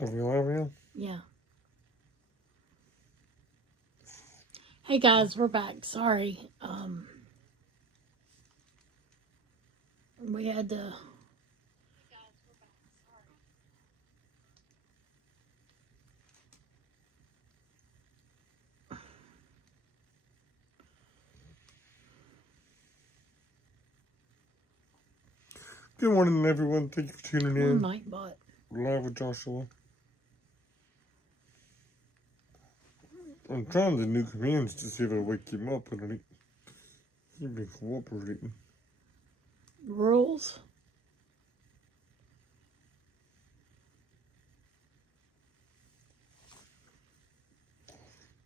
Are we live again? Yeah. Hey guys, we're back. Sorry. We had to. Good morning, everyone. Thank you for tuning in. Nightbot. We're live with Joshua. I'm trying the new commands to see if it'll wake him up, but he's been cooperating. Rules.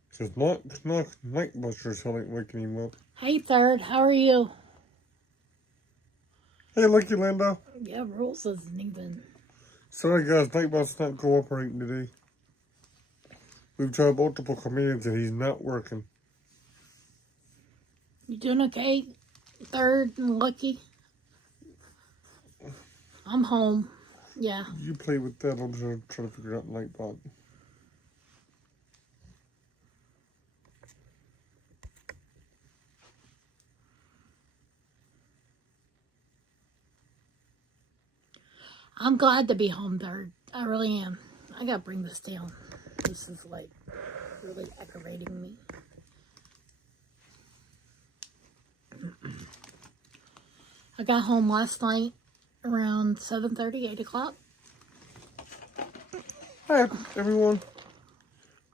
Says Nightbusters still ain't waking him up. Hey Third, how are you? Hey, Lucky Lando. Yeah, Rules isn't even. Sorry, guys. Nightbot's not cooperating today. We've tried multiple commands and he's not working. You doing okay, Third and Lucky? I'm home. Yeah. You play with that. I'm just trying to figure out Nightbot. I'm glad to be home, Third. I really am. I gotta bring this down. This is like really aggravating me. I got home last night around 7:30, 8 o'clock. Hi, everyone.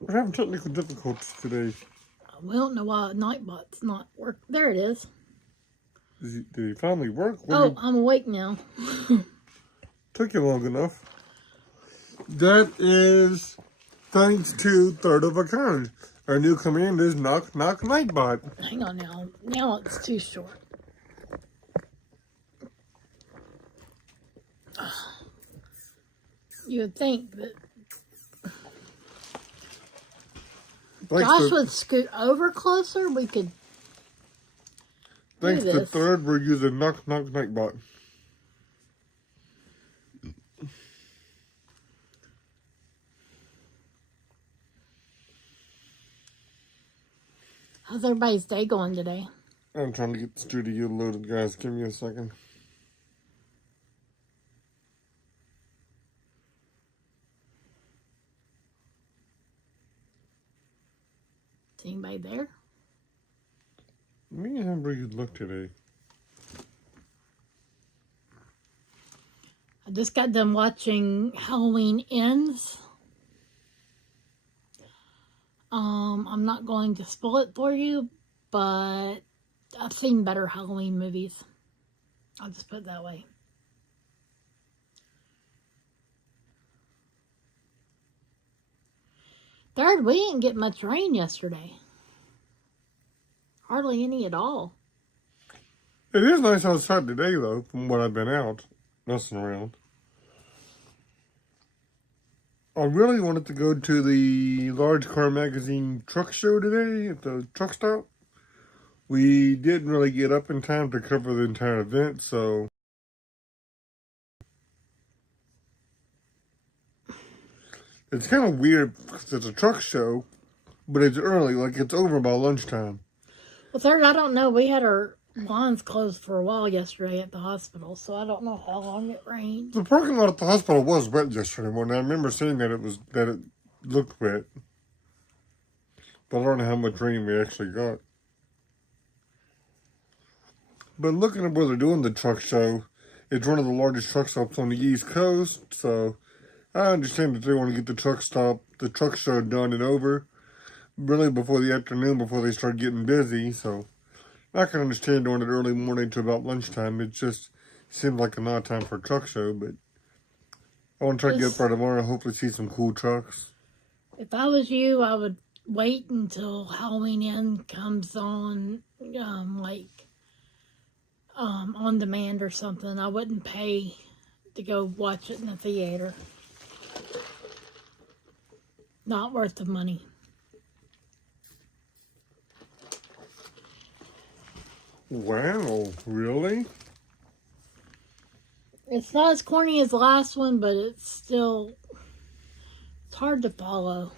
We're having technical difficulties today. We don't know why Nightbot's not work. There it is. Did he finally work? I'm awake now. Took you long enough. That is thanks to Third of a Kind. Our new command is Knock Knock Nightbot. Hang on now. Now it's too short. You would think that Josh would scoot over closer. We could. Thanks to Third, we're using Knock Knock Nightbot. How's everybody's day going today? I'm trying to get the studio loaded, guys. Give me a second. Is anybody there? Let me have a very good look today. I just got done watching Halloween Ends. I'm not going to spoil it for you, but I've seen better Halloween movies. I'll just put it that way. Third, we didn't get much rain yesterday. Hardly any at all. It is nice outside today, though, from what I've been out, messing around. I really wanted to go to the Large Car Magazine truck show today at the truck stop. We didn't really get up in time to cover the entire event, so it's kind of weird because it's a truck show, but it's early, like it's over by lunchtime. Well, Third, I don't know. We had our lawns closed for a while yesterday at the hospital, so I don't know how long it rained. The parking lot at the hospital was wet yesterday morning. I remember seeing that it looked wet, but I don't know how much rain we actually got. But looking at where they're doing the truck show, it's one of the largest truck stops on the East Coast, so I understand that they want to get the truck show done and over, really before the afternoon, before they start getting busy, so I can understand doing it early morning to about lunchtime. It just seemed like an odd time for a truck show, but I want to try to get up by tomorrow and hopefully see some cool trucks. If I was you, I would wait until Halloween End comes on, on demand or something. I wouldn't pay to go watch it in the theater. Not worth the money. Wow, really? It's not as corny as the last one, but it's still hard to follow.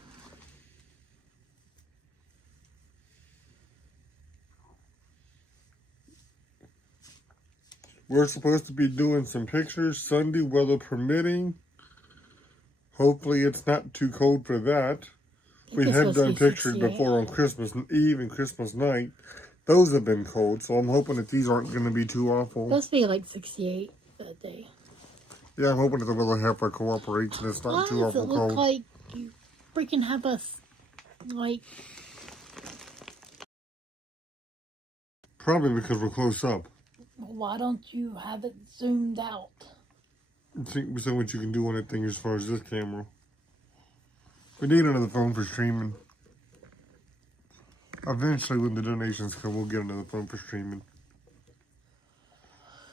We're supposed to be doing some pictures Sunday, weather permitting. Hopefully it's not too cold for that. We have done pictures before on Christmas Eve and Christmas night. Those have been cold, so I'm hoping that these aren't going to be too awful. It's supposed to be like 68 that day. Yeah, I'm hoping that the weather halfway cooperates and it's not too awful cold. Why does it look like you freaking have us, like... Probably because we're close up. Why don't you have it zoomed out? I think so what you can do on that thing as far as this camera. We need another phone for streaming. Eventually, when the donations come, we'll get another phone for streaming.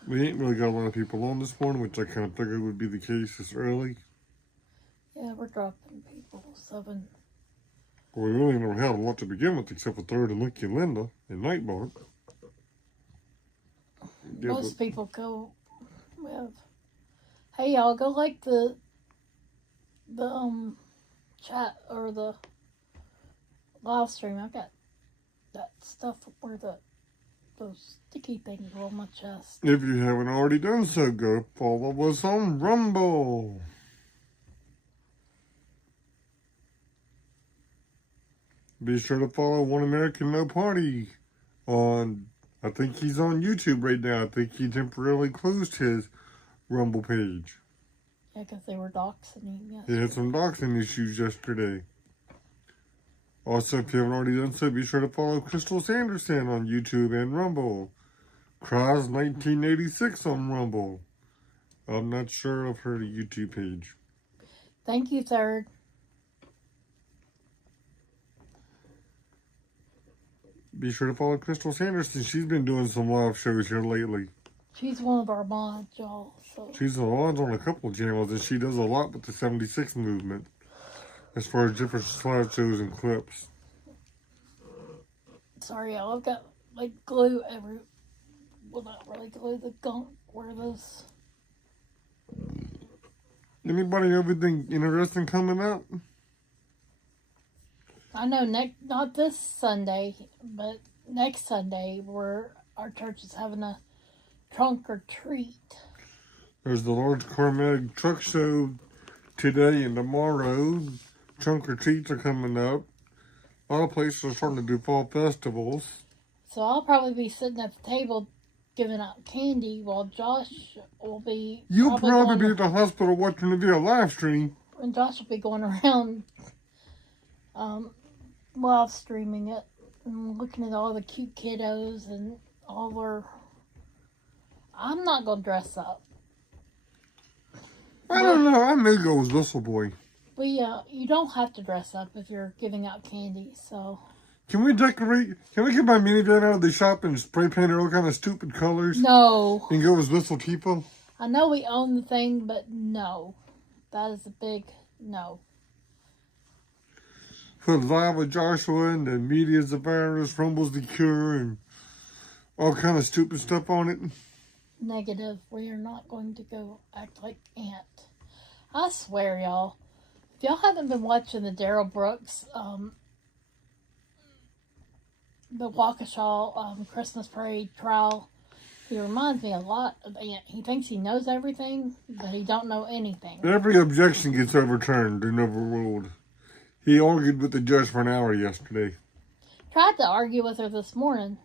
We ain't really got a lot of people on this morning, which I kind of figured would be the case this early. Yeah, we're dropping people. 7. Well, we really never had a lot to begin with, except for Third and Licky and Linda and Nightbark. Yeah, Most people go with... Hey, y'all, go like the chat or the live stream. I got that stuff where those sticky things are on my chest. If you haven't already done so, go follow us on Rumble. Be sure to follow One American No Party on, I think he's on YouTube right now. I think he temporarily closed his Rumble page. Yeah, because they were doxing him yesterday. He had some doxing issues yesterday. Also, if you haven't already done so, be sure to follow Crystal Sanderson on YouTube and Rumble. Cries 1986 on Rumble. I'm not sure of her YouTube page. Thank you, Third. Be sure to follow Crystal Sanderson. She's been doing some live shows here lately. She's one of our mods, y'all. So. She's on a couple of channels, and she does a lot with the 76 movement. As far as different slideshows and clips. Sorry, y'all. I've got, like, glue every... Well, not really glue. The gunk where those... Anybody have anything interesting coming up? I know not this Sunday, but next Sunday, our church is having a trunk or treat. There's the large Carmag truck show today and tomorrow. Trunk or treats are coming up. A lot of places are starting to do fall festivals. So I'll probably be sitting at the table giving out candy while Josh will be... You'll probably be at the hospital watching the video live stream. And Josh will be going around live streaming it and looking at all the cute kiddos and all their... I'm not going to dress up. I don't know. I may go as Whistle Boy. But yeah, you don't have to dress up if you're giving out candy, so... Can we decorate? Can we get my minivan out of the shop and spray paint it all kind of stupid colors? No. And go as Whistle people? I know we own the thing, but no. That is a big no. Put Live with Joshua and the Media's the Virus, Rumble's the Cure, and all kind of stupid stuff on it. Negative. We are not going to go act like Aunt. I swear, y'all. If y'all haven't been watching the Daryl Brooks, the Waukesha Christmas Parade trial, he reminds me a lot of Aunt. He thinks he knows everything, but he don't know anything. Every objection gets overturned and overruled. He argued with the judge for an hour yesterday. Tried to argue with her this morning.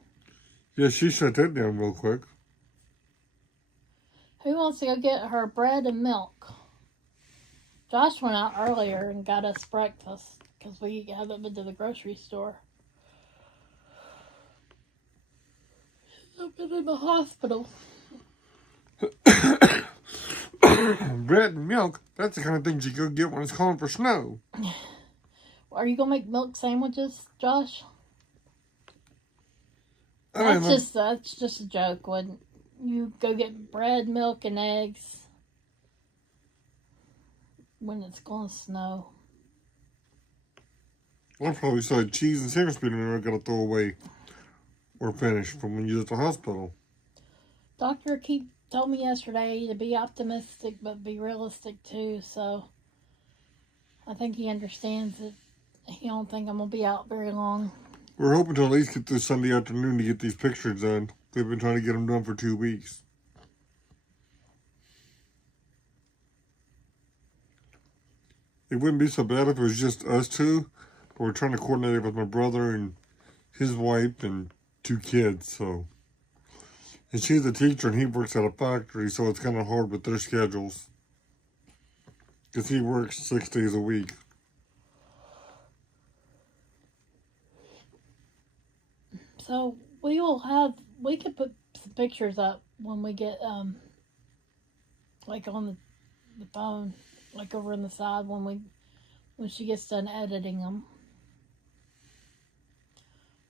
Yeah, she shut that down real quick. Who wants to go get her bread and milk? Josh went out earlier and got us breakfast because we haven't been to the grocery store. I've been in the hospital. Bread and milk, that's the kind of things you go get when it's calling for snow. Are you going to make milk sandwiches, Josh? That's just a joke. When you go get bread, milk, and eggs when it's going to snow. I probably saw cheese and sandwich speed in there I got to throw away or finish from when you was at the hospital. Doctor told me yesterday to be optimistic but be realistic too, so I think he understands that he don't think I'm going to be out very long. We're hoping to at least get this Sunday afternoon to get these pictures done. We've been trying to get them done for 2 weeks. It wouldn't be so bad if it was just us two, but we're trying to coordinate it with my brother and his wife and 2 kids, so. And she's a teacher and he works at a factory, so it's kind of hard with their schedules. Because he works 6 days a week. So we could put some pictures up when we get, like on the phone, like over on the side when she gets done editing them.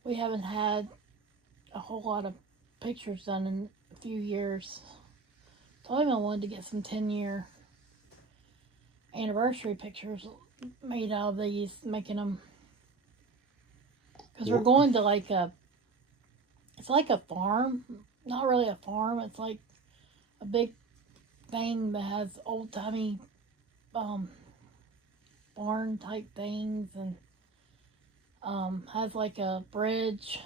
We haven't had a whole lot of pictures done in a few years. So I wanted to get some 10-year anniversary pictures made out of these, making them, because we're going to it's like a farm, not really a farm, it's like a big thing that has old-timey barn type things, and has like a bridge.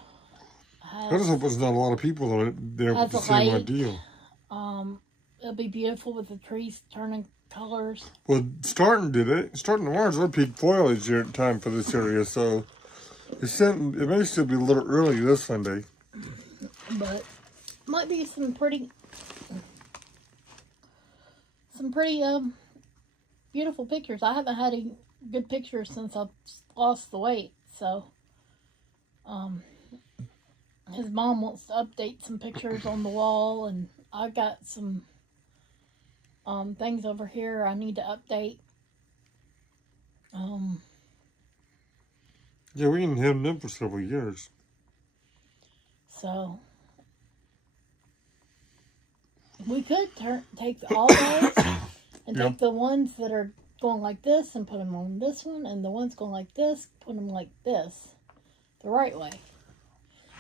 I just hope there's not a lot of people on it there with the same idea. It'll be beautiful with the trees turning colors. Well, starting tomorrow's a peak foliage here time for this area, so it may still be a little early this Sunday. But might be some pretty beautiful pictures. I haven't had a good picture since I've lost the weight, so his mom wants to update some pictures on the wall, and I've got some things over here I need to update. Yeah, we didn't have them for several years. So we could take all those and take the ones that are going like this and put them on this one, and the ones going like this, put them like this, the right way,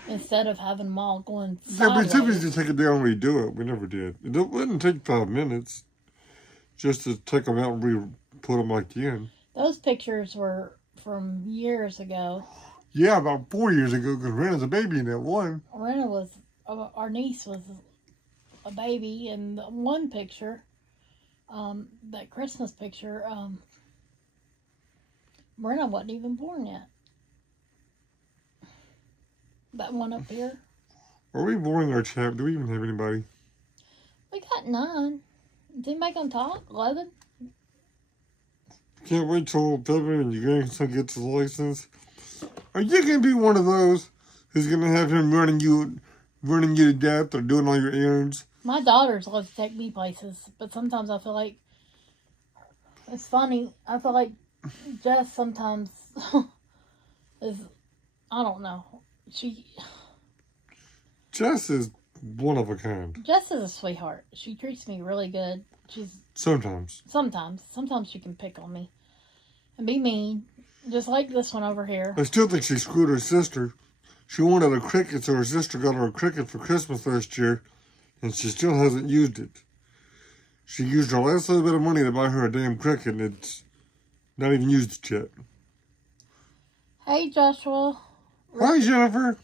instead of having them all going sideways. Yeah, we typically just take it down and redo it. We never did. It wouldn't take 5 minutes just to take them out and put them back in. Those pictures were from years ago. Yeah, about 4 years ago, because Rena's a baby in that one. Rena was, our niece was a baby, and the one picture, that Christmas picture, Brenna wasn't even born yet. That one up here. Are we boring our chat? Do we even have anybody? We got 9. Is anybody gonna talk? 11? Can't wait till February when your grandson gets his license. Are you gonna be one of those who's gonna have him running you to death or doing all your errands? My daughters love to take me places, but sometimes I feel like it's funny. I feel like Jess sometimes is, I don't know. Jess is one of a kind. Jess is a sweetheart. She treats me really good. Sometimes she can pick on me and be mean, just like this one over here. I still think she screwed her sister. She wanted a cricket, so her sister got her a cricket for Christmas last year, and she still hasn't used it. She used her last little bit of money to buy her a damn cricket, and it's not even used yet. Hey, Joshua. Hi, Jennifer.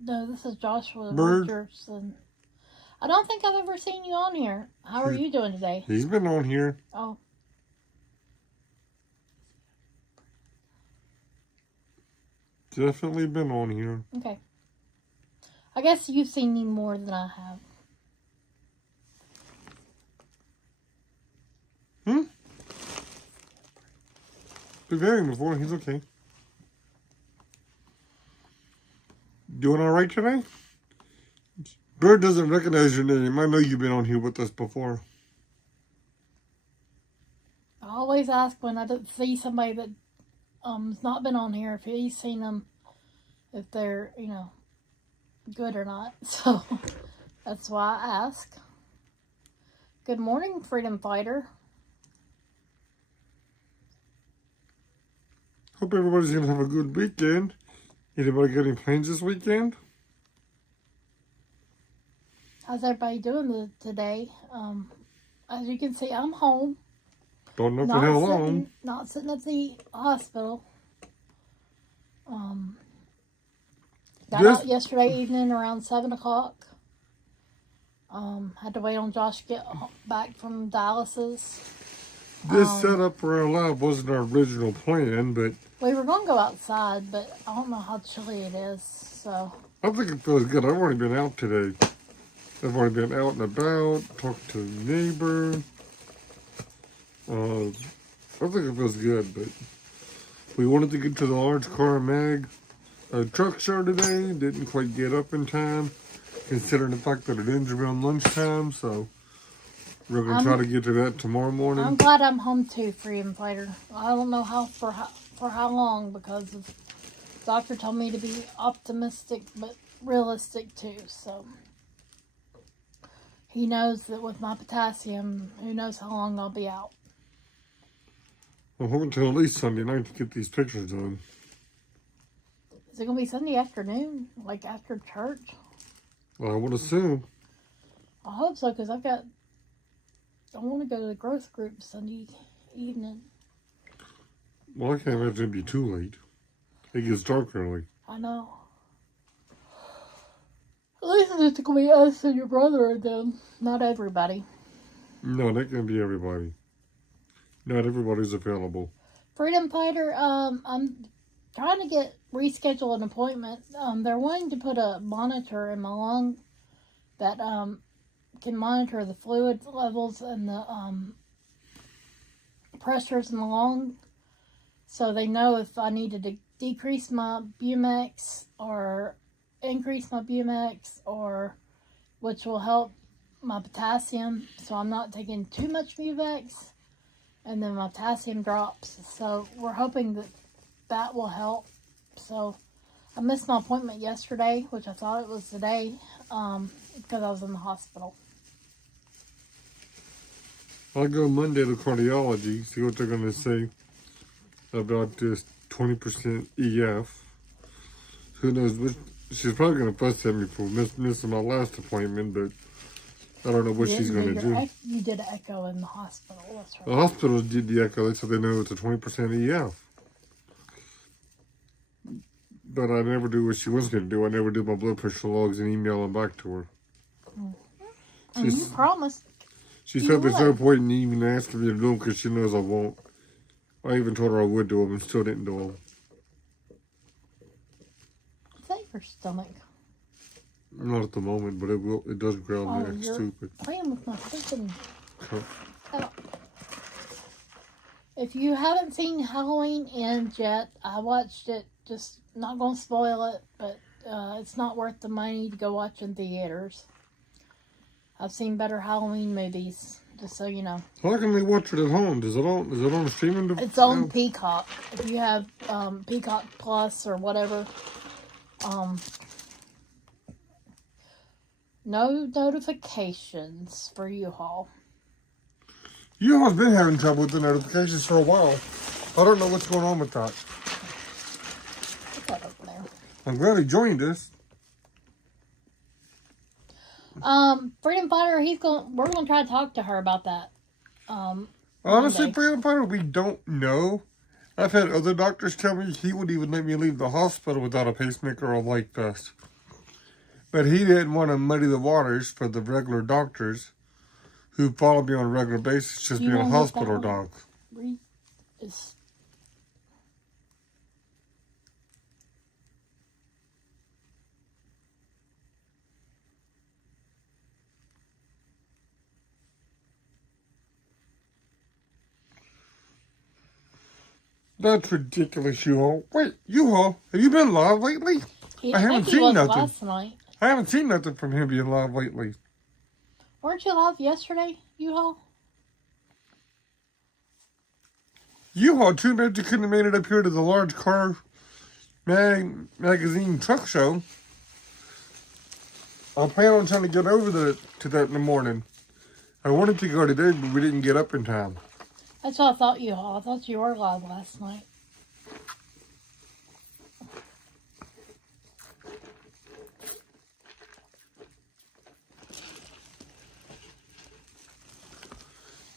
No, this is Joshua Bird. Richardson. I don't think I've ever seen you on here. How are you doing today? He's been on here. Oh. Definitely been on here. Okay. I guess you've seen me more than I have. We've had him before. He's okay. Doing all right today? Bird doesn't recognize your name. I know you've been on here with us before. I always ask when I see somebody that has not been on here if he's seen them, if they're, good or not. So that's why I ask. Good morning, Freedom Fighter. Hope everybody's going to have a good weekend. Anybody got any plans this weekend? How's everybody doing today? As you can see, I'm home. Don't know for how long. Not sitting at the hospital. Got out yesterday evening around 7 o'clock. Had to wait on Josh to get back from dialysis. This setup for our lab wasn't our original plan, but we were going to go outside, but I don't know how chilly it is, so. I think it feels good. I've already been out today. I've already been out and about, talked to a neighbor. I think it feels good, but we wanted to get to the large car mag truck show today. Didn't quite get up in time, considering the fact that it ends around lunchtime, so we're going to try to get to that tomorrow morning. I'm glad I'm home too, Freedom Fighter. I don't know for how long, because the doctor told me to be optimistic but realistic too, so. He knows that with my potassium, who knows how long I'll be out. I'm hoping until at least Sunday night to get these pictures done. Is it going to be Sunday afternoon, like after church? I would assume. I hope so, because I want to go to the growth group Sunday evening. Well, I can't imagine it'd be too late. It gets dark early. I know. At least it's going to be us and your brother and them, not everybody. No, that can't be everybody. Not everybody's available. Freedom Fighter, I'm trying to reschedule an appointment. They're wanting to put a monitor in my lung that can monitor the fluid levels and the pressures in the lung, so they know if I needed to decrease my Bumex or increase my Bumex, or which will help my potassium, so I'm not taking too much Bumex and then my potassium drops. So we're hoping that will help. So I missed my appointment yesterday, which I thought it was today, because I was in the hospital. I'll go Monday to cardiology, see what they're going to say about this 20% EF. Who knows what. She's probably going to fuss at me for missing my last appointment, but I don't know what she's going to do. You did an echo in the hospital, that's right. The hospital did the echo, so they know it's a 20% EF. But I never do what she wants me to do. I never do my blood pressure logs and email them back to her. You promised. She said there's no point in even asking me to do them because she knows I won't. I even told her I would do them and still didn't do them. Your stomach. Not at the moment, but it will. It does growl me like stupid. Playing with my freaking. If you haven't seen Halloween Ends yet, I watched it. Just not gonna spoil it, but it's not worth the money to go watch in theaters. I've seen better Halloween movies. Just so you know. How can they watch it at home? Is it on streaming? It's on Peacock. If you have Peacock Plus or whatever. No notifications for U-Haul. U-Haul's been having trouble with the notifications for a while. I don't know what's going on with that. Put that over there. I'm glad he joined us. Freedom Fighter, we're gonna try to talk to her about that. Honestly, Monday. Freedom Fighter, we don't know. I've had other doctors tell me he would even let me leave the hospital without a pacemaker or a light vest. But he didn't want to muddy the waters for the regular doctors who follow me on a regular basis, just being a hospital doc. That's ridiculous, U-Haul. Wait, U-Haul, have you been live lately? I haven't seen nothing. Last night. I haven't seen nothing from him being live lately. Weren't you live yesterday, U-Haul? U-Haul, too bad you couldn't have made it up here to the large car magazine truck show. I plan on trying to get over to that in the morning. I wanted to go today, but we didn't get up in time. That's what I thought, U-Haul. I thought you were live last night.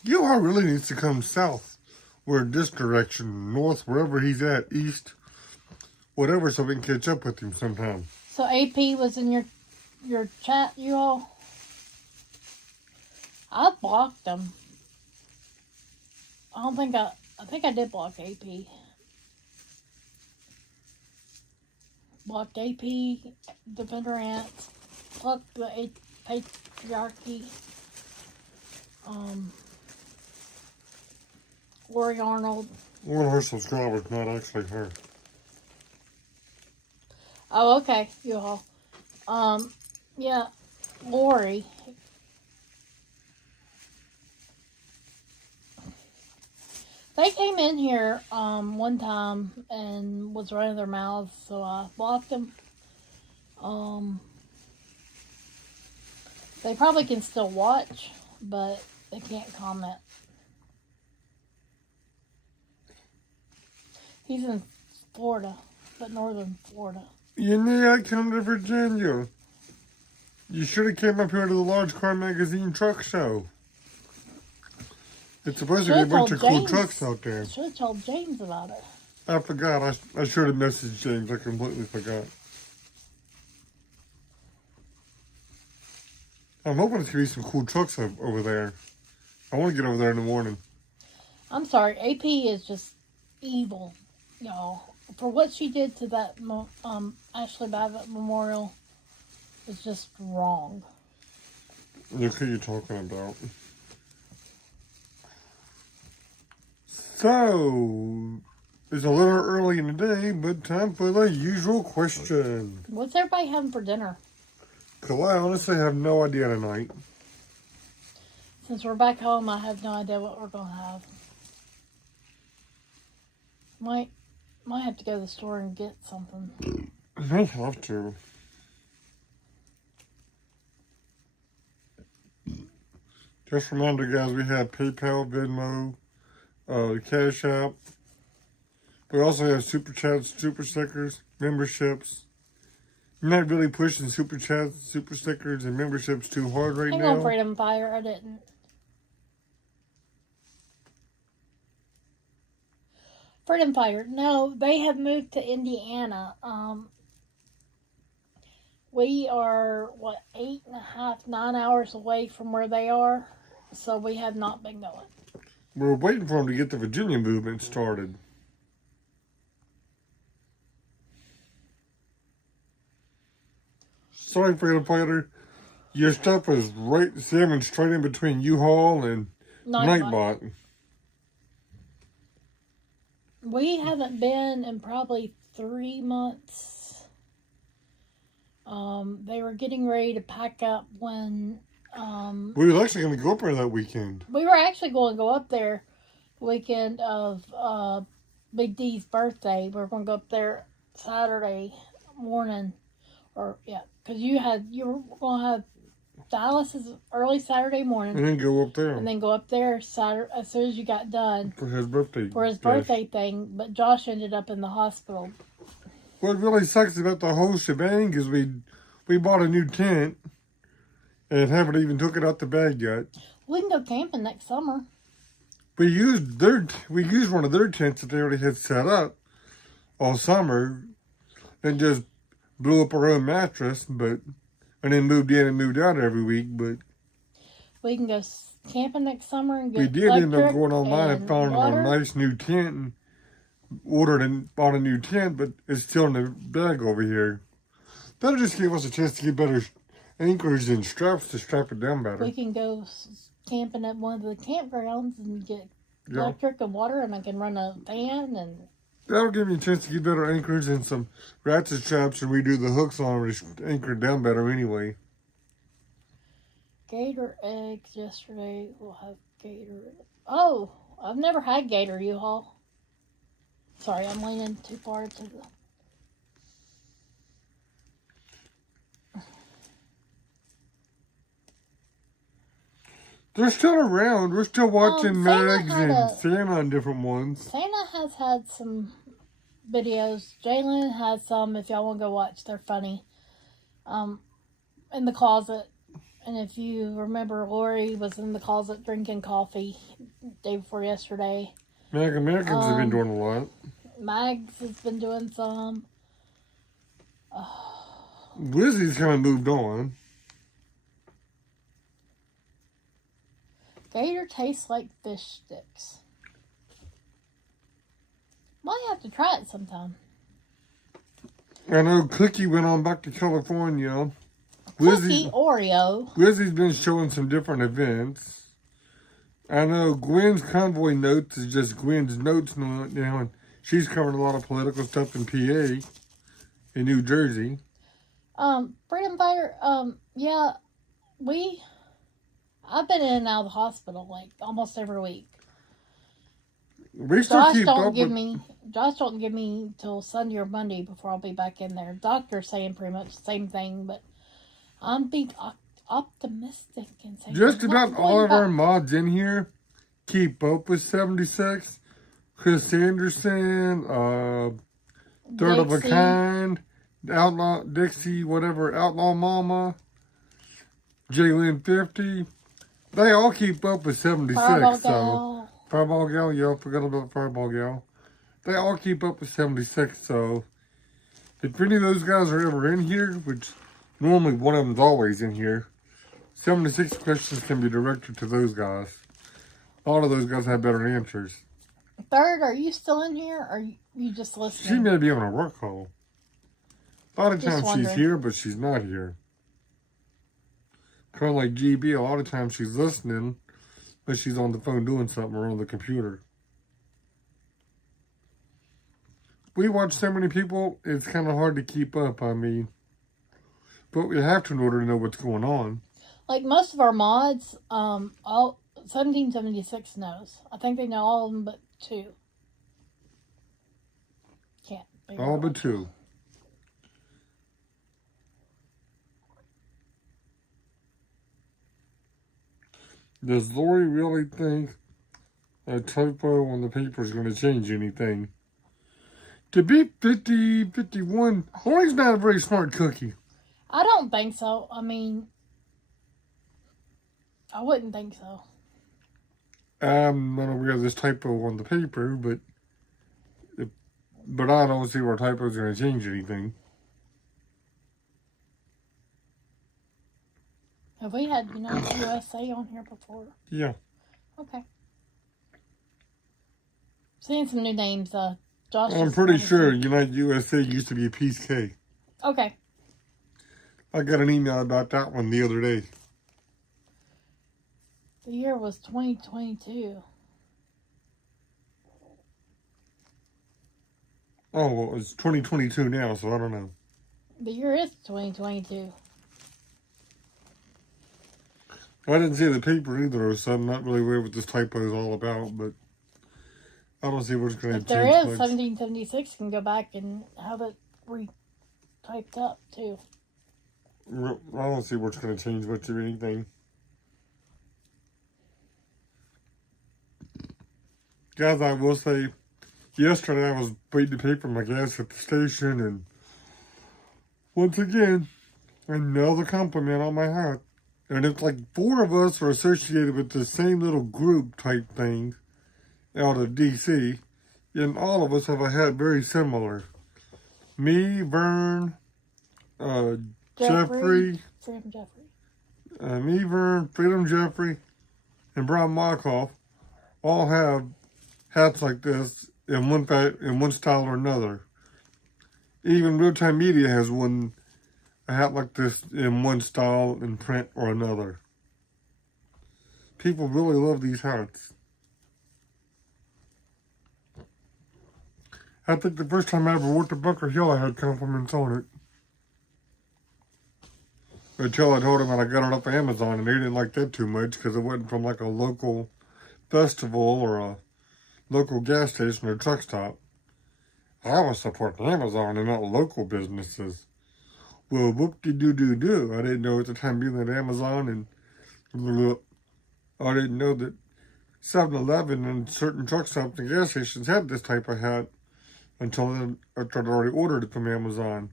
U-Haul really needs to come south. we're this direction, north, wherever he's at, east, whatever, so we can catch up with him sometime. So AP was in your chat, you all? I blocked them. I think I did block AP. Blocked AP, Defender Ants, blocked the Patriarchy, Lori Arnold. One of her subscribers, not actually her. Oh, okay, you all. Yeah, Lori. They came in here one time and was running their mouths, so I blocked them. They probably can still watch, but they can't comment. He's in Florida, but northern Florida. You knew I'd come to Virginia. You should have came up here to the Large Car Magazine Truck Show. It's supposed to be a bunch of cool trucks out there. Should have told James about it. I forgot. I should have messaged James. I completely forgot. I'm hoping there's going to be some cool trucks over there. I want to get over there in the morning. I'm sorry. AP is just evil, y'all. For what she did to that Ashley Babbitt Memorial is just wrong. Look who you're talking about. So, it's a little early in the day, but time for the usual question. What's everybody having for dinner? Because I honestly have no idea tonight. Since we're back home, I have no idea what we're going to have. Might have to go to the store and get something. I may have to. Just a reminder, guys, we have PayPal, Venmo, Cash App. We also have Super Chats, Super Stickers, memberships. I'm not really pushing Super Chats, Super Stickers, and memberships too hard right Hang now. on, Freedom Fire. I didn't. Freedom Fire. No, they have moved to Indiana. We are, 8.5, 9 hours away from where they are. So we have not been going. We're waiting for them to get the Virginia movement started. Sorry, Freedom Fighter. Your stuff is right, salmon straight in between U-Haul and Nightbot. We haven't been in probably 3 months. They were getting ready to pack up when... we were actually going to go up there that weekend. We were actually going to go up there the weekend of Big D's birthday. We were going to go up there Saturday morning. Because you were going to have Dallas's early Saturday morning. And then go up there. And then go up there Saturday as soon as you got done. For his birthday. For his birthday thing. But Josh ended up in the hospital. What really sucks about the whole shebang is we bought a new tent and haven't even took it out the bag yet. We can go camping next summer. We used one of their tents that they already had set up all summer and just blew up our own mattress, and then moved in and moved out every week. But we can go camping next summer and get we did end up going online and found a nice new tent and ordered and bought a new tent, but it's still in the bag over here. That'll just give us a chance to get better anchors and straps to strap it down better. We can go camping at one of the campgrounds and get electric and water, and I can run a fan and... That'll give me a chance to get better anchors and some ratchet straps and redo the hooks on it to anchor it down better anyway. Gator eggs yesterday. We'll have gator. Oh, I've never had gator, U-Haul. Sorry, I'm leaning too far to the... They're still around. We're still watching Mags and Santa on different ones. Santa has had some videos. Jalen has some, if y'all want to go watch. They're funny. In the closet. And if you remember, Lori was in the closet drinking coffee day before yesterday. Americans have been doing a lot. Mags has been doing some. Lizzie's kind of moved on. Gator tastes like fish sticks. Might have to try it sometime. I know Cookie went on back to California. Cookie Oreo. Lizzie's been showing some different events. I know Gwen's Convoy Notes is just Gwen's Notes now, and she's covering a lot of political stuff in PA, in New Jersey. Freedom Fighter, yeah, I've been in and out of the hospital like almost every week. Josh don't give me till Sunday or Monday before I'll be back in there. Doctor's saying pretty much the same thing, but I'm being optimistic and saying just about all of our mods in here keep up with 76. Chris Sanderson, Third of a Kind, Outlaw Dixie, whatever, Outlaw Mama, Jalen 50. They all keep up with 76. Fireball Gal, yeah, I forgot about Fireball Gal. They all keep up with 76, so if any of those guys are ever in here, which normally one of them's always in here, 76 questions can be directed to those guys. A lot of those guys have better answers. Third, are you still in here, or are you just listening? She may be on a work call. A lot of times she's here, but she's not here. Kind of like GB, a lot of times she's listening, but she's on the phone doing something or on the computer. We watch so many people, it's kind of hard to keep up, I mean. But we have to in order to know what's going on. Like most of our mods, all 1776 knows. I think they know all of them but 2. Can't figure all out but 2. Does Lori really think a typo on the paper is going to change anything? To beat 50, 51, Lori's not a very smart cookie. I don't think so. I mean, I wouldn't think so. I'm not aware of this typo on the paper, but I don't see where typo's going to change anything. Have we had United USA on here before? Yeah. Okay. Seeing some new names. Josh. I'm pretty sure United USA used to be Peace K. Okay. I got an email about that one the other day. The year was 2022. Oh, well, it's 2022 now, so I don't know. The year is 2022. I didn't see the paper either, so I'm not really aware what this typo is all about, but I don't see what's going to change. If there is, 1776 can go back and have it re-typed up, too. I don't see what's going to change much of anything. Guys, I will say, yesterday I was waiting to pay for my gas at the station, and once again, another compliment on my hat. And it's like 4 of us are associated with the same little group type thing out of DC. And all of us have a hat very similar. Me, Vern, Jeffrey. Freedom Jeffrey. Me, Vern, Freedom Jeffrey, and Brian Markoff all have hats like this in one style or another. Even Real Time Media has a hat like this in one style, in print, or another. People really love these hats. I think the first time I ever worked at Bunker Hill, I had compliments on it. Until I told them that I got it off Amazon, and they didn't like that too much because it wasn't from like a local festival or a local gas station or truck stop. I was supporting Amazon and not local businesses. Well, whoop-de-doo-doo-doo. I didn't know at the time being at Amazon, and I didn't know that 7-Eleven and certain truck stops and gas stations had this type of hat until then, after I'd already ordered it from Amazon.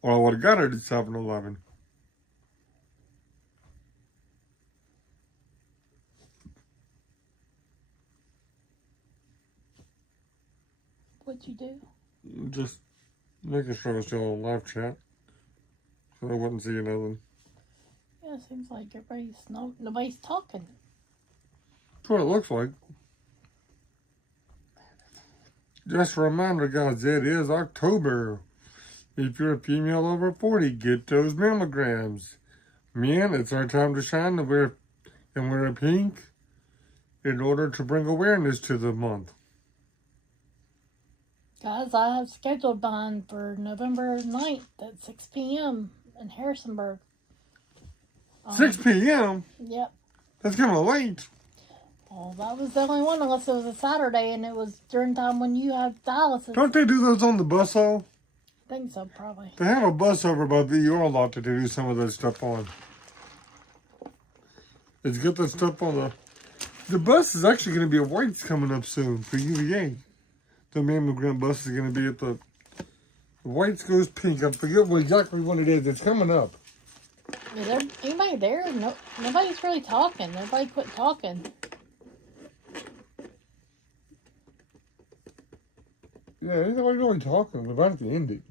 Or I would have got it at 7-Eleven. What'd you do? Just making sure I was still on live chat. So I wouldn't see nothing. Yeah, it seems like nobody's talking. That's what it looks like. Just a reminder, guys, it is October. If you're a female over 40, get those mammograms. Man, it's our time to shine and wear pink in order to bring awareness to the month. Guys, I have scheduled mine for November 9th at 6 p.m. in Harrisonburg. 6 p.m.? Yep. That's kind of late. Well, that was the only one, unless it was a Saturday and it was during time when you have dialysis. Don't they do those on the bus hall? I think so, probably. They have a bus over by VUR a lot to do some of that stuff on. Let's get that stuff on the bus is actually going to be a White's coming up soon for UVA. The mammogram bus is going to be at the White's goes pink. I forget exactly what it is. It's coming up. Is there anybody there? No, nobody's really talking. Everybody quit talking. Yeah, ain't nobody really talking. We're about to end it.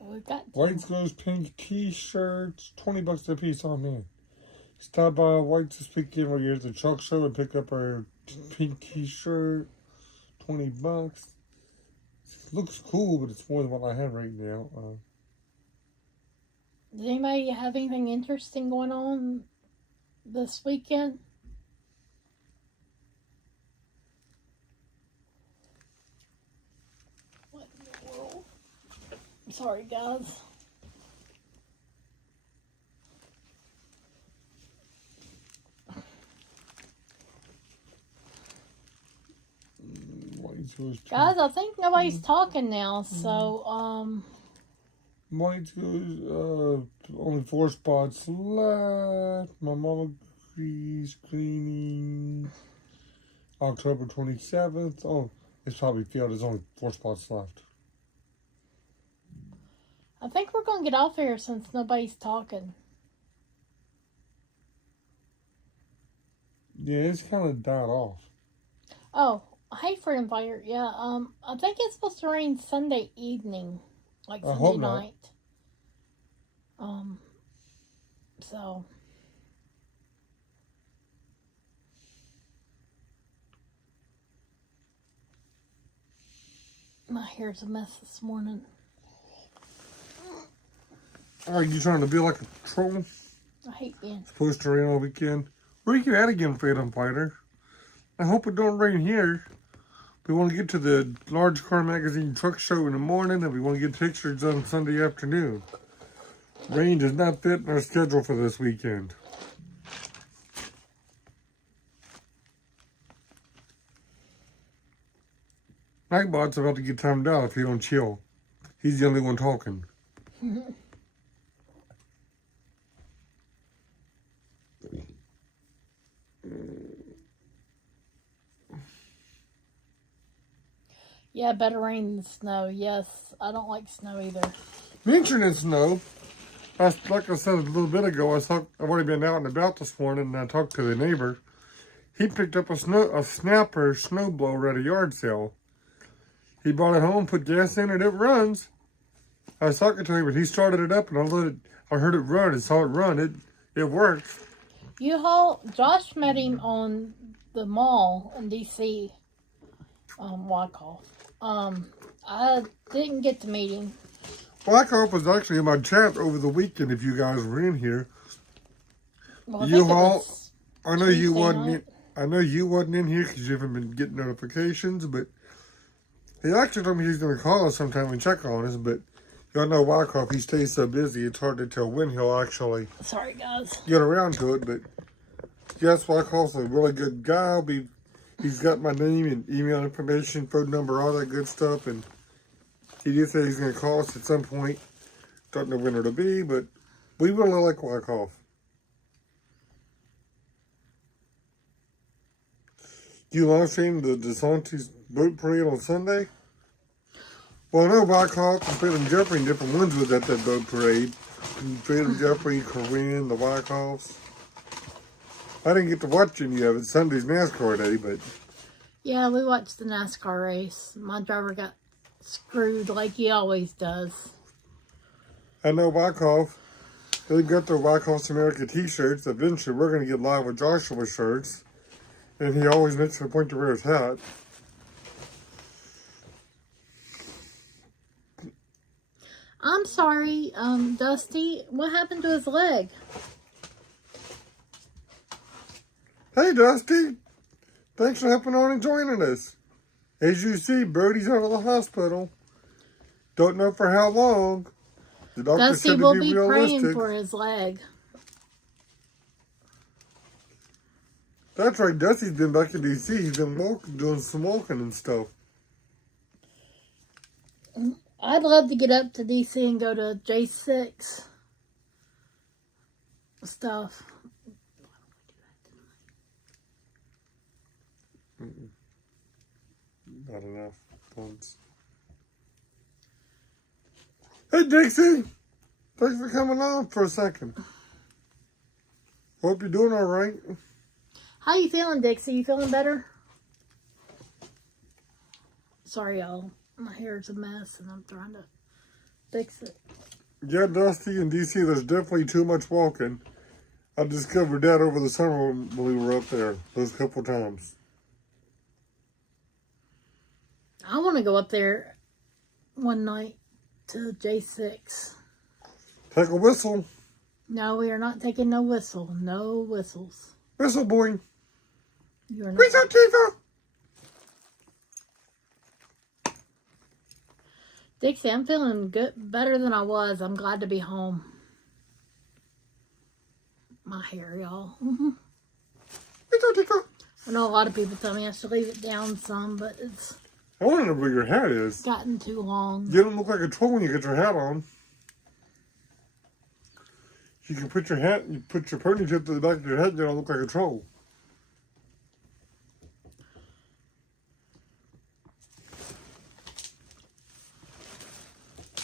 We got White's goes pink t-shirts, $20 a piece on me. Stop by White's this weekend while you're at the truck show and pick up our pink t-shirt, $20. It looks cool, but it's more than what I have right now. Does anybody have anything interesting going on this weekend? What in the world? Sorry, guys. Guys, I think nobody's talking now, so, White's goes, only 4 spots left. My mama agrees, cleaning. October 27th. Oh, it's probably filled. There's only 4 spots left. I think we're going to get off here since nobody's talking. Yeah, it's kind of died off. Oh, hey, Freedom Fighter. Yeah, I think it's supposed to rain Sunday evening, like Sunday night. So my hair's a mess this morning. Are you trying to be like a troll? I hate being. Supposed to rain all weekend. Where you at again, Freedom Fighter? I hope it don't rain here. We want to get to the Large Car Magazine truck show in the morning, and we want to get pictures on Sunday afternoon. Rain does not fit in our schedule for this weekend. Nightbot's about to get timed out if he don't chill. He's the only one talking. Yeah, better rain than snow. Yes, I don't like snow either. Mentioning snow, like I said a little bit ago, I've already been out and about this morning, and I talked to the neighbor. He picked up a snapper snowblower at a yard sale. He brought it home, put gas in it, it runs. I was talking to him, but he started it up, and I heard it run and saw it run. It worked. Josh met him on the mall in D.C. Wyckoff. I didn't get to meet him. Wyckoff was actually in my chat over the weekend. If you guys were in here, Well, I know you wasn't. I know you wasn't in here because you haven't been getting notifications. But he actually told me he's going to call us sometime and check on us. But y'all know Wyckoff, he stays so busy, it's hard to tell when he'll actually. Sorry, guys. Get around to it. But yes, Wyckoff's a really good guy. He's got my name and email information, phone number, all that good stuff. And he did say he's going to call us at some point. Don't know when it'll be, but we really like Wyckoff. You live streamed the DeSantis boat parade on Sunday? Well, I know Wyckoff and Freedom Jeffrey and different ones was at that boat parade. Freedom Jeffrey, Corinne, the Wyckoffs. I didn't get to watch any of it. Sunday's NASCAR day, but... Yeah, we watched the NASCAR race. My driver got screwed like he always does. I know Wyckoff. They've got their Wyckoff's America t-shirts. Eventually, we're going to get Live with Joshua shirts. And he always makes it a point to wear his hat. I'm sorry, Dusty. What happened to his leg? Hey, Dusty. Thanks for helping on and joining us. As you see, Brody's out of the hospital. Don't know for how long. The doctor Dusty said will to be be realistic. praying for his leg. That's right. Dusty's been back in D.C. He's been doing some walking and stuff. I'd love to get up to D.C. and go to J6 stuff. Not enough funds. Hey, Dixie. Thanks for coming on for a second. Hope you're doing all right. How you feeling, Dixie? You feeling better? Sorry, y'all. My hair's a mess, and I'm trying to fix it. Yeah, Dusty, in D.C., there's definitely too much walking. I discovered that over the summer when we were up there, those couple times. I want to go up there one night to J6. Take a whistle. No, we are not taking no whistle. No whistles. Whistle, boy. You are not. Whistle, Tifa. Dixie, I'm feeling good, better than I was. I'm glad to be home. My hair, y'all. Whistle, Tifa. I know a lot of people tell me I should leave it down some, but it's I want to know where your hat is. gotten too long. You don't look like a troll when you get your hat on. You can put your hat, you put your ponytail to the back of your head, and you don't look like a troll.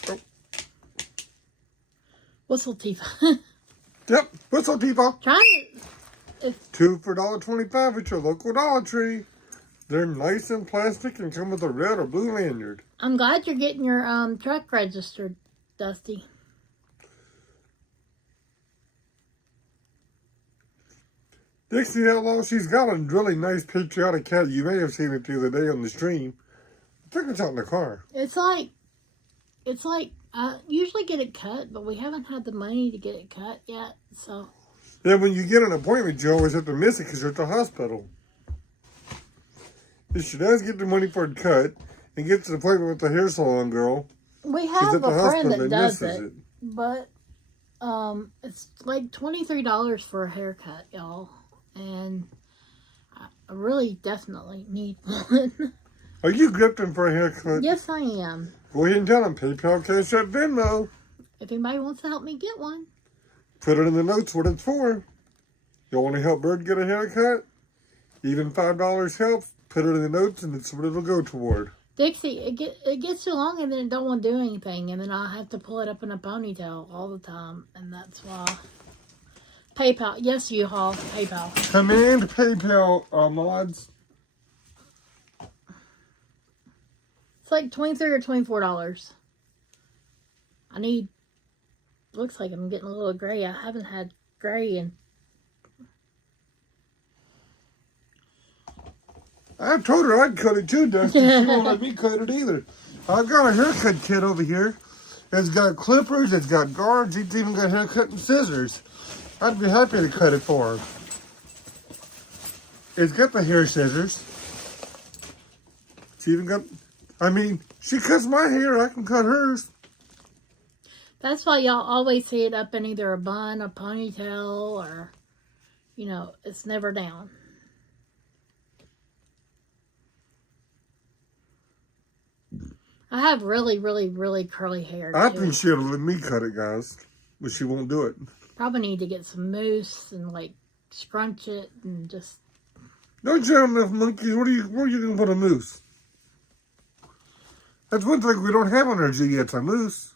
Oh. Whistle Tifa. Yep, whistle, Tifa. Trying to... 2 for $1.25 at your local Dollar Tree. They're nice and plastic and come with a red or blue lanyard. I'm glad you're getting your truck registered, Dusty. Dixie Outlaw, she's got a really nice patriotic cat. You may have seen it the other day on the stream. I think it's out in the car. It's like I usually get it cut, but we haven't had the money to get it cut yet, so. Yeah, when you get an appointment, you always have to miss it because you're at the hospital. If she does get the money for it cut and gets an appointment with the hair salon girl, We she's have at the a friend hospital that and does misses it, it. but it's like $23 for a haircut, y'all, and I really definitely need one. Are you gripping for a haircut? Yes, I am. Go ahead and tell them. PayPal, Cash App, Venmo. If anybody wants to help me get one. Put it in the notes what it's for. You want to help Bird get a haircut? Even $5 helps. Put it in the notes and it's what it'll go toward. Dixie, it gets too long and then it don't want to do anything, and then I have to pull it up in a ponytail all the time, and that's why. PayPal, yes, U-Haul, PayPal. Command PayPal mods. It's like $23 or $24. I need. Looks like I'm getting a little gray. I haven't had gray in. I told her I'd cut it too, Dusty. She won't let me cut it either. I've got a haircut kit over here. It's got clippers, it's got guards, it's even got haircut and scissors. I'd be happy to cut it for her. It's got the hair scissors. It's even got, she cuts my hair, I can cut hers. That's why y'all always see it up in either a bun, a ponytail, or, it's never down. I have really, really, really curly hair, I too. think she'll let me cut it, guys. But she won't do it. Probably need to get some mousse and, scrunch it and just... Don't you have enough monkeys? Where are you going to put a moose? That's one thing we don't have on our zoo yet, it's a moose.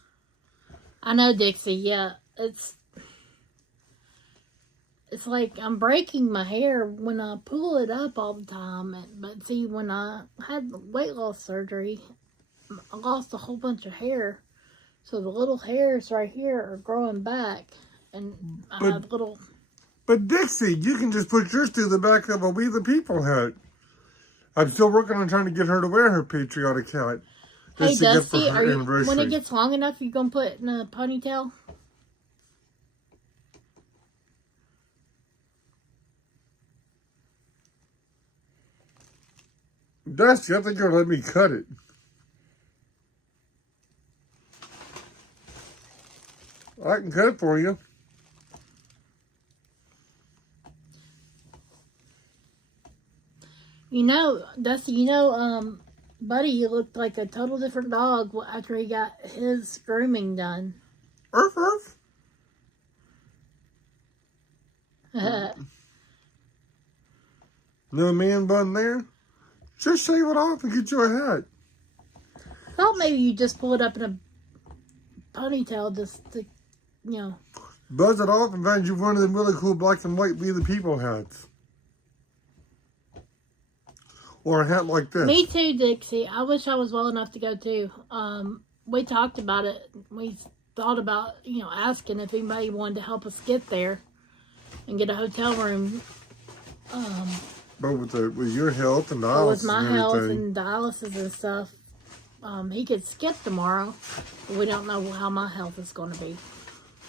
I know, Dixie. Yeah, it's like I'm breaking my hair when I pull it up all the time. But see, when I had weight loss surgery, I lost a whole bunch of hair. So the little hairs right here are growing back. And I have little... But Dixie, you can just put yours through the back of a We the People hat. I'm still working on trying to get her to wear her patriotic hat. Hey, Dusty, when it gets long enough, you going to put it in a ponytail? Dusty, I think you'll let me cut it. I can cut it for you. You know, Dusty, Buddy looked like a total different dog after he got his grooming done. Earth, earth. No man bun there? Just shave it off and get you a hat. Thought maybe you just pull it up in a ponytail just to, Buzz it off and find you one of them really cool black and white We the People hats. Or a hat like this. Me too, Dixie. I wish I was well enough to go too. We talked about it. We thought about, asking if anybody wanted to help us get there and get a hotel room. But with your health and dialysis with my and health everything. and dialysis and stuff, he could skip tomorrow, but we don't know how my health is going to be.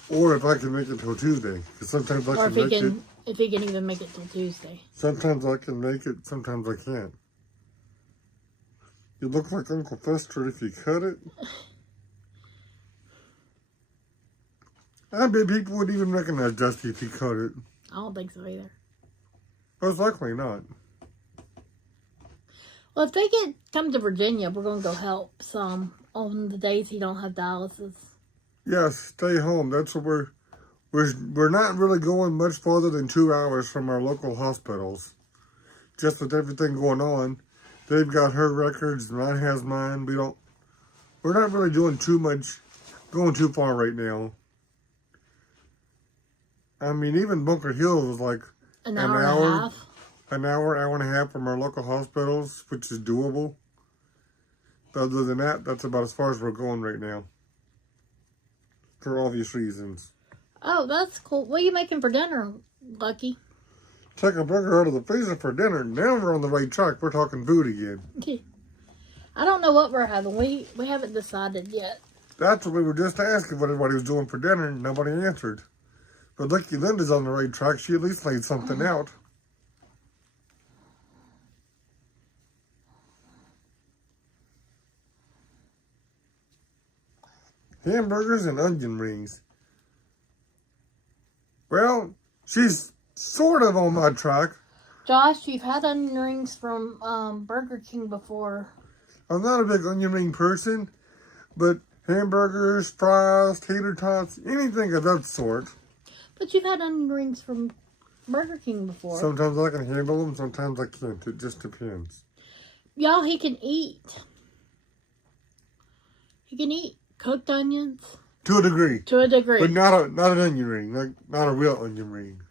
Or if I can make it till Tuesday, because sometimes I can make it. If he can even make it till Tuesday. Sometimes I can make it, sometimes I can't. You look like Uncle Fester if you cut it. I bet people wouldn't even recognize Dusty if he cut it. I don't think so either. Most likely not. Well, if they come to Virginia, we're going to go help some on the days he don't have dialysis. Yes, stay home. That's what we're not really going much farther than 2 hours from our local hospitals. Just with everything going on. They've got her records, mine has mine. We're not really doing too much, going too far right now. I mean, even Bunker Hill was like an hour and a half. An hour and a half from our local hospitals, which is doable. But other than that, that's about as far as we're going right now. For obvious reasons. Oh, that's cool. What are you making for dinner, Lucky? Take a burger out of the freezer for dinner. Now we're on the right track. We're talking food again. I don't know what we're having. We haven't decided yet. That's what we were just asking what everybody was doing for dinner, and nobody answered. But Lucky Linda's on the right track. She at least laid something out. Hamburgers and onion rings. Well, she's sort of on my track. Josh, you've had onion rings from Burger King before. I'm not a big onion ring person, but hamburgers, fries, tater tots, anything of that sort. But you've had onion rings from Burger King before. Sometimes I can handle them, sometimes I can't. It just depends. Y'all, he can eat cooked onions. To a degree. To a degree. But not an onion ring. Not a real onion ring.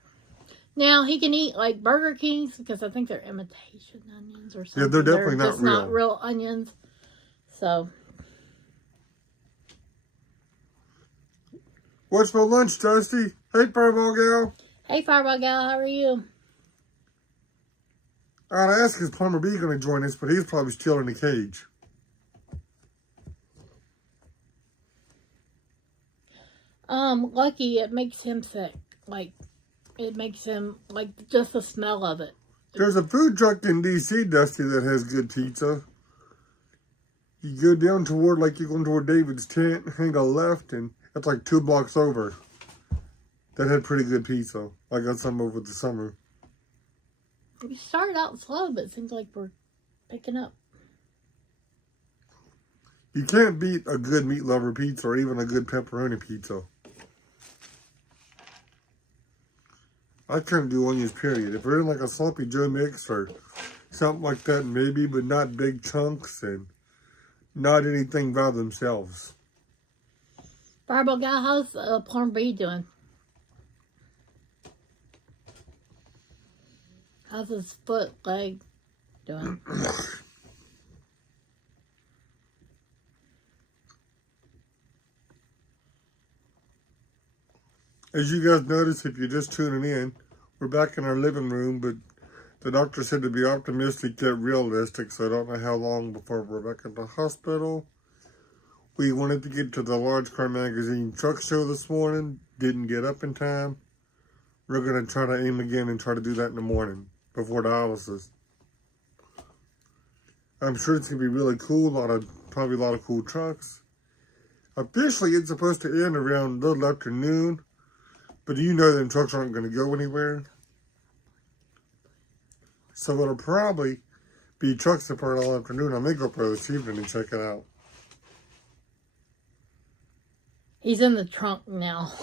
Now, he can eat like Burger King's because I think they're imitation onions or something. Yeah, they're definitely just not real. not real onions. So. What's for lunch, Dusty? Hey, Fireball Gal. Hey, Fireball Gal, how are you? I'd ask is Plumber B going to join us, but he's probably still in the cage. Lucky, it makes him sick. It makes him, just the smell of it. There's a food truck in D.C., Dusty, that has good pizza. You go down toward, you're going toward David's tent, hang a left, and it's 2 blocks over. That had pretty good pizza. I got some over the summer. We started out slow, but it seems like we're picking up. You can't beat a good meat lover pizza or even a good pepperoni pizza. I couldn't do onions, period. If they're in like a sloppy Joe mix or something like that, maybe, but not big chunks and not anything by themselves. Fireball guy, how's Plum B doing? How's his foot, leg doing? As you guys notice, if you're just tuning in, we're back in our living room, but the doctor said to be optimistic yet realistic, so I don't know how long before we're back at the hospital. We wanted to get to the Large Car Magazine truck show this morning, didn't get up in time. We're going to try to aim again and try to do that in the morning before dialysis. I'm sure it's going to be really cool, probably a lot of cool trucks. Officially, it's supposed to end around a little after noon. But you know them trucks aren't going to go anywhere. So it'll probably be truck support all afternoon. I may go up there this evening and check it out. He's in the trunk now.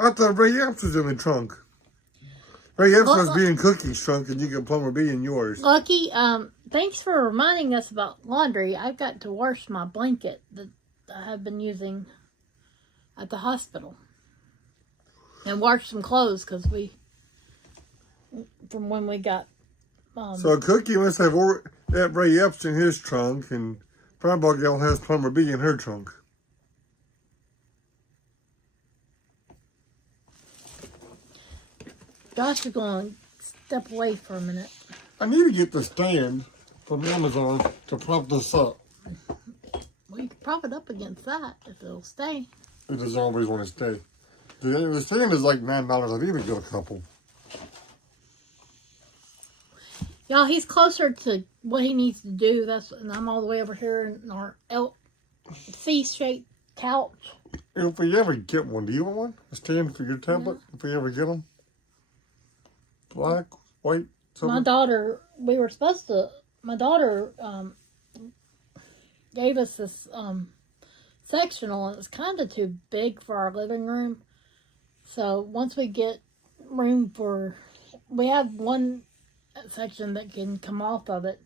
I thought Ray Epps was in the trunk. Ray Epps must be in Cookie's trunk and you can Plumber B in yours. Lucky, thanks for reminding us about laundry. I've got to wash my blanket that I have been using at the hospital. And wash some clothes because from when we got... so Cookie must have Ray Epps in his trunk and Fireball Gal has Plumber B in her trunk. Josh is going to step away for a minute. I need to get the stand from Amazon to prop this up. Well, you can prop it up against that if it'll stay. It doesn't always want to stay. The stand is like $9. I need to get a couple. Y'all, he's closer to what he needs to do. And I'm all the way over here in our C-shaped couch. If we ever get one, do you want one? A stand for your tablet? Yeah. If we ever get them? Black, white, silver? My daughter gave us this sectional, and it's kind of too big for our living room. So once we get room we have one section that can come off of it.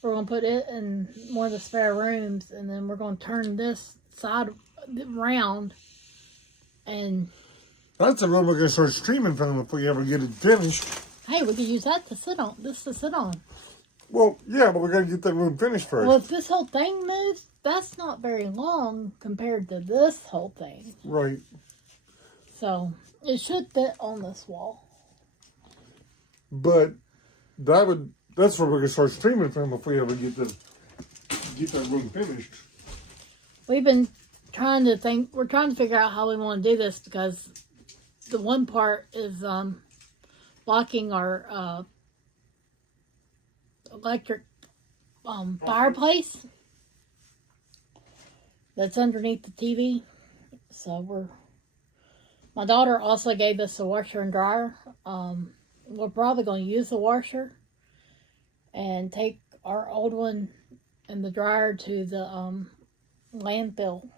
We're going to put it in one of the spare rooms, and then we're going to turn this side around. And that's the room we're going to start streaming from if we ever get it finished. Hey, we could use that to sit on. This to sit on. Well, yeah, but we got to get that room finished first. Well, if this whole thing moves, that's not very long compared to this whole thing. Right. So, it should fit on this wall. But that's where we're going to start streaming from if we ever get that room finished. We've been we're trying to figure out how we want to do this because the one part is blocking our electric fireplace that's underneath the TV. So my daughter also gave us a washer and dryer. We're probably going to use the washer and take our old one and the dryer to the landfill.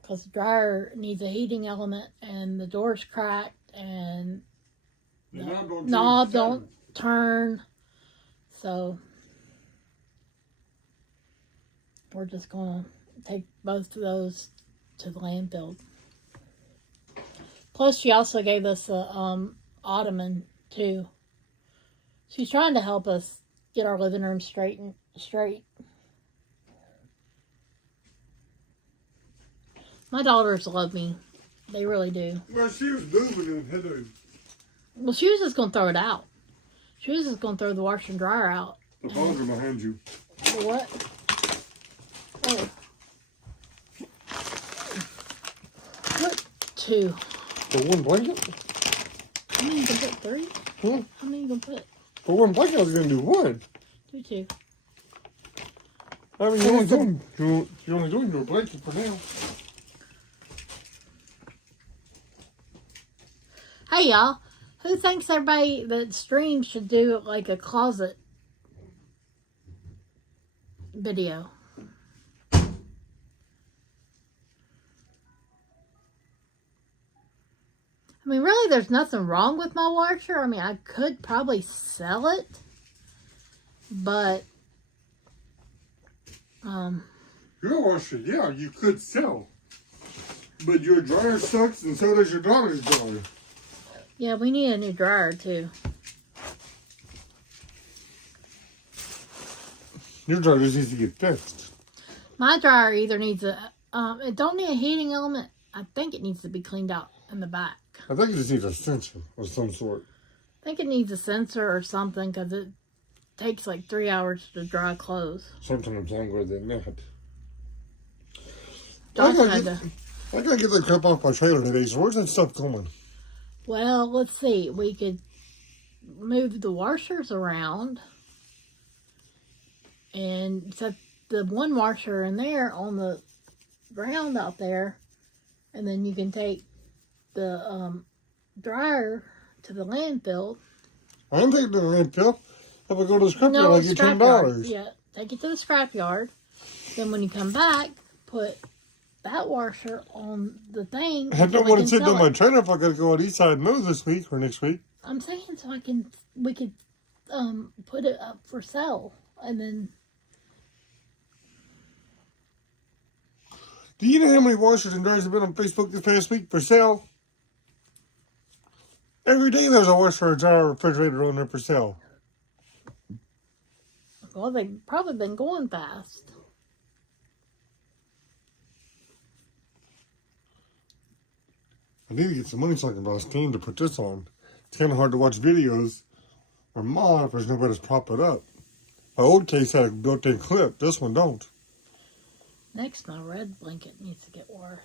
Because the dryer needs a heating element and the door's cracked and the knob don't turn. So we're just going to take both of those to the landfill. Plus she also gave us a ottoman too. She's trying to help us get our living room straight. My daughters love me. They really do. Well, she was moving and hit Well, she was just going to throw it out. She was just going to throw the washer and dryer out. The phones are behind you. What? Oh. What? 2. For one blanket? How many you going to put? 3? Huh? How many you going to put? For one blanket, I was going to do one. Do 2. I mean, you're only doing your blanket for now. Hey, y'all. Who thinks everybody that streams should do like a closet video? I mean, really, there's nothing wrong with my washer. I mean, I could probably sell it, but, Your washer, yeah, you could sell. But your dryer sucks and so does your daughter's dryer. yeah, we need a new dryer, too. Your dryer just needs to get fixed. My dryer either needs it don't need a heating element. I think it needs to be cleaned out in the back. I think it just needs a sensor of some sort. I think it needs a sensor or something because it takes like 3 hours to dry clothes. Sometimes longer than that. Josh I had to. gotta get that crap off my trailer today, so where's that stuff going? Well, let's see. We could move the washers around and set the one washer in there on the ground out there, and then you can take the dryer to the landfill. I ain't taking it to the landfill. If I go to the scrapyard, No, I get $10. Yeah, take it to the scrapyard. Then when you come back, put that washer on the thing. I don't we want can to sit sell on my it. trailer if I gotta go on east side and move this week or next week. I'm saying so we could put it up for sale, and then Do you know how many washers and dryers have been on Facebook this past week for sale? Every day there's a washer, a dryer, refrigerator on there for sale. well, they've probably been going fast. I need to get some money so I can buy a stand to put this on. It's kind of hard to watch videos or mod if there's nobody to prop it up. My old case had a built-in clip. This one don't. Next, my red blanket needs to get washed.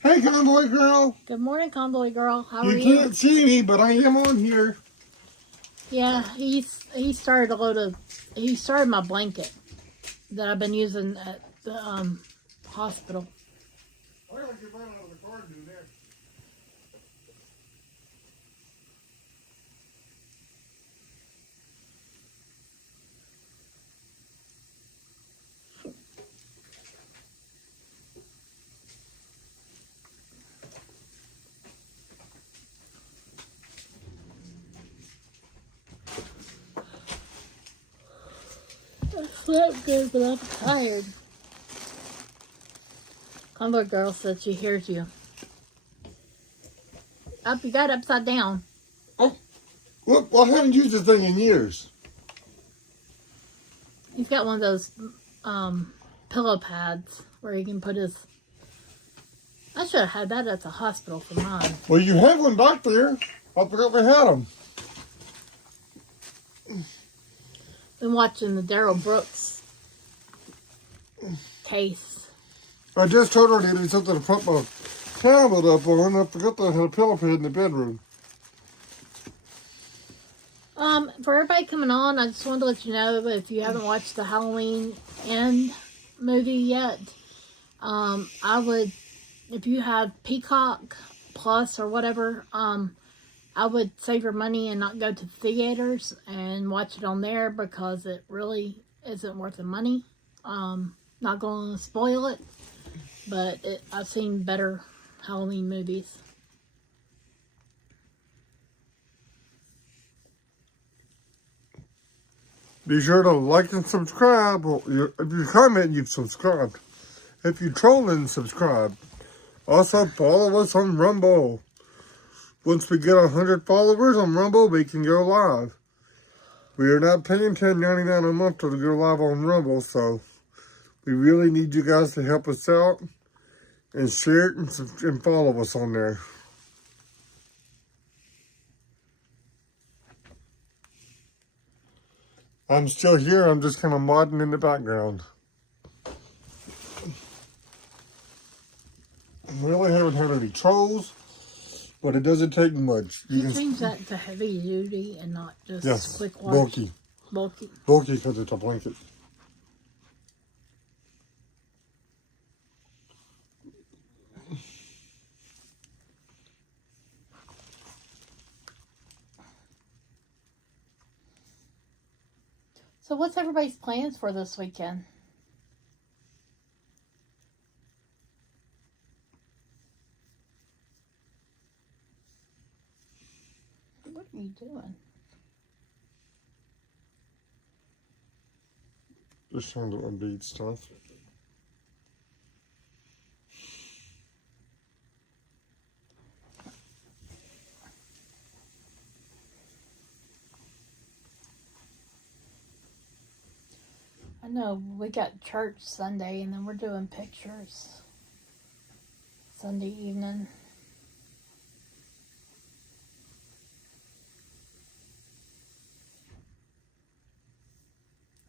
Hey, convoy girl. Good morning, convoy girl. How are You you? can't see me, but I am on here. Yeah, he started he started my blanket that I've been using at the hospital. I gotta get mine out of the car and do that. I slept good, but I'm tired. Convoy girl said she hears you. Up, you got it upside down. Oh, look, well, I haven't used this thing in years. He's got one of those pillow pads where he can put his. I should have had that at the hospital for mine. Well, you have one back there. I forgot we had them. Been watching the Daryl Brooks case. I just told her I needed something to put my tablet up on. I forgot that I had a pillow pad in the bedroom. For everybody coming on, I just wanted to let you know that if you haven't watched the Halloween End movie yet, I would, if you have Peacock Plus or whatever, I would save your money and not go to the theaters and watch it on there because it really isn't worth the money. Not going to spoil it, but I've seen better Halloween movies. Be sure to like and subscribe. Well, if you comment, you've subscribed. If you trolling, subscribe. Also, follow us on Rumble. Once we get 100 followers on Rumble, we can go live. We are not paying $10.99 a month to go live on Rumble, so we really need you guys to help us out and share it and follow us on there. I'm still here. I'm just kind of modding in the background. I really haven't had any trolls, but it doesn't take much. You can change that to heavy duty and not just quick wash. Bulky. Bulky. Bulky because it's a blanket. So what's everybody's plans for this weekend? doing? Just trying to unbead stuff. I know we got church Sunday and then we're doing pictures Sunday evening.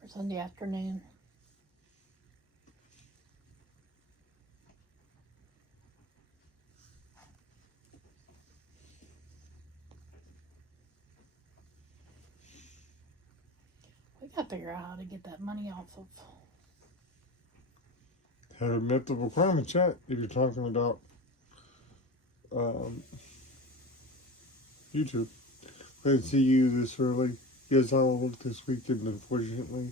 Or Sunday afternoon. We gotta figure out how to get that money off of. Haven't met the requirements yet if you're talking about YouTube. I didn't see you this early. Yes, I'll work this weekend, unfortunately.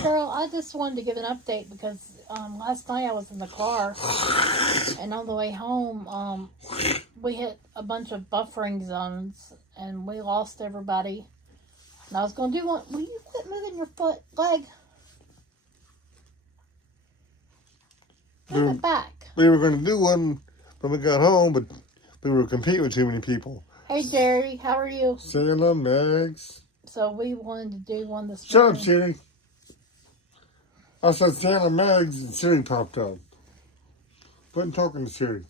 Girl, I just wanted to give an update because last night I was in the car and on the way home we hit a bunch of buffering zones and we lost everybody. And I was going to do one. Will you quit moving your leg? Move it back. We were going to do one when we got home, but we were competing with too many people. Hey, Jerry. How are you? Santa Mags. So we wanted to do one this Shut morning. up, Siri. I said Santa Mags and Siri popped up. Wasn't talking to Siri.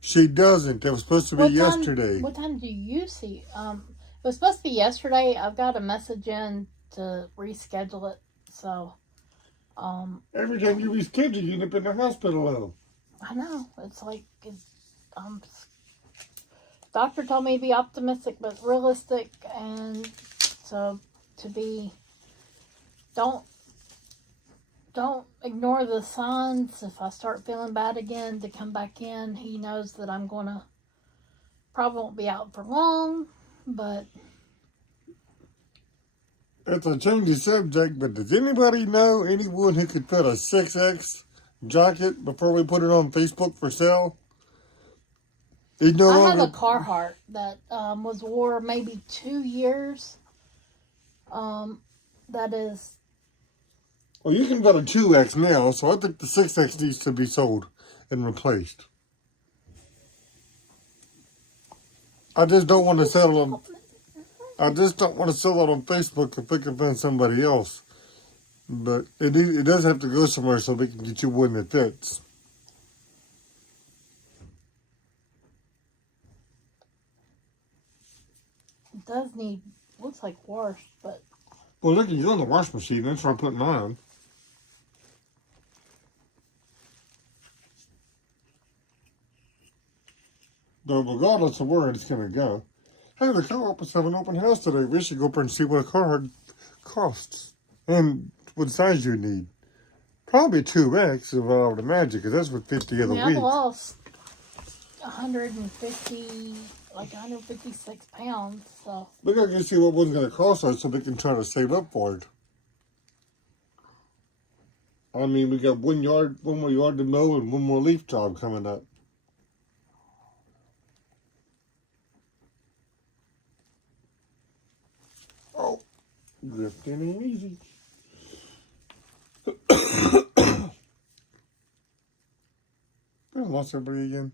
She doesn't. That was supposed to be yesterday. What time do you see? It was supposed to be yesterday. I've got a message in to reschedule it. So, every time you reschedule, you end up in the hospital though. I know. It's like, doctor told me to be optimistic but realistic, and so to be, don't ignore the signs. If I start feeling bad again, to come back in. He knows that I'm gonna probably won't be out for long, but It's a change of subject, but does anybody know anyone who could put a 6X jacket before we put it on Facebook for sale? I have a Carhartt that was wore maybe 2 years. That is. Well, you can put a 2X now, so I think the 6X needs to be sold and replaced. I just don't want to sell them. I just don't want to sell it on Facebook if we can find somebody else. But it does have to go somewhere so we can get you one that fits. It does need, looks like washed, but. Well, look, you're in the wash machine. That's where I'm putting mine on. But regardless of where it's going to go. Hey, the co-op's having an open house today. We should go up there and see what a car costs. And what size you need. Probably 2X, if I would imagine, because that's what 50 of the week. I've lost 156 pounds, so. We got to see what one's going to cost us so we can try to save up for it. I mean, we got one more yard to mow and one more leaf job coming up. Oh, drifting ain't easy. I lost everybody again.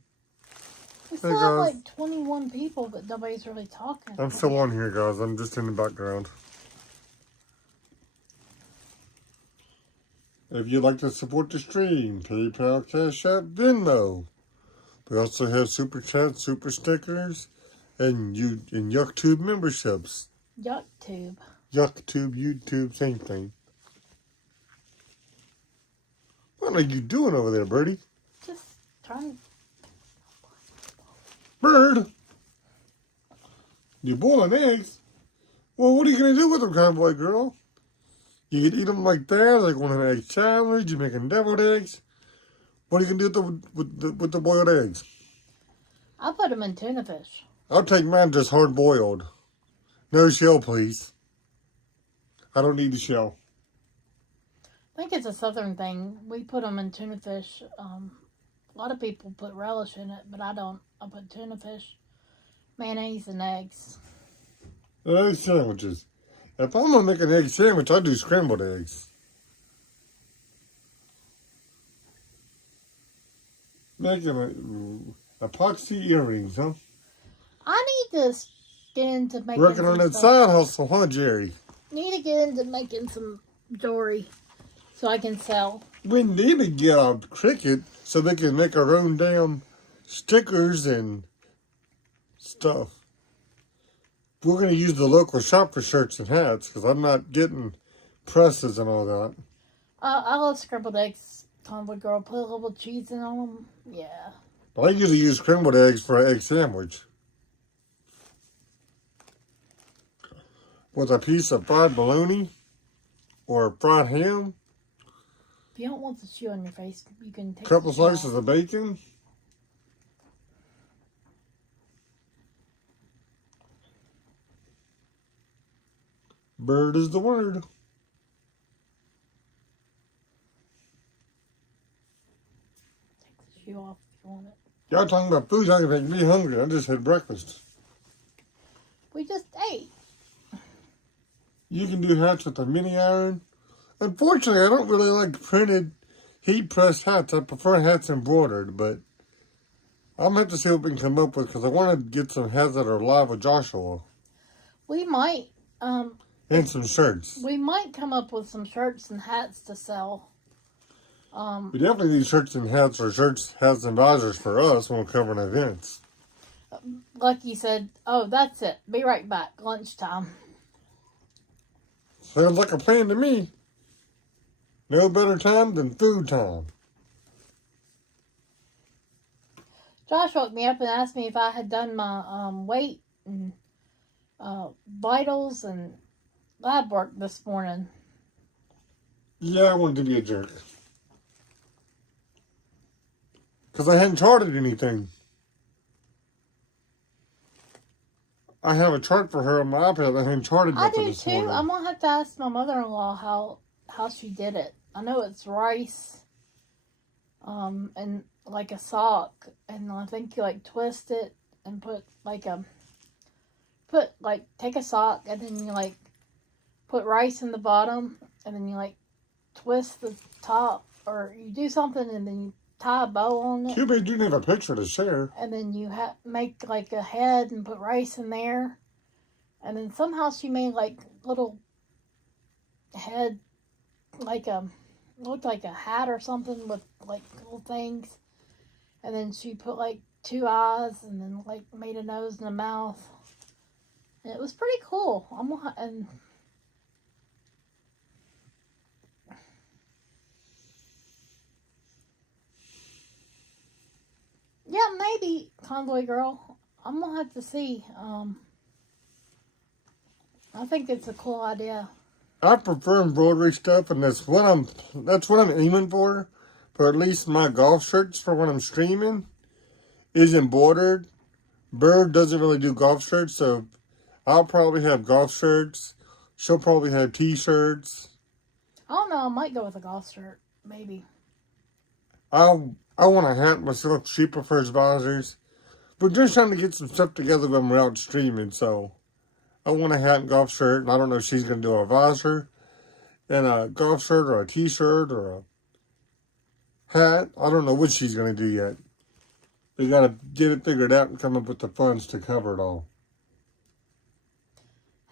We still have like 21 people, but nobody's really talking. I'm still on here, guys. I'm just in the background. If you'd like to support the stream, PayPal, Cash App, Venmo. We also have Super Chat, Super Stickers, and YuckTube memberships. YuckTube. YuckTube, YouTube, same thing. What are you doing over there, Birdie? Just trying. Bird! You're boiling eggs? Well, what are you going to do with them, cowboy girl? You can eat them like that, like on an egg sandwich, you're making deviled eggs. What are you going to do with the boiled eggs? I'll put them in tuna fish. I'll take mine just hard boiled. No shell, please. I don't need the shell. I think it's a southern thing. We put them in tuna fish A lot of people put relish in it, but I don't. I put tuna fish, mayonnaise, and eggs. Egg sandwiches. If I'm gonna make an egg sandwich, I do scrambled eggs. Making epoxy earrings, huh? I need to get into making Working on that side hustle, huh, Jerry? Need to get into making some jewelry so I can sell. We need to get a Cricut so we can make our own damn stickers and stuff. We're going to use the local shop for shirts and hats because I'm not getting presses and all that. I love scrambled eggs, Convoy Girl. Put a little cheese in on them. Yeah. But I usually use scrambled eggs for an egg sandwich. With a piece of fried bologna or fried ham. If you don't want the chew on your face, you can take A couple slices of bacon. Bird is the word. Take the chew off if you want it. Y'all talking about food, y'all gonna make me hungry. I just had breakfast. We just ate. You can do hats with a mini iron. Unfortunately, I don't really like printed heat press hats. I prefer hats embroidered, but I'm gonna have to see what we can come up with because I want to get some hats that are live with Joshua. We might, And some shirts. we might come up with some shirts and hats to sell. We definitely need shirts and hats or shirts, hats, and visors for us when we're covering events. Lucky said, "Oh, that's it. Be right back. Lunchtime." Sounds like a plan to me. No better time than food time. Josh woke me up and asked me if I had done my weight and vitals and lab work this morning. Yeah, I wanted to be a jerk. Because I hadn't charted anything. I have a chart for her on my iPad. I hadn't charted I nothing do this too. morning. I'm gonna have to ask my mother-in-law how she did it. I know it's rice, and like a sock, and I think you like twist it and take a sock and then you like put rice in the bottom and then you like twist the top or you do something and then you tie a bow on it. Too bad you didn't have a picture to share. And then you make like a head and put rice in there. And then somehow she made like little head, looked like a hat or something with like little things. And then she put like 2 eyes and then like made a nose and a mouth. And it was pretty cool. Yeah, maybe, Convoy Girl. I'm gonna have to see. I think it's a cool idea. I prefer embroidery stuff, and that's what I'm aiming for. For at least my golf shirts for when I'm streaming is embroidered. Bird doesn't really do golf shirts, so I'll probably have golf shirts. She'll probably have t-shirts. I don't know. I might go with a golf shirt, maybe. I want a hat myself. She prefers visors. We're just trying to get some stuff together when we're out streaming, so I want a hat and golf shirt, and I don't know if she's going to do a visor and a golf shirt or a t-shirt or a hat. I don't know what she's going to do yet. We got to get it figured out and come up with the funds to cover it all.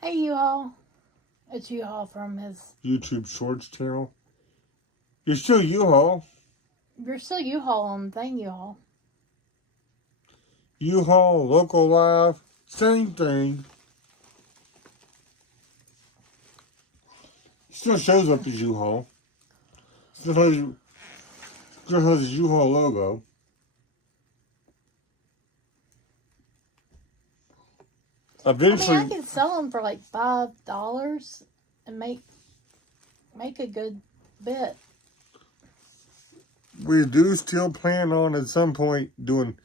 Hey, U-Haul. It's U-Haul from his... YouTube Shorts channel. You're still U-Haul. You're still U-Haul on the thing, U-Haul. U-Haul, Local Live, same thing. Still shows up as U-Haul. Still has his U-Haul logo. Eventually, I can sell them for like $5 and make a good bit. we do still plan on at some point doing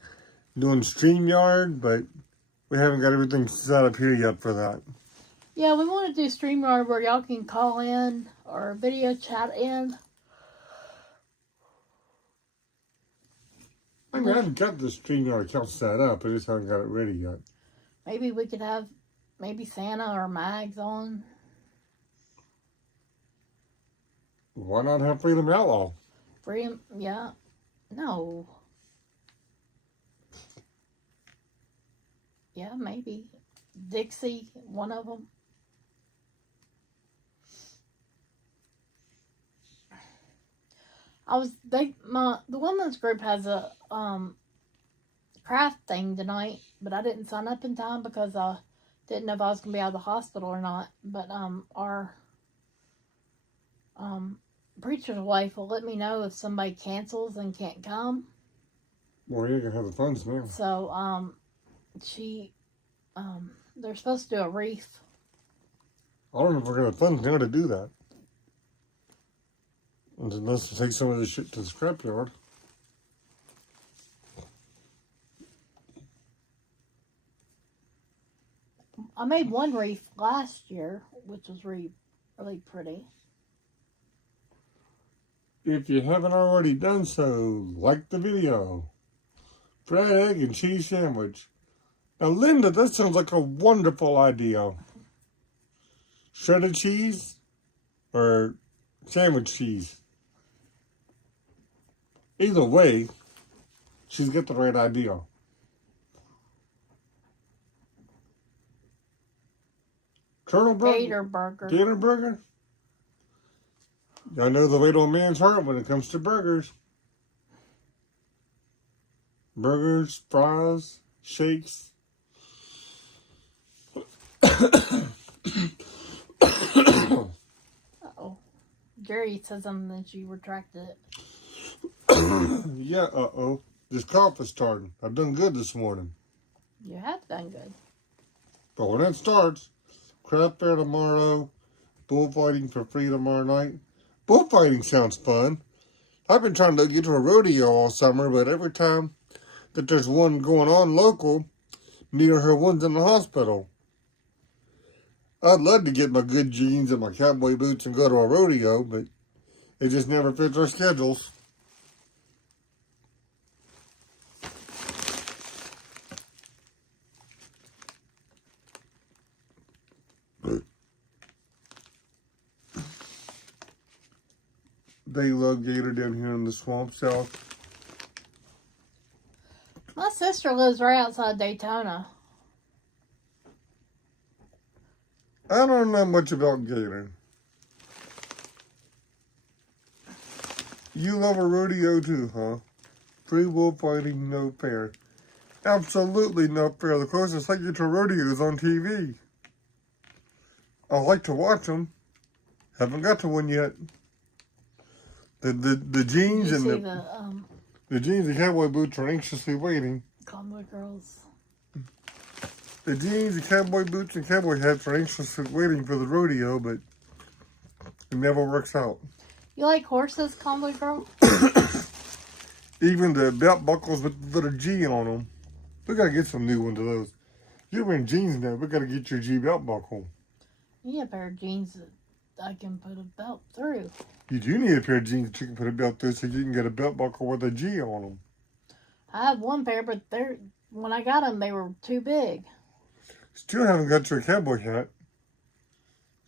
StreamYard, but we haven't got everything set up here yet for that. Yeah, we want to do StreamYard where y'all can call in or video chat in. I mean, I haven't got the StreamYard account set up. I just haven't got it ready yet. Maybe we could have Santa or Mags on. Why not have Freedom Outlaw? Freedom, yeah. No. Yeah, maybe. Dixie, one of them. The women's group has a craft thing tonight, but I didn't sign up in time because I didn't know if I was gonna be out of the hospital or not. But our preacher's wife will let me know if somebody cancels and can't come. Well, you're gonna have the funds now. So they're supposed to do a wreath. I don't know if we're gonna have funds now to do that. Unless we take some of this shit to the scrapyard. I made one wreath last year, which was really pretty. If you haven't already done so, like the video. Fried egg and cheese sandwich. Now, Linda, that sounds like a wonderful idea. Shredded cheese or sandwich cheese? Either way, she's got the right idea. Colonel Burger? Gator burger. Gator burger? I know the weight on a man's heart when it comes to burgers. Burgers, fries, shakes. Uh-oh. Jerry said something and she retracted it. Yeah, uh-oh. This cough is starting. I've done good this morning. You have done good. But when it starts, craft fair tomorrow, bullfighting for free tomorrow night. Bullfighting sounds fun. I've been trying to get to a rodeo all summer, but every time that there's one going on local, me or her one's in the hospital. I'd love to get my good jeans and my cowboy boots and go to a rodeo, but it just never fits our schedules. They love gator down here in the swamp south. My sister lives right outside Daytona. I don't know much about gator. You love a rodeo too, huh? Free bullfighting, no fair. Absolutely no fair. The closest I get to rodeo is on TV. I like to watch them. Haven't got to one yet. The jeans and the jeans and cowboy boots are anxiously waiting. Convoy girls. The jeans, the cowboy boots, and cowboy hats are anxiously waiting for the rodeo, but it never works out. You like horses, convoy girl? Even the belt buckles with the little G on them. We gotta get some new ones of those. You're wearing jeans now. We gotta get your G belt buckle. You need a pair of jeans that I can put a belt through. You do need a pair of jeans that you can put a belt through so you can get a belt buckle with a G on them. I have one pair, but when I got them, they were too big. Still haven't got your cowboy hat.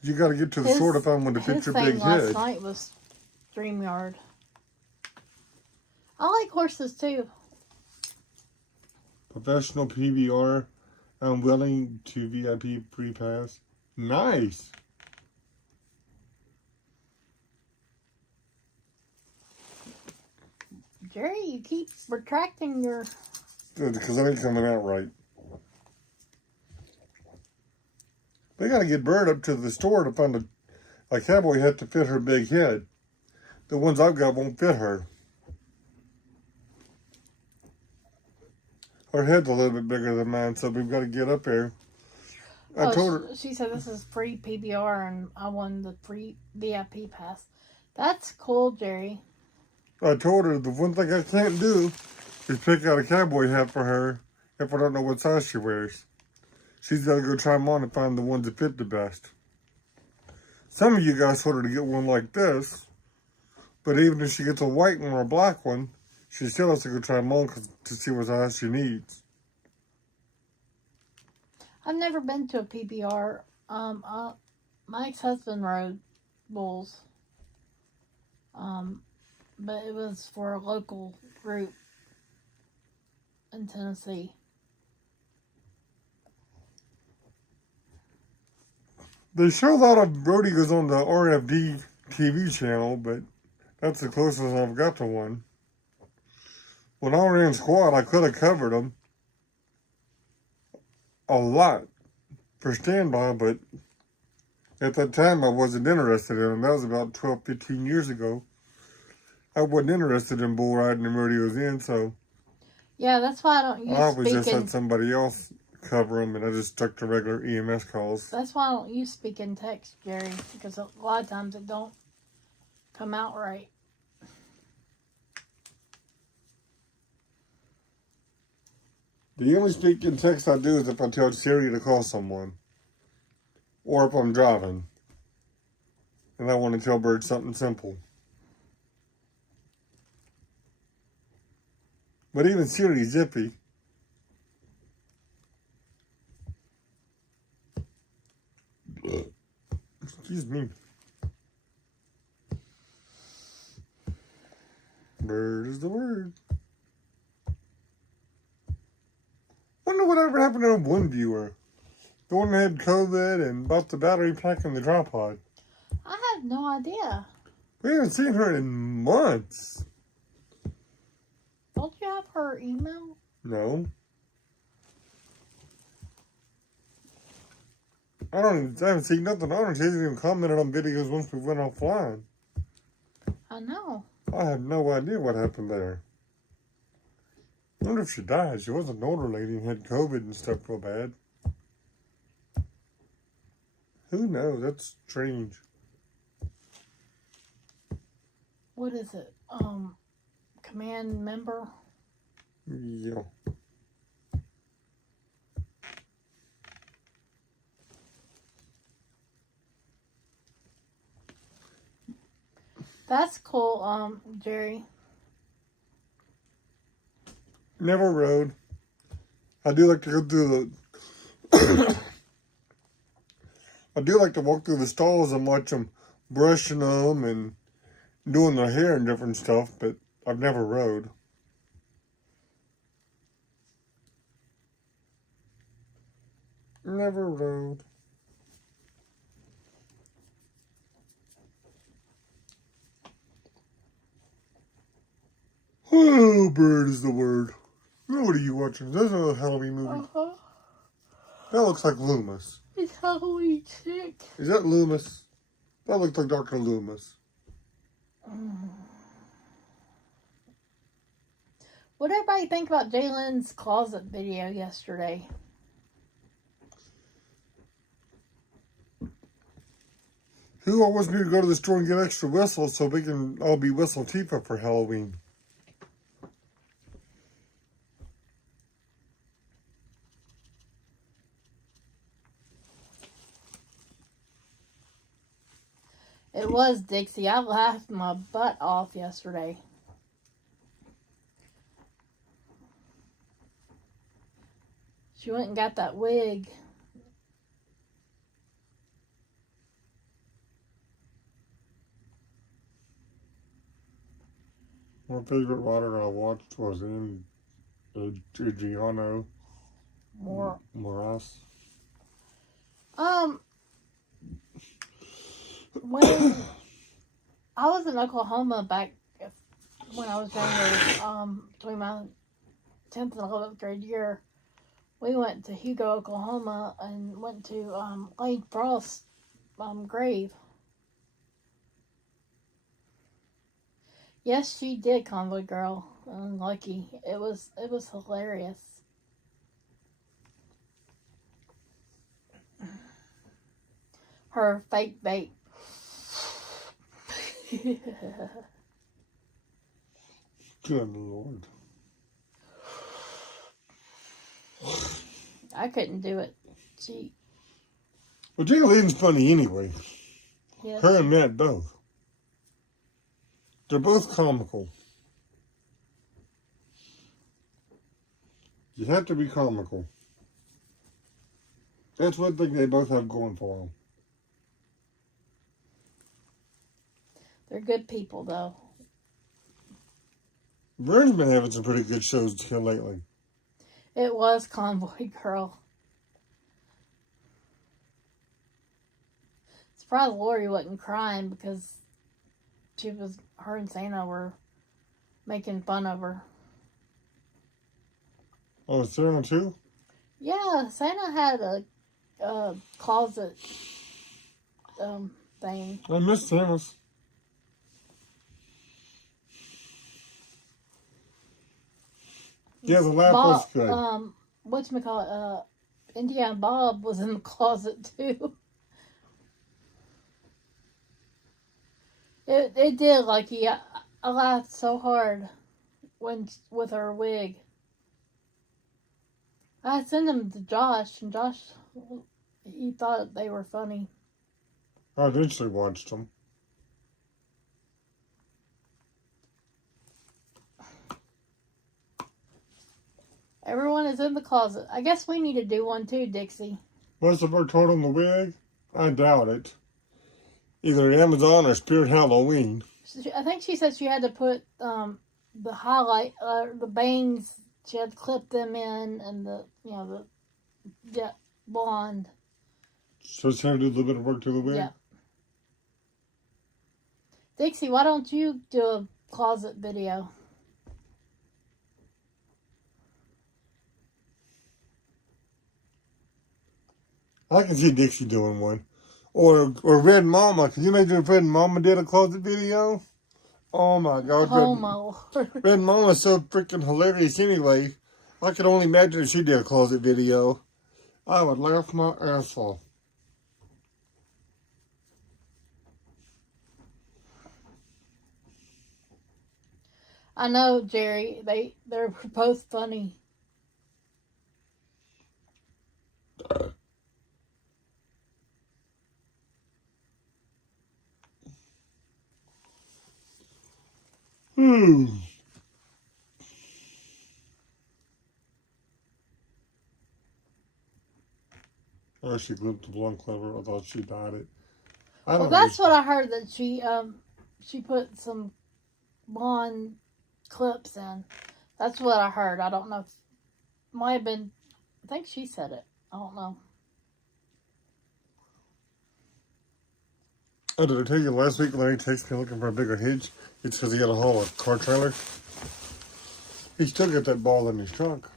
You gotta get to the store to find one to fit your big head. Last night was StreamYard. I like horses too. Professional PBR. I'm willing to VIP free pass. Nice. Jerry, you keep retracting your... Good, because it ain't coming out right. They gotta get Bird up to the store to find a cowboy hat to fit her big head. The ones I've got won't fit her. Her head's a little bit bigger than mine, so we've got to get up there. I told her. She said this is free PBR and I won the free VIP pass. That's cool, Jerry. I told her the one thing I can't do is pick out a cowboy hat for her if I don't know what size she wears. She's got to go try them on and find the ones that fit the best. Some of you guys told her to get one like this, but even if she gets a white one or a black one, she still has to go try them on to see what size she needs. I've never been to a PBR. My ex-husband rode bulls. But it was for a local group in Tennessee. They show a lot of rodeos on the RFD TV channel, but that's the closest I've got to one. When I ran squad, I could have covered them a lot for standby, but at that time I wasn't interested in them. That was about 12, 15 years ago. I wasn't interested in bull riding and rodeos in, so yeah, that's why I don't use I always speaking. just had somebody else cover them, and I just stuck to regular EMS calls. That's why I don't use speak and text, Jerry, because a lot of times it don't come out right. The only speak and text I do is if I tell Siri to call someone, or if I'm driving, and I want to tell Bird something simple. But even Siri's zippy. Excuse me. Bird is the word. Wonder whatever happened to one viewer. The one that had COVID and bought the battery pack in the tripod. I have no idea. We haven't seen her in months. Don't you have her email? No. I haven't seen nothing on her. She hasn't even commented on videos once we went offline. I know. I have no idea what happened there. I wonder if she died. She was an older lady and had COVID and stuff real bad. Who knows? That's strange. What is it? Command member? Yeah. That's cool, Jerry. Never rode. I do like to go through the... I do like to walk through the stalls and watch them brushing them and doing their hair and different stuff, but I've never rode. Never rode. Oh, Bird is the word. What are you watching? This is a Halloween movie. Uh-huh. That looks like Loomis. It's Halloween 6. Is that Loomis? That looks like Dr. Loomis. What did everybody think about Jalen's closet video yesterday? Who always need to go to the store and get extra whistles so we can all be Whistle Tifa for Halloween? It was Dixie. I laughed my butt off yesterday. She went and got that wig. My favorite writer I watched was Adriano Moras. When I was in Oklahoma back when I was younger, between my 10th and 11th grade year, we went to Hugo, Oklahoma, and went to Lane Frost's grave. Yes, she did, Convoy Girl. Lucky. It was hilarious. Her fake bait. Good Lord. I couldn't do it. Well, Jalen's funny anyway. Yes. Her and Matt both. They're both comical. You have to be comical. That's one thing they both have going for them. They're good people, though. Vern's been having some pretty good shows here lately. It was Convoy Girl. Surprised Lori wasn't crying because her and Santa were making fun of her. Oh, is Sarah too? Yeah, Santa had a closet thing. I missed Santa's. Yeah, the laugh was good. Whatchamacallit, Indiana Bob was in the closet too. It did, like, I laughed so hard with her wig. I sent them to Josh, and Josh, he thought they were funny. I eventually watched them. Everyone is in the closet. I guess we need to do one too, Dixie. Most of her told on the wig? I doubt it. Either Amazon or Spirit Halloween. I think she said she had to put the highlight, the bangs. She had to clip them in, and the blonde. So it's going to do a little bit of work to the wig? Yeah. Dixie, why don't you do a closet video? I can see Dixie doing one. Or Red Mama. Can you imagine if Red Mama did a closet video? Oh my God. Oh my Lord. Red Mama's so freaking hilarious anyway. I could only imagine if she did a closet video. I would laugh my ass off. I know, Jerry. They're both funny. Oh, she clipped the blonde clever. I thought she dyed it. Well, that's what I heard, that she put some blonde clips in. That's what I heard. I don't know. Might have been. I think she said it. I don't know. Oh, did I tell you last week Larry texted me looking for a bigger hitch? It's because he had a haul of car trailer. He still got that ball in his trunk.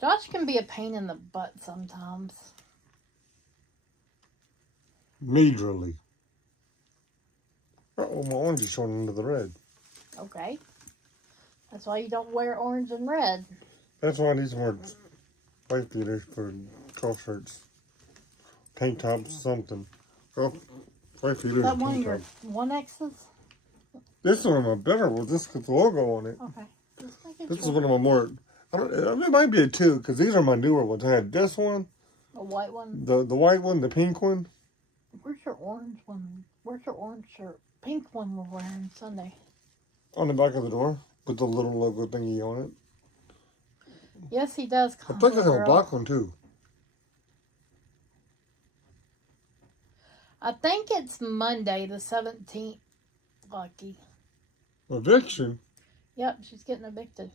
Josh can be a pain in the butt sometimes. Majorly. Uh-oh, my orange is showing into the red. Okay. That's why you don't wear orange and red. That's why I need some more white beaters for golf shirts. Tank tops, something. Golf, white beaters. Is that and one of tank your tops. 1Xs? This one my better one. This got the logo on it. Okay. This is one of my more. It might be a 2 because these are my newer ones. I had this one, A white one. the white one, the pink one. Where's your orange one? Where's your orange shirt? Pink one we're wearing Sunday. On the back of the door with the little logo thingy on it. Yes, he does. I think I have a black one too. I think it's Monday, the 17th, Lucky. Eviction? Yep, she's getting evicted.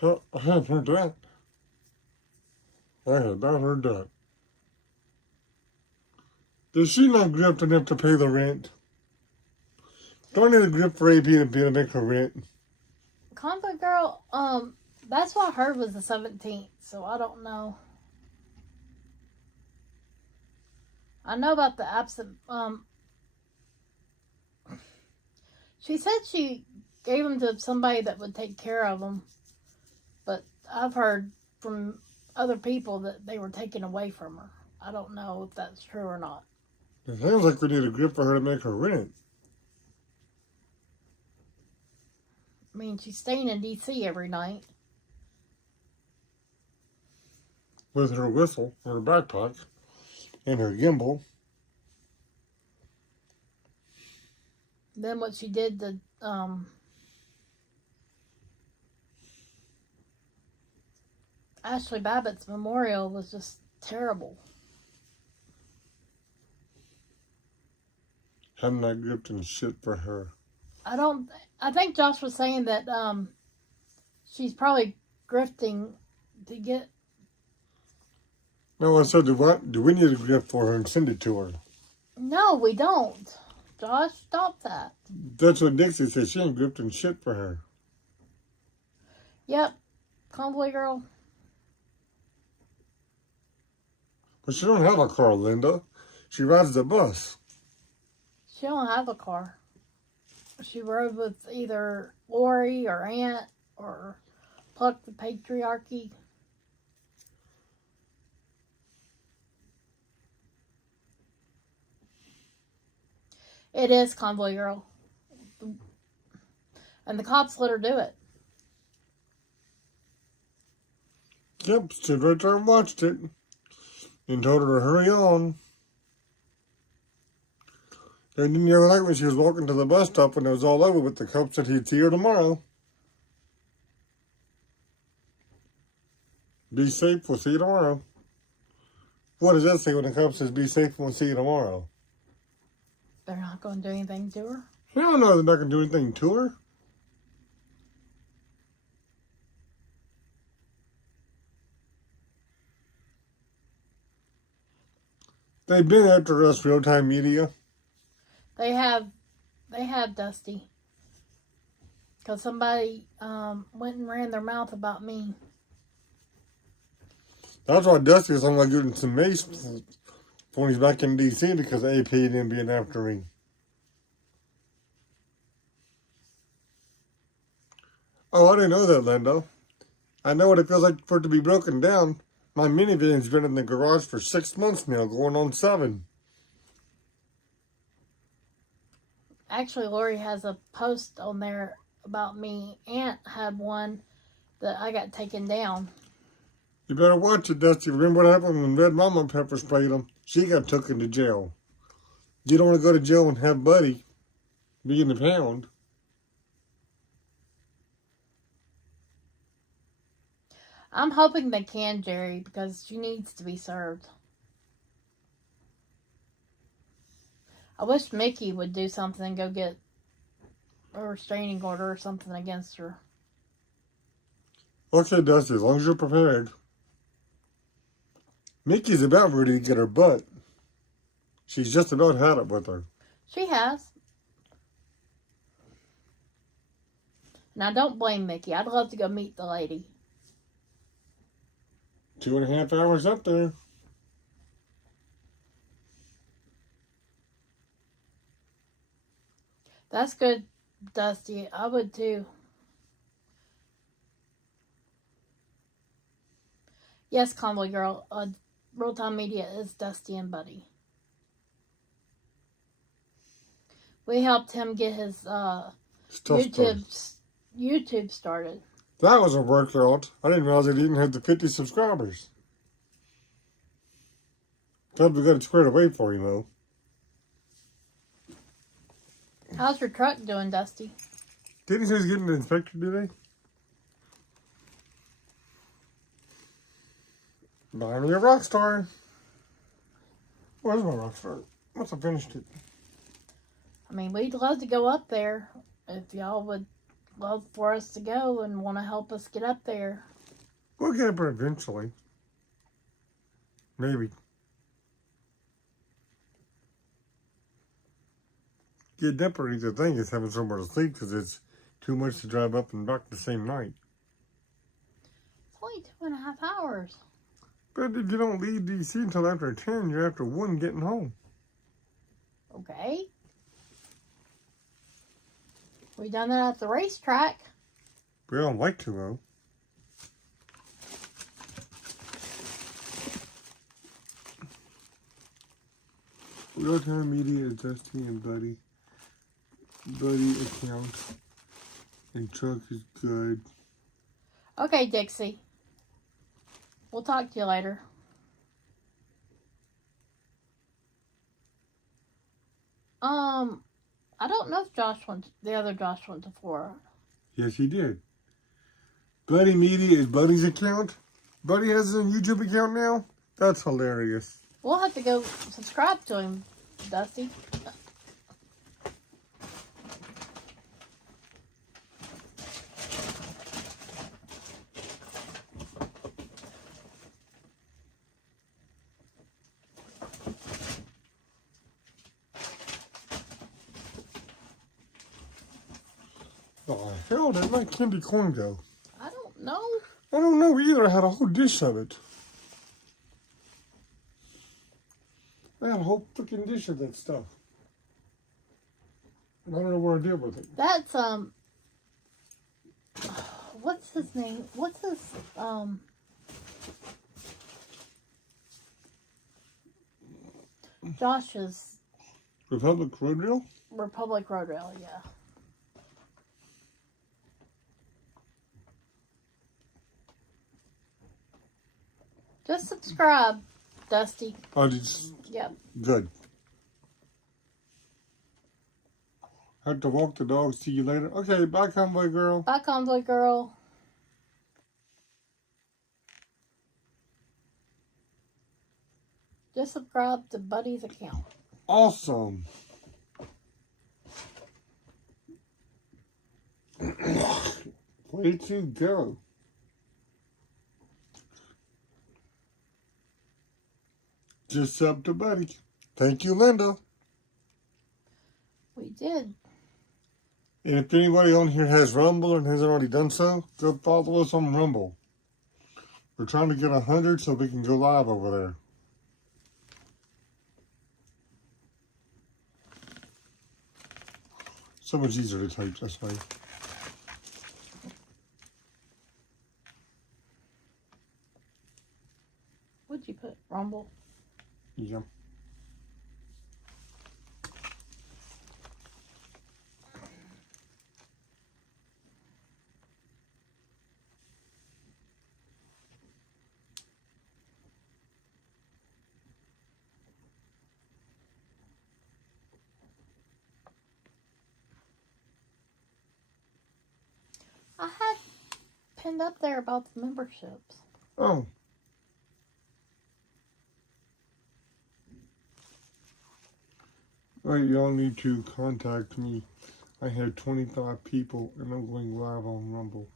I haven't heard that. I have not heard that. Does she not grip enough to pay the rent? Do I need a grip for AP to make her rent? Convoy Girl, that's what I heard was the 17th, so I don't know. I know about the absent, she said she gave them to somebody that would take care of them, but I've heard from other people that they were taken away from her. I don't know if that's true or not. It sounds like we need a grip for her to make her rent. I mean, she's staying in D.C. every night. With her whistle, her backpack, and her gimbal. Then what she did to Ashley Babbitt's memorial was just terrible. I'm not grifting shit for her. I think Josh was saying that she's probably grifting to get. No, I said, do we need a grift for her and send it to her? No, we don't. Josh, stop that. That's what Dixie said. She ain't grifting shit for her. Yep, convoy girl. But she don't have a car, Linda. She rides the bus. She don't have a car. She rode with either Lori or Aunt or Pluck the Patriarchy. It is convoy girl. And the cops let her do it. Yep, stood right there and watched it. And told her to hurry on. And then the other night when she was walking to the bus stop when it was all over with, the cop said he'd see her tomorrow. Be safe, we'll see you tomorrow. What does that say when the cop says be safe, we'll see you tomorrow? They're not going to do anything to her. Hell no, they're not going to do anything to her. They've been after us, real-time media. They have Dusty. Because somebody went and ran their mouth about me. That's why Dusty is only getting some mace when he's back in D.C. because AP didn't being after me. Oh, I didn't know that, Linda. I know what it feels like for it to be broken down. My minivan's been in the garage for 6 months now, going on 7. Actually, Lori has a post on there about me. Aunt had one that I got taken down. You better watch it, Dusty. Remember what happened when Red Mama pepper sprayed him? She got taken to jail. You don't want to go to jail and have Buddy be in the pound. I'm hoping they can, Jerry, because she needs to be served. I wish Mickey would do something and go get a restraining order or something against her. Okay, Dusty, as long as you're prepared. Mickey's about ready to get her butt. She's just about had it with her. She has. Now, don't blame Mickey. I'd love to go meet the lady. 2.5 hours up there. That's good, Dusty. I would too. Yes, Convoy Girl. Real-time media is Dusty and Buddy. We helped him get his YouTube started. That was a workout. I didn't realize it even had the 50 subscribers. Glad we got it squared away for you, though. How's your truck doing, Dusty? Didn't he say he's getting an inspector today? Buy me a rock star. Where's my rock star? Once I finished it. I mean, we'd love to go up there if y'all would love for us to go and want to help us get up there. We'll get up there eventually. Maybe. Getting up there is the thing is having somewhere to sleep because it's too much to drive up and back the same night. It's only 2.5 hours. But if you don't leave D.C. until after 10, you're after 1 getting home. Okay. We done that at the racetrack. We don't like to, though. Real-time media is Dusty and Buddy. Buddy account. And truck is good. Okay, Dixie. We'll talk to you later. I don't know if the other Josh went to Florida. Yes, he did. Buddy Media is Buddy's account. Buddy has a YouTube account now. That's hilarious. We'll have to go subscribe to him, Dusty. Oh, hell did my candy corn go? I don't know. I don't know either. I had a whole dish of it. I had a whole freaking dish of that stuff. And I don't know where I did with it. That's, what's his name? What's his, Josh's Republic Road Rail? Republic Road Rail, yeah. Just subscribe, Dusty. Oh, just Yep. good. Have to walk the dog. See you later. Okay, bye, convoy girl. Bye, Convoy Girl. Just subscribe to Buddy's account. Awesome. Way to go. Just sub to Buddy. Thank you, Linda. We did. And if anybody on here has Rumble and hasn't already done so, go follow us on Rumble. We're trying to get 100 so we can go live over there. So much easier to type this way. What'd you put? Rumble? Yeah. I had pinned up there about the memberships. Oh. Alright, y'all need to contact me. I had 25 people and I'm going live on Rumble.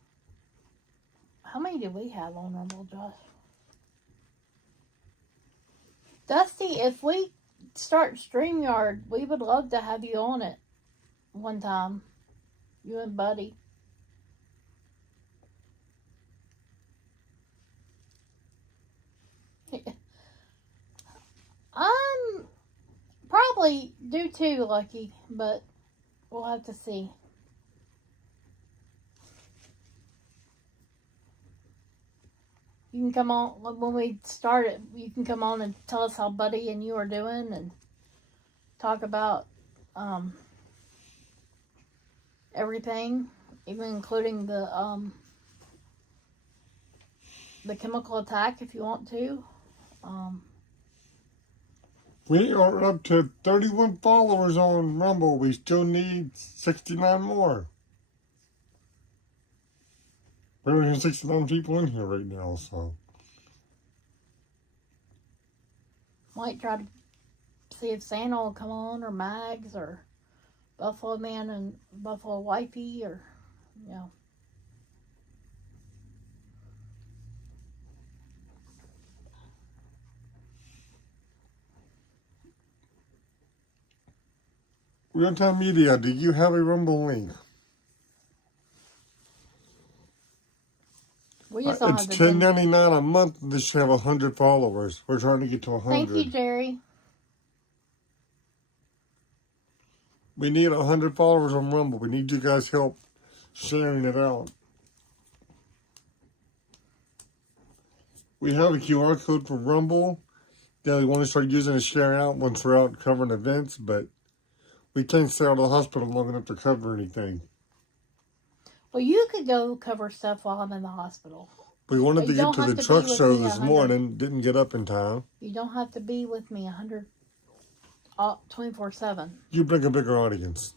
How many do we have on Rumble, Josh? Dusty, if we start StreamYard, we would love to have you on it one time. You and Buddy. I'm probably do too, Lucky, but we'll have to see. You can come on when we start it. You can come on and tell us how Buddy and you are doing, and talk about everything, even including the chemical attack if you want to. We are up to 31 followers on Rumble. We still need 69 more. We only have 69 people in here right now, so. Might try to see if Santa will come on, or Mags, or Buffalo Man and Buffalo Wifey, or, you know. Real-time media, do you have a Rumble link? We just don't It's have the $10.99 a month. This should have 100 followers. We're trying to get to 100. Thank you, Jerry. We need 100 followers on Rumble. We need you guys' help sharing it out. We have a QR code for Rumble that we want to start using to share out once we're out covering events, but we can't stay out of the hospital long enough to cover anything. Well, you could go cover stuff while I'm in the hospital. We wanted But to you get don't to have the to be truck with show me this 100. morning. Didn't get up in time. You don't have to be with me 24/7. You bring a bigger audience.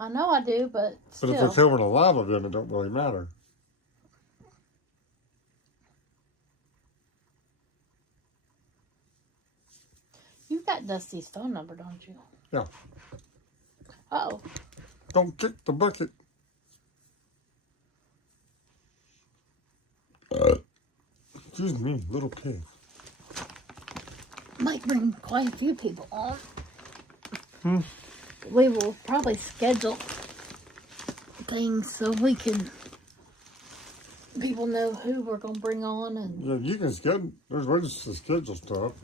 I know I do, but But if still. we're covering a lava, then it don't really matter. You got Dusty's phone number, don't you? Yeah. Uh-oh. Don't kick the bucket. Excuse me, little pig. Might bring quite a few people on. Hmm. We will probably schedule things so we can people know who we're gonna bring on and Yeah, you can schedule. There's ways to schedule stuff.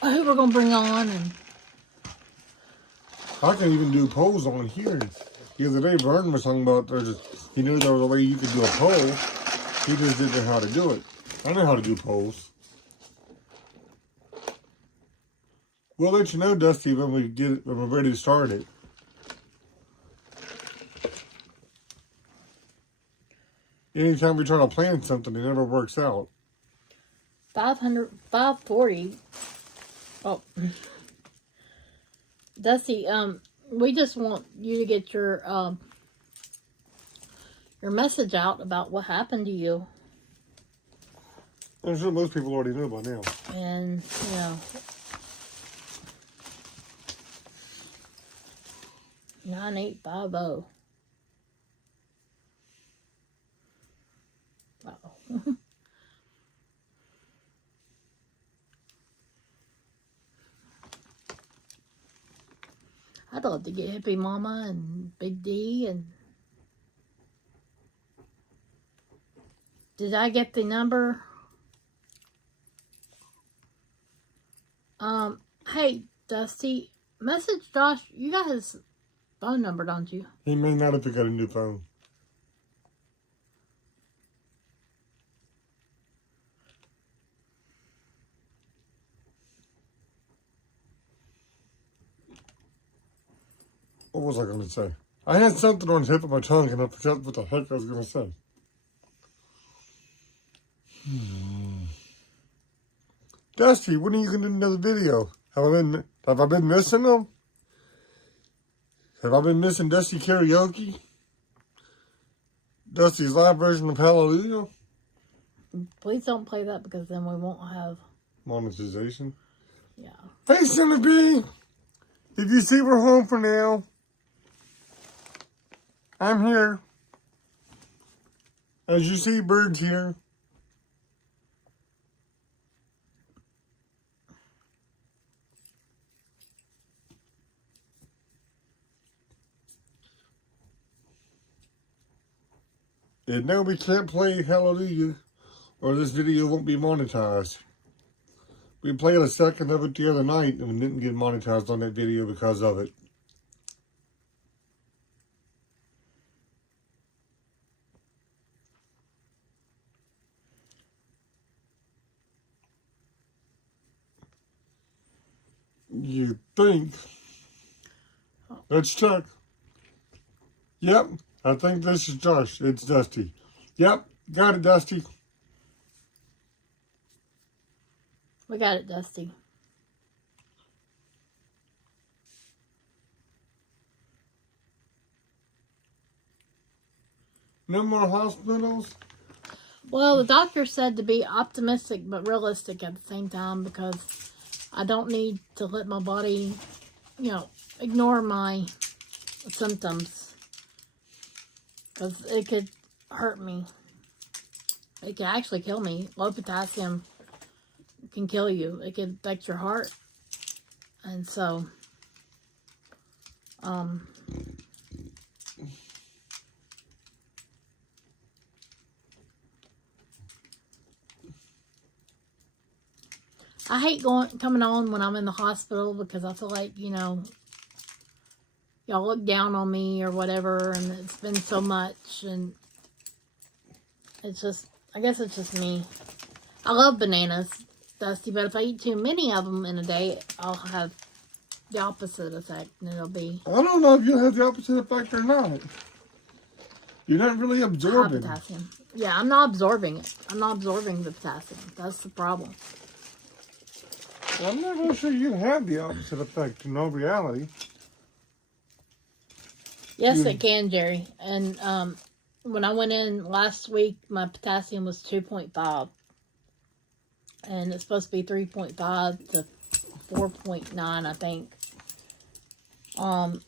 who we're gonna bring on and I can even do polls on here. The other day, Vern was talking about he knew there was a way you could do a poll. He just didn't know how to do it. I know how to do polls. We'll let you know, Dusty, when we're ready to start it. Anytime we try to plan something, it never works out. 540. Oh, Dusty, we just want you to get your message out about what happened to you. I'm sure most people already know by now. And, you know, 9850. Uh-oh. I'd love to get Hippie Mama and Big D and... Did I get the number? Hey, Dusty, message Josh. You got his phone number, don't you? He may not have got a new phone. What was I going to say? I had something on the tip of my tongue and I forgot what the heck I was going to say. Dusty, when are you going to do another video? Have I been missing them? Have I been missing Dusty Karaoke? Dusty's live version of Hallelujah? Please don't play that because then we won't have... Monetization? Yeah. Hey, Centipede! If you see we're home for now, I'm here. As you see, Bird's here. And no, we can't play Hallelujah, or this video won't be monetized. We played a second of it the other night, and we didn't get monetized on that video because of it. You think? Let's check. Yep, I think this is Josh. It's Dusty. Yep, got it, Dusty. We got it, Dusty. No more hospitals? Well, the doctor said to be optimistic but realistic at the same time because I don't need to let my body, you know, ignore my symptoms because it could hurt me. It can actually kill me. Low potassium can kill you. It can affect your heart. And so, I hate coming on when I'm in the hospital because I feel like, you know, y'all look down on me or whatever, and it's been so much, and it's just, I guess it's just me. I love bananas, Dusty, but if I eat too many of them in a day, I'll have the opposite effect, and it'll be... I don't know if you'll have the opposite effect or not. You're not really absorbing. High potassium. Yeah, I'm not absorbing it. I'm not absorbing the potassium. That's the problem. Well, I'm not really sure you have the opposite effect in all reality. Yes, it can, Jerry. And when I went in last week, my potassium was 2.5. And it's supposed to be 3.5 to 4.9, I think.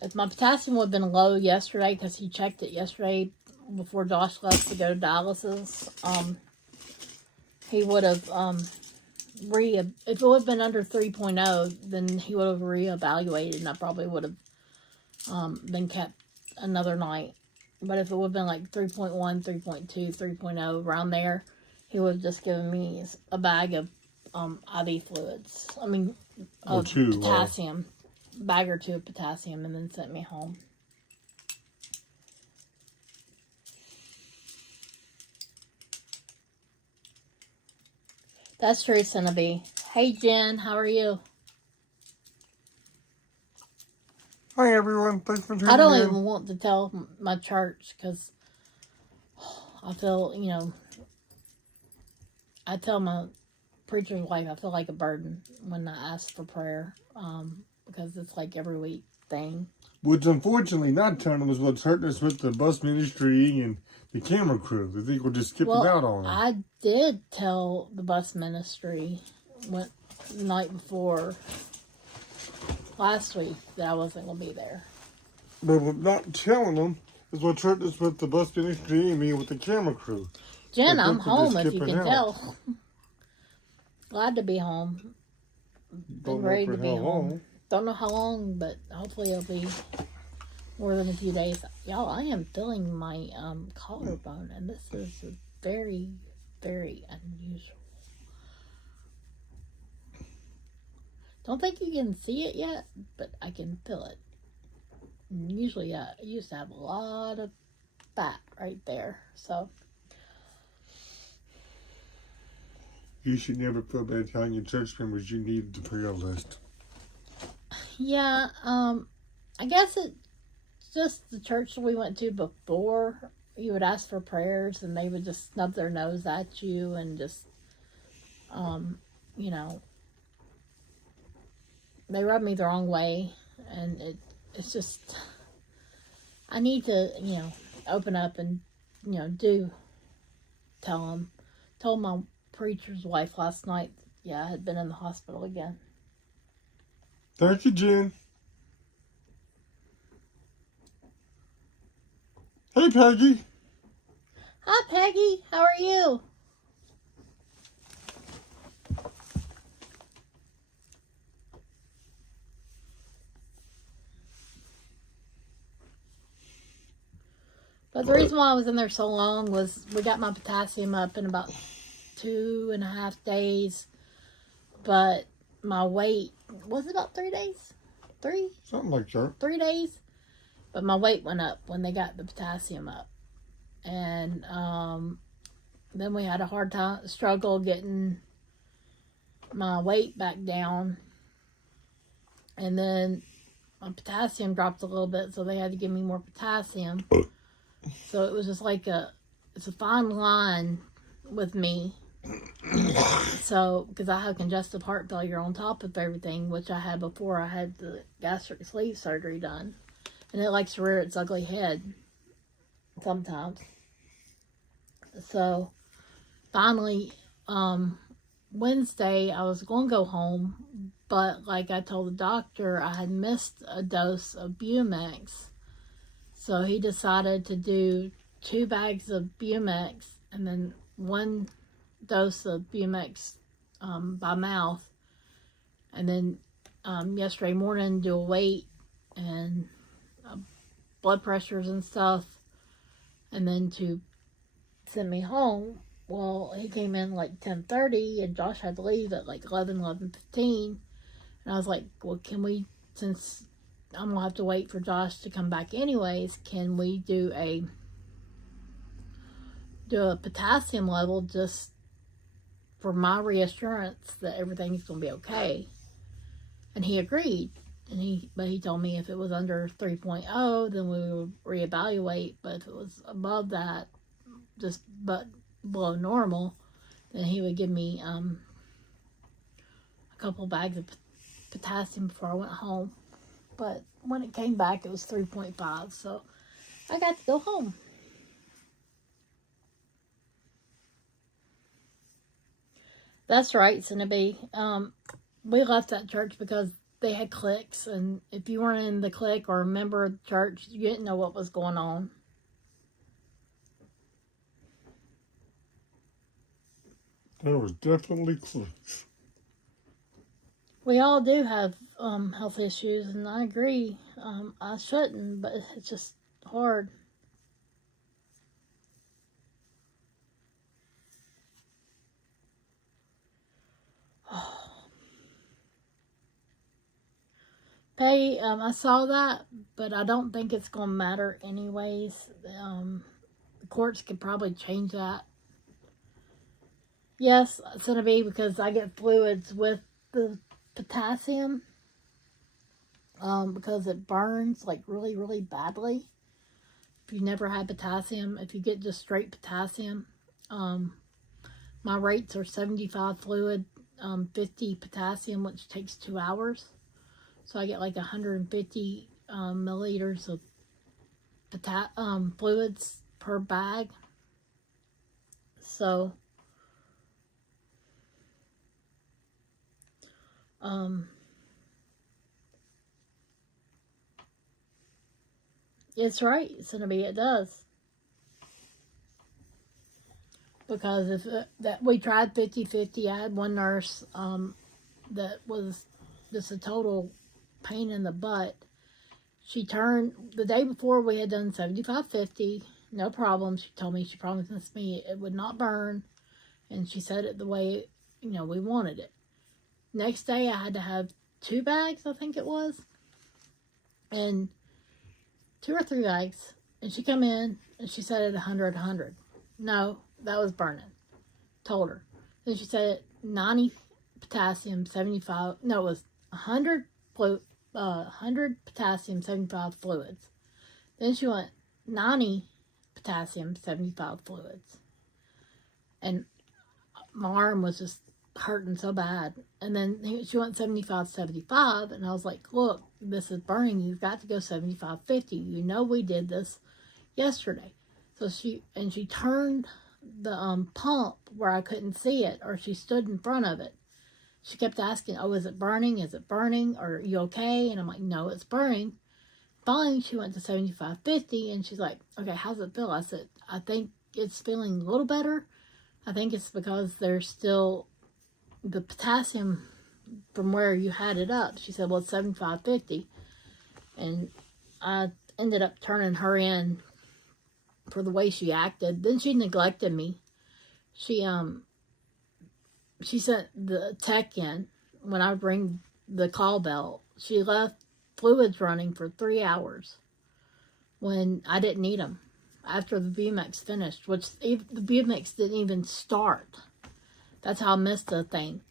If my potassium would have been low yesterday, because he checked it yesterday before Josh left to go to dialysis, he would have, if it would have been under 3.0, then he would have reevaluated, and I probably would have been kept another night. But if it would have been like 3.1, 3.2, 3.0, around there, he would have just given me a bag of IV fluids. I mean, of potassium. Bag or two of potassium, and then sent me home. That's true, Cinnaby. Hey, Jen, how are you? Hi, everyone. Thanks for tuning in. I don't even want to tell my church because I feel, I tell my preacher's wife I feel like a burden when I ask for prayer because it's like every week thing. What's unfortunately not telling them is what's hurting us with the bus ministry and the camera crew. They think we're just skipping out on them. I did tell the bus ministry the night before last week that I wasn't going to be there. But what not telling them is what's hurting us with the bus ministry and me with the camera crew. Jen, I'm home if you can tell. Glad to be home. Been ready to be home. Don't know how long, but hopefully it'll be more than a few days. Y'all, I am feeling my collarbone, and this is very, very unusual. Don't think you can see it yet, but I can feel it. And usually I used to have a lot of fat right there, so. You should never feel bad telling your church members you need the prayer list. Yeah, I guess it's just the church we went to before. You would ask for prayers and they would just snub their nose at you and just, they rubbed me the wrong way. And it's just, I need to, open up and, do tell them. Told my preacher's wife last night, I had been in the hospital again. Thank you, Jen. Hey, Peggy. Hi, Peggy. How are you? But the reason why I was in there so long was we got my potassium up in about 2.5 days. But my weight, was it about 3 days? 3? Something like that. 3 days. But my weight went up when they got the potassium up. And then we had a hard struggle getting my weight back down. And then my potassium dropped a little bit, so they had to give me more potassium. So it was just like it's a fine line with me. So, because I have congestive heart failure on top of everything, which I had before I had the gastric sleeve surgery done. And it likes to rear its ugly head sometimes. So, finally, Wednesday, I was going to go home, but like I told the doctor, I had missed a dose of Bumex. So he decided to do 2 bags of Bumex and then 1 dose of Bumex by mouth. And then yesterday morning do a weight and blood pressures and stuff. And then to send me home. Well, he came in like 10:30 and Josh had to leave at like 11:15. And I was like, well, can we, since I'm going to have to wait for Josh to come back anyways, can we do a potassium level just for my reassurance that everything's going to be okay? And he agreed. But he told me if it was under 3.0, then we would reevaluate. But if it was above that, just below normal, then he would give me a couple bags of potassium before I went home. But when it came back, it was 3.5. So I got to go home. That's right, Cinnaby. We left that church because they had cliques, and if you weren't in the clique or a member of the church, you didn't know what was going on. There was definitely clues. We all do have health issues, and I agree. I shouldn't, but it's just hard. Pay, I saw that, but I don't think it's going to matter anyways. The courts could probably change that. Yes, it's going to be because I get fluids with the potassium because it burns like really, really badly. If you never had potassium, if you get just straight potassium, my rates are 75 fluid, 50 potassium, which takes 2 hours. So I get like 150 milliliters of fluids per bag. So, it's right. It's going to be, it does. Because if that we tried 50-50, I had one nurse that was just a total pain in the butt. She turned, the day before we had done 75-50, no problem. She told me, she promised me it would not burn, and she said it the way, we wanted it. Next day I had to have 2 bags, I think it was, and 2 or 3 bags, and she come in and she said it 100. No, that was burning. Told her. Then she said 90 potassium, 75, no, it was 100 potassium, 75 fluids. Then she went 90 potassium, 75 fluids. And my arm was just hurting so bad. And then she went 75, and I was like, look, this is burning. You've got to go 75-50. You know we did this yesterday. So she turned the pump where I couldn't see it, or she stood in front of it. She kept asking, oh, is it burning? Is it burning? Are you okay? And I'm like, no, it's burning. Finally, she went to 75-50, and she's like, okay, how's it feel? I said, I think it's feeling a little better. I think it's because there's still the potassium from where you had it up. She said, well, it's 75-50. And I ended up turning her in for the way she acted. Then she neglected me. She sent the tech in when I rang the call bell. She left fluids running for 3 hours when I didn't need them after the VMX finished, which the VMX didn't even start. That's how I missed the thing.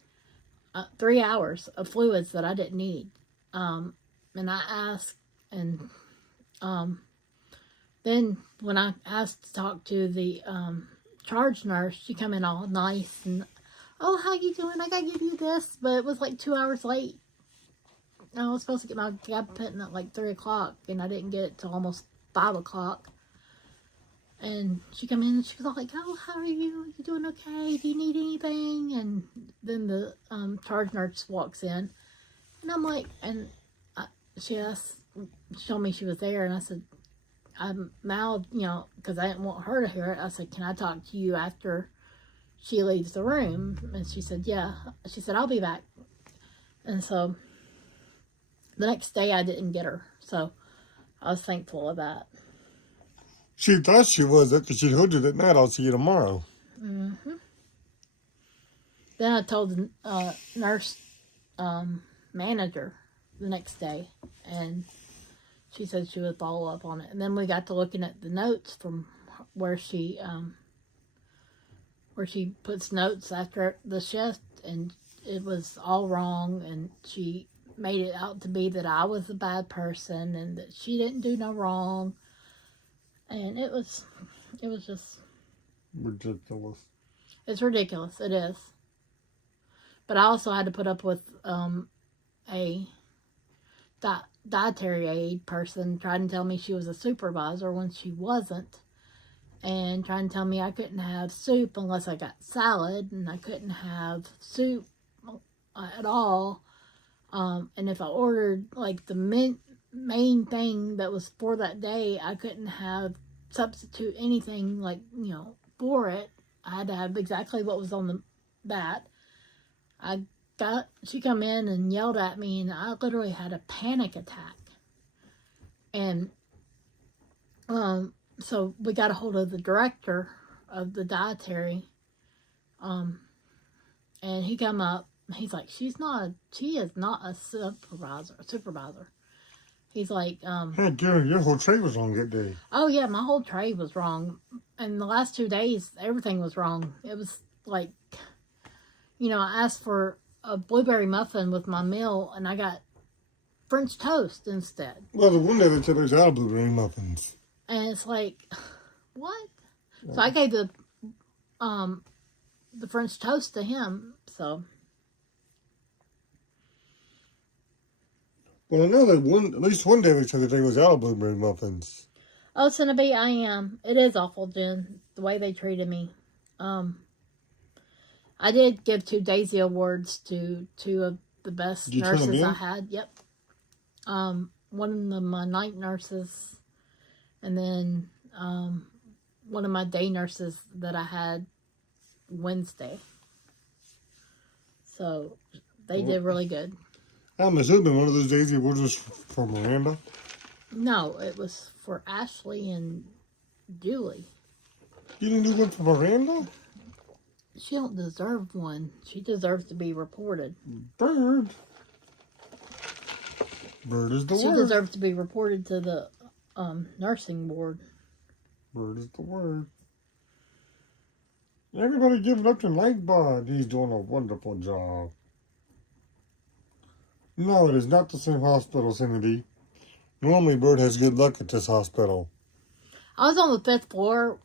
3 hours of fluids that I didn't need. And I asked, and then when I asked to talk to the charge nurse, she come in all nice and, oh, how you doing? I gotta give you this. But it was like 2 hours late. I was supposed to get my gabapentin at like 3 o'clock, and I didn't get it till almost 5 o'clock. And she come in and she was all like, oh, how are you? You doing okay? Do you need anything? And then the charge nurse walks in. And I'm like, and she told me she was there. And I said, I mouthed, because I didn't want her to hear it. I said, can I talk to you after she leaves the room? And she said, yeah. She said, I'll be back. And so the next day I didn't get her. So I was thankful of that. She thought she was because she told you that night, I'll see you tomorrow. Mm-hmm. Then I told the nurse manager the next day, and she said she would follow up on it. And then we got to looking at the notes from where she puts notes after the shift, and it was all wrong, and she made it out to be that I was a bad person and that she didn't do no wrong. And it was just ridiculous. It's ridiculous. It is. But I also had to put up with dietary aid person trying to tell me she was a supervisor when she wasn't, and trying to tell me I couldn't have soup unless I got salad, and I couldn't have soup at all. And if I ordered like the main thing that was for that day, I couldn't have substitute anything like, for it. I had to have exactly what was on that. She come in and yelled at me, and I literally had a panic attack. And so we got a hold of the director of the dietary, and he come up. He's like, she is not a supervisor. He's like, Hey, Gary, your whole tray was wrong that day. Oh yeah, my whole tray was wrong. And the last 2 days, everything was wrong. It was like, I asked for a blueberry muffin with my meal, and I got French toast instead. Well, the one day they said there's out of blueberry muffins. And it's like, what? Yeah. So I gave the French toast to him, so. Well, I know that at least one day they said that they was out of blueberry muffins. Oh, Cinnabee, I am. It is awful, Jen, the way they treated me. I did give 2 Daisy Awards to 2 of the best nurses I had. Yep. One of my night nurses, and then one of my day nurses that I had Wednesday. So they did really good. I'm assuming one of those Daisy Awards was for Miranda. No, it was for Ashley and Julie. You didn't do one for Miranda? She don't deserve one. She deserves to be reported. Bird is the word. She deserves to be reported to the nursing board. Bird is the word. Everybody give it up to Lightbud. He's doing a wonderful job. No, it is not the same hospital, Cindy. Normally, Bird has good luck at this hospital. I was on the 5th floor,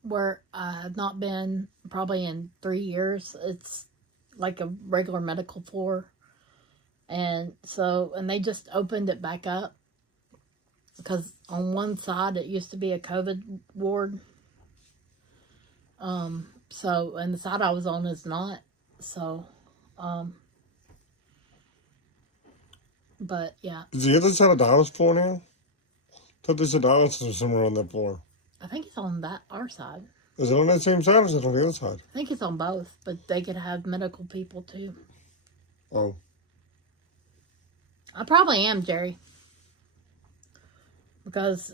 where I have not been probably in 3 years. It's like a regular medical floor. And they just opened it back up. Because on one side, it used to be a COVID ward. And the side I was on is not. But yeah. Is the other side of the house floor now? I thought they said the house was somewhere on that floor. I think it's on our side. Is it on that same side or is it on the other side? I think it's on both, but they could have medical people too. Oh. I probably am, Jerry. Because,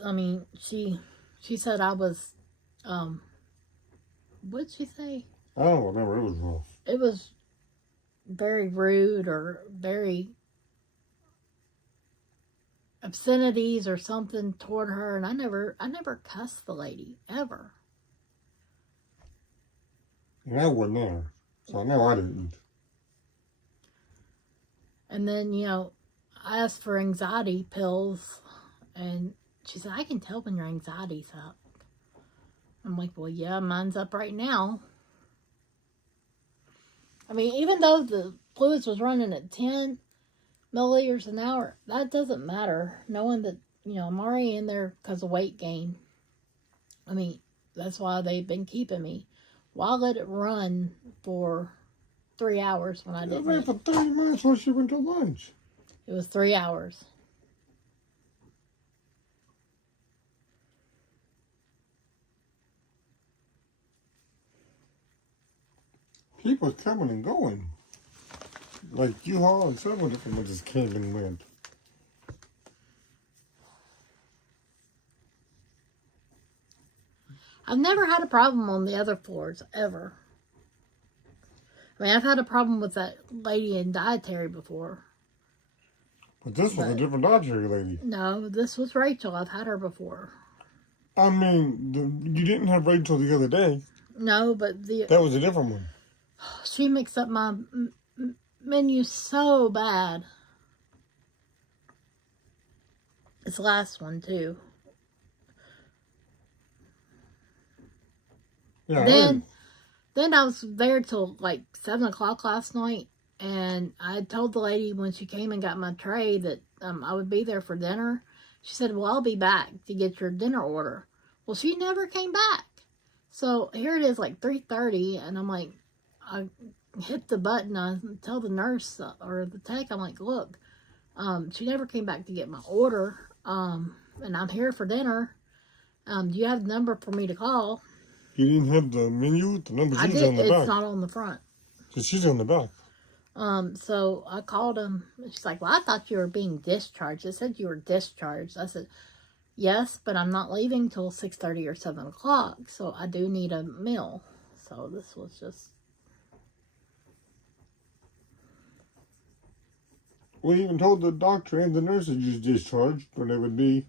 she said I was, what'd she say? I don't remember. It was wrong. It was very rude or very obscenities or something toward her, and I never cussed the lady ever. And I wasn't there, so I know I didn't. And then I asked for anxiety pills, and she said, I can tell when your anxiety's up. I'm like, well, yeah, mine's up right now. Even though the fluids was running at 10 milliliters an hour, that doesn't matter, knowing that, I'm already in there because of weight gain. That's why they've been keeping me. Why let it run for 3 hours when I didn't? It ran for 30 minutes while she went to lunch. It was 3 hours. People coming and going. Like U-Haul and several different ones just came and went. I've never had a problem on the other floors, ever. I've had a problem with that lady in dietary before. But this was a different dietary lady. No, this was Rachel. I've had her before. You didn't have Rachel the other day. No, but that was a different one. She mixed up my menu so bad. This last one, too. Yeah, then I was there till like 7 o'clock last night, and I told the lady when she came and got my tray that I would be there for dinner. She said, well, I'll be back to get your dinner order. Well, she never came back. So here it is, like 3:30, and I'm like, I hit the button. I tell the nurse or the tech, I'm like, look, she never came back to get my order, and I'm here for dinner. Do you have the number for me to call? You didn't have the menu? The number's I usually did. on the back. It's not on the front. She's on the back. So I called him. She's like, well, I thought you were being discharged. It said you were discharged. I said, yes, but I'm not leaving till 6:30 or 7 o'clock. So I do need a meal. So this was just... We even told the doctor and the nurses you was discharged, but it would be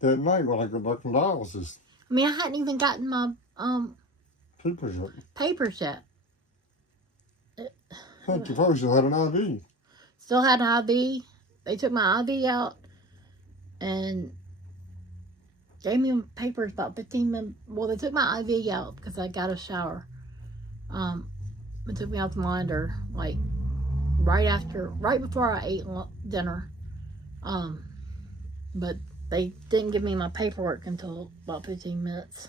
that night when I go back from dialysis. I mean, I hadn't even gotten my papers yet. Heck, you probably still had an IV. Still had an IV. They took my IV out and gave me papers about 15 minutes. Well, they took my IV out because I got a shower. They took me out the monitor like right before I ate dinner. But they didn't give me my paperwork until about 15 minutes.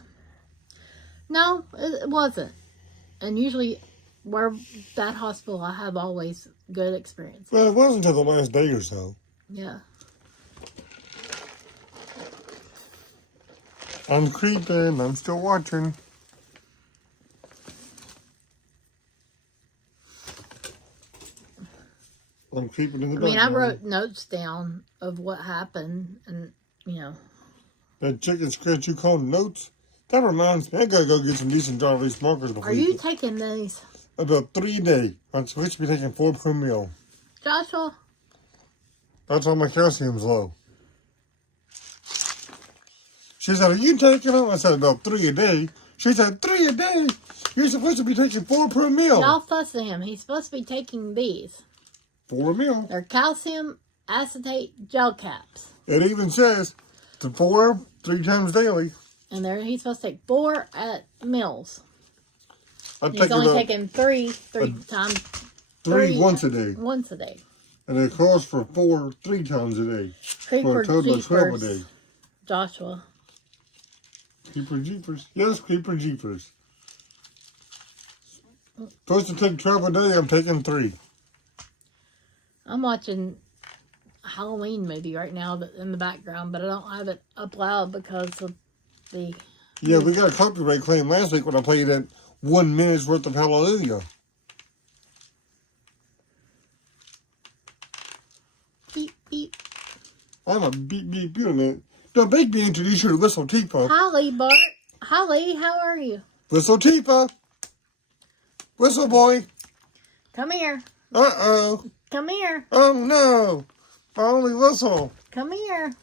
No, it wasn't. And usually, where that hospital, I have always good experience. Well, it wasn't until the last day or so. Yeah. I'm creeping. I'm still watching. I'm creeping in the background. I wrote notes down of what happened, and, That chicken scratch you call notes? That reminds me, I gotta go get some decent dry erase markers before Are you taking these? About 3 a day. I'm supposed to be taking 4 per meal. Joshua? That's why my calcium's low. She said, are you taking them? I said, about 3 a day. She said, 3 a day? You're supposed to be taking 4 per meal. Y'all fuss at him. He's supposed to be taking these. 4 a meal. They're calcium acetate gel caps. It even says to 4, 3 times daily. And he's supposed to take 4 at meals. He's only taking three times. 3 once a day. Once a day. And it calls for 4 3 times a day. For a total of 12 a day. Joshua. Creeper Jeepers. Yes, Creeper Jeepers. Supposed to take 12 a day, I'm taking 3. I'm watching a Halloween movie right now in the background, but I don't have it up loud because of the... Yeah, we got a copyright claim last week when I played that 1 minute's worth of Hallelujah. Beep, beep. I'm a beep beep unit. Now, make me introduce you to Whistle Tifa. Holly, Bart. Holly, how are you? Whistle Tifa. Whistle boy. Come here. Uh-oh. Come here. Oh, no. I only whistle. Come here.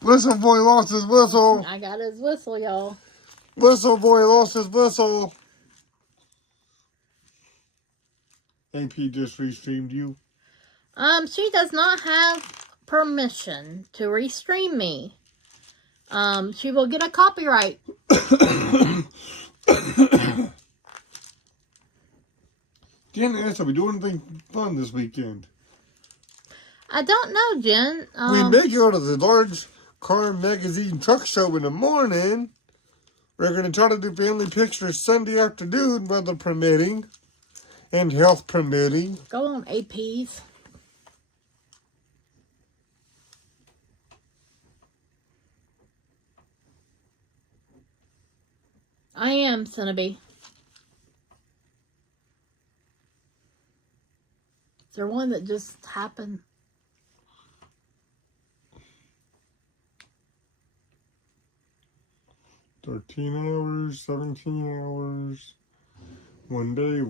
Whistle boy lost his whistle. I got his whistle, y'all. Whistle boy lost his whistle. AP just restreamed you. She does not have permission to restream me. She will get a copyright. Jen asked, are we doing anything fun this weekend? I don't know, Jen. We may go to the large car magazine truck show in the morning. We're going to try to do family pictures Sunday afternoon, weather permitting and health permitting. Go on, APs. I am, Cinnabee. Is there one that just happened? $13 hours, 17 hours. One day.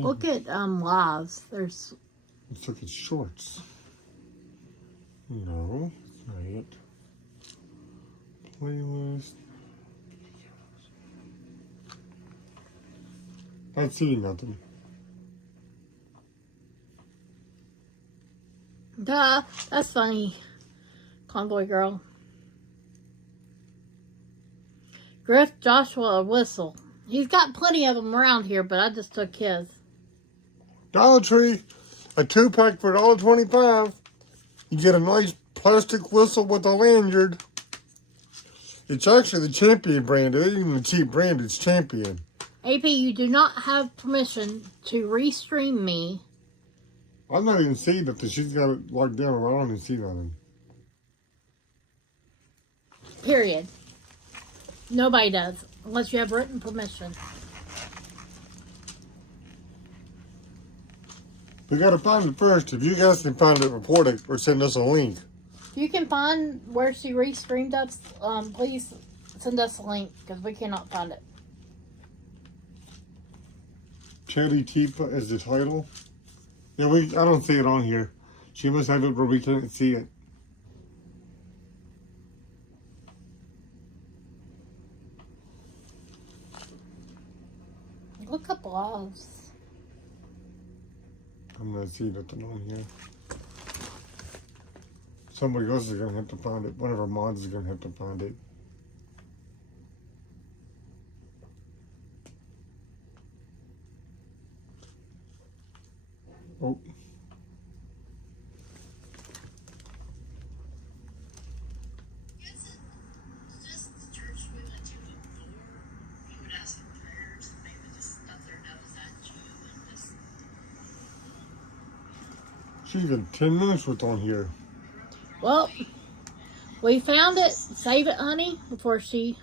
Look at lives. There's... Let's look at shorts. No, that's not it. Playlist. Not seeing nothing. Duh, that's funny. Convoy girl. Griff Joshua a whistle. He's got plenty of them around here, but I just took his. Dollar Tree. A 2-pack for $1.25. You get a nice plastic whistle with a lanyard. It's actually the Champion brand. It ain't even the cheap brand. It's Champion. AP, you do not have permission to restream me. I'm not even seeing that she's got it locked down. I don't even see nothing. Period. Nobody does, unless you have written permission. We gotta find it first. If you guys can find it, report it or send us a link. If you can find where she restreamed us, please send us a link because we cannot find it. Chatty Tifa is the title. Yeah, I don't see it on here. She must have it where we can't see it. Look up blogs. I'm not seeing nothing on here. Somebody else is gonna have to find it. One of our mods is gonna have to find it. Oh. She's got 10 minutes worth on here. Well, we found it. Save it, honey, before she...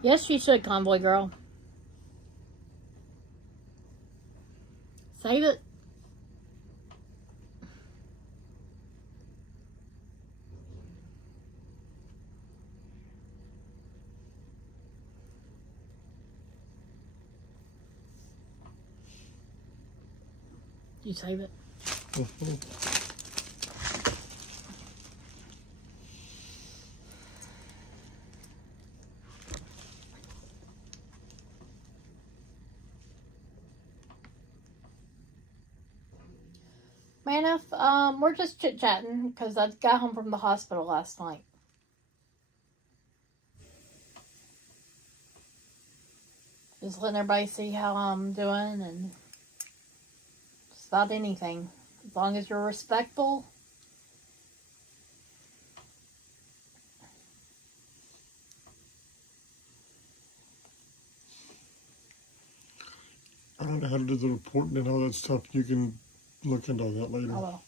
Yes, you should, Convoy Girl. Save it. You save it. Man, if we're just chit-chatting because I got home from the hospital last night. Just letting everybody see how I'm doing and just about anything. As long as you're respectful. I don't know how to do the reporting and all that stuff. You can look into that later. Oh,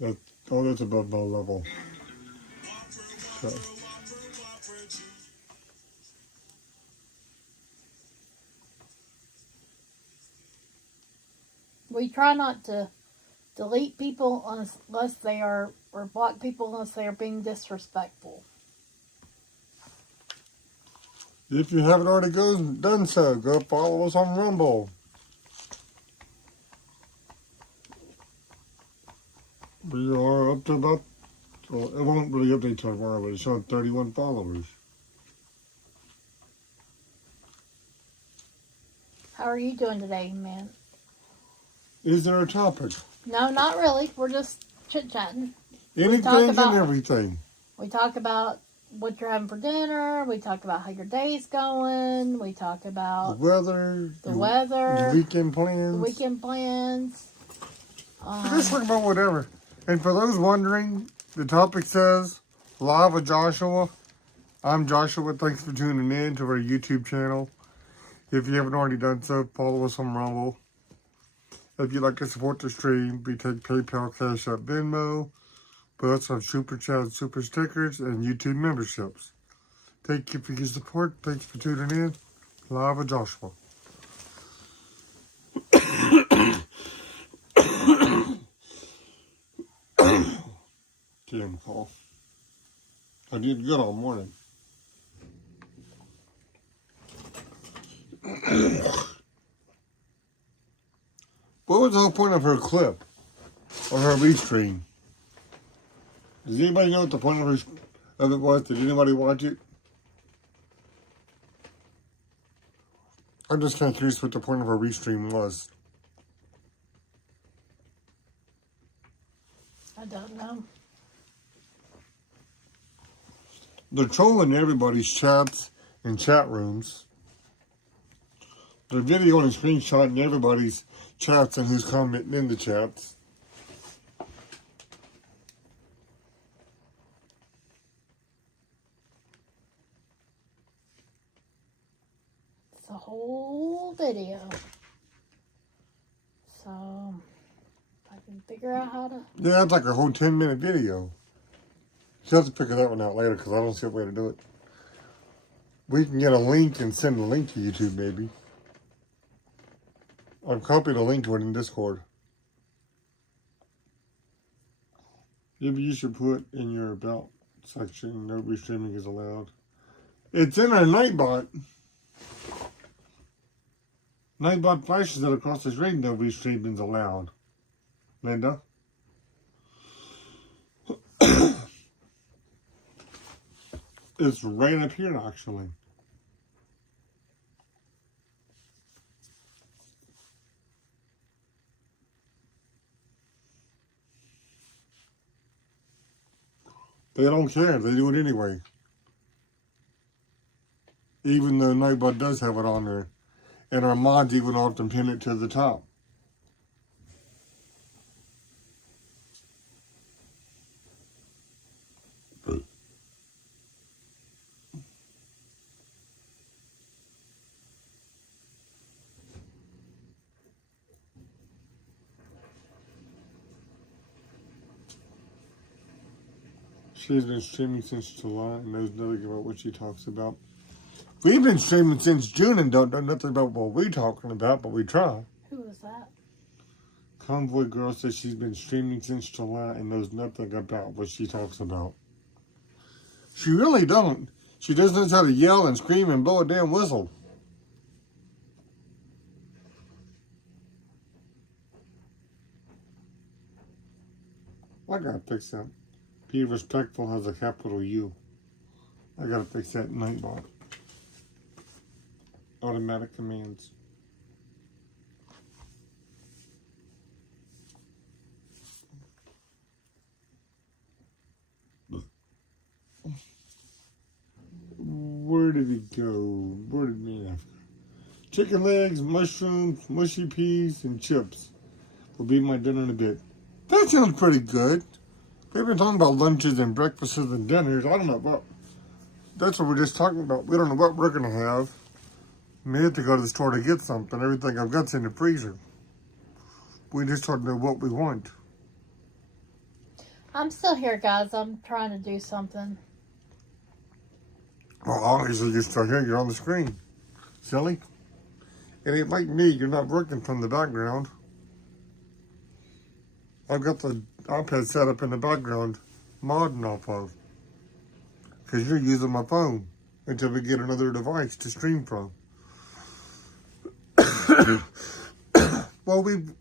well. That's above my level. So. We try not to delete people unless they are, or block people unless they are being disrespectful. If you haven't already done so, go follow us on Rumble. We are up to about, well, it won't really update tomorrow, but it's showing 31 followers. How are you doing today, man? Is there a topic? No, not really. We're just chit-chatting. Anything and everything. We talk about what you're having for dinner. We talk about how your day's going. We talk about the weather. The weekend plans. The weekend plans. Just talk about whatever. And for those wondering, the topic says, Live with Joshua. I'm Joshua. Thanks for tuning in to our YouTube channel. If you haven't already done so, follow us on Rumble. If you'd like to support the stream, we take PayPal, Cash App, Venmo. We also have Super Chat, Super Stickers, and YouTube memberships. Thank you for your support. Thanks for tuning in. Live with Joshua. Damn, Paul. I did good all morning. What was the whole point of her clip? Or her restream? Does anybody know what the point of it was? Did anybody watch it? I'm just kind of curious what the point of her restream was. I don't know. They're trolling everybody's chats and chat rooms. They're videoing and screenshotting everybody's chats and who's commenting in the chats. It's a whole video. So, if I can figure out how to... Yeah, it's like a whole 10-minute video. She'll have to figure that one out later because I don't see a way to do it. We can get a link and send a link to YouTube, maybe. I've copied a link to it in Discord. Maybe you should put in your about section, no restreaming is allowed. It's in our Nightbot. Nightbot flashes it across the screen, no restreaming is allowed. Linda? It's right up here, actually. They don't care. They do it anyway. Even though Nightbot does have it on there. And our mods even often pin it to the top. She's been streaming since July and knows nothing about what she talks about. We've been streaming since June and don't know nothing about what we're talking about, but we try. Who was that? Convoy Girl says she's been streaming since July and knows nothing about what she talks about. She really don't. She just knows how to yell and scream and blow a damn whistle. I gotta fix that. Be respectful has a capital U. I gotta fix that in Nightbot. Automatic commands. Where did it go? Where did me have? Chicken legs, mushrooms, mushy peas, and chips will be my dinner in a bit. That sounds pretty good. We've been talking about lunches and breakfasts and dinners. I don't know what. That's what we're just talking about. We don't know what we're going to have. We have to go to the store to get something. Everything I've got's in the freezer. We just don't know what we want. I'm still here, guys. I'm trying to do something. Well, obviously you're still here. You're on the screen. Silly. It ain't like me. You're not working from the background. I've got the iPad set up in the background, modding off of. Because you're using my phone until we get another device to stream from. Well, we've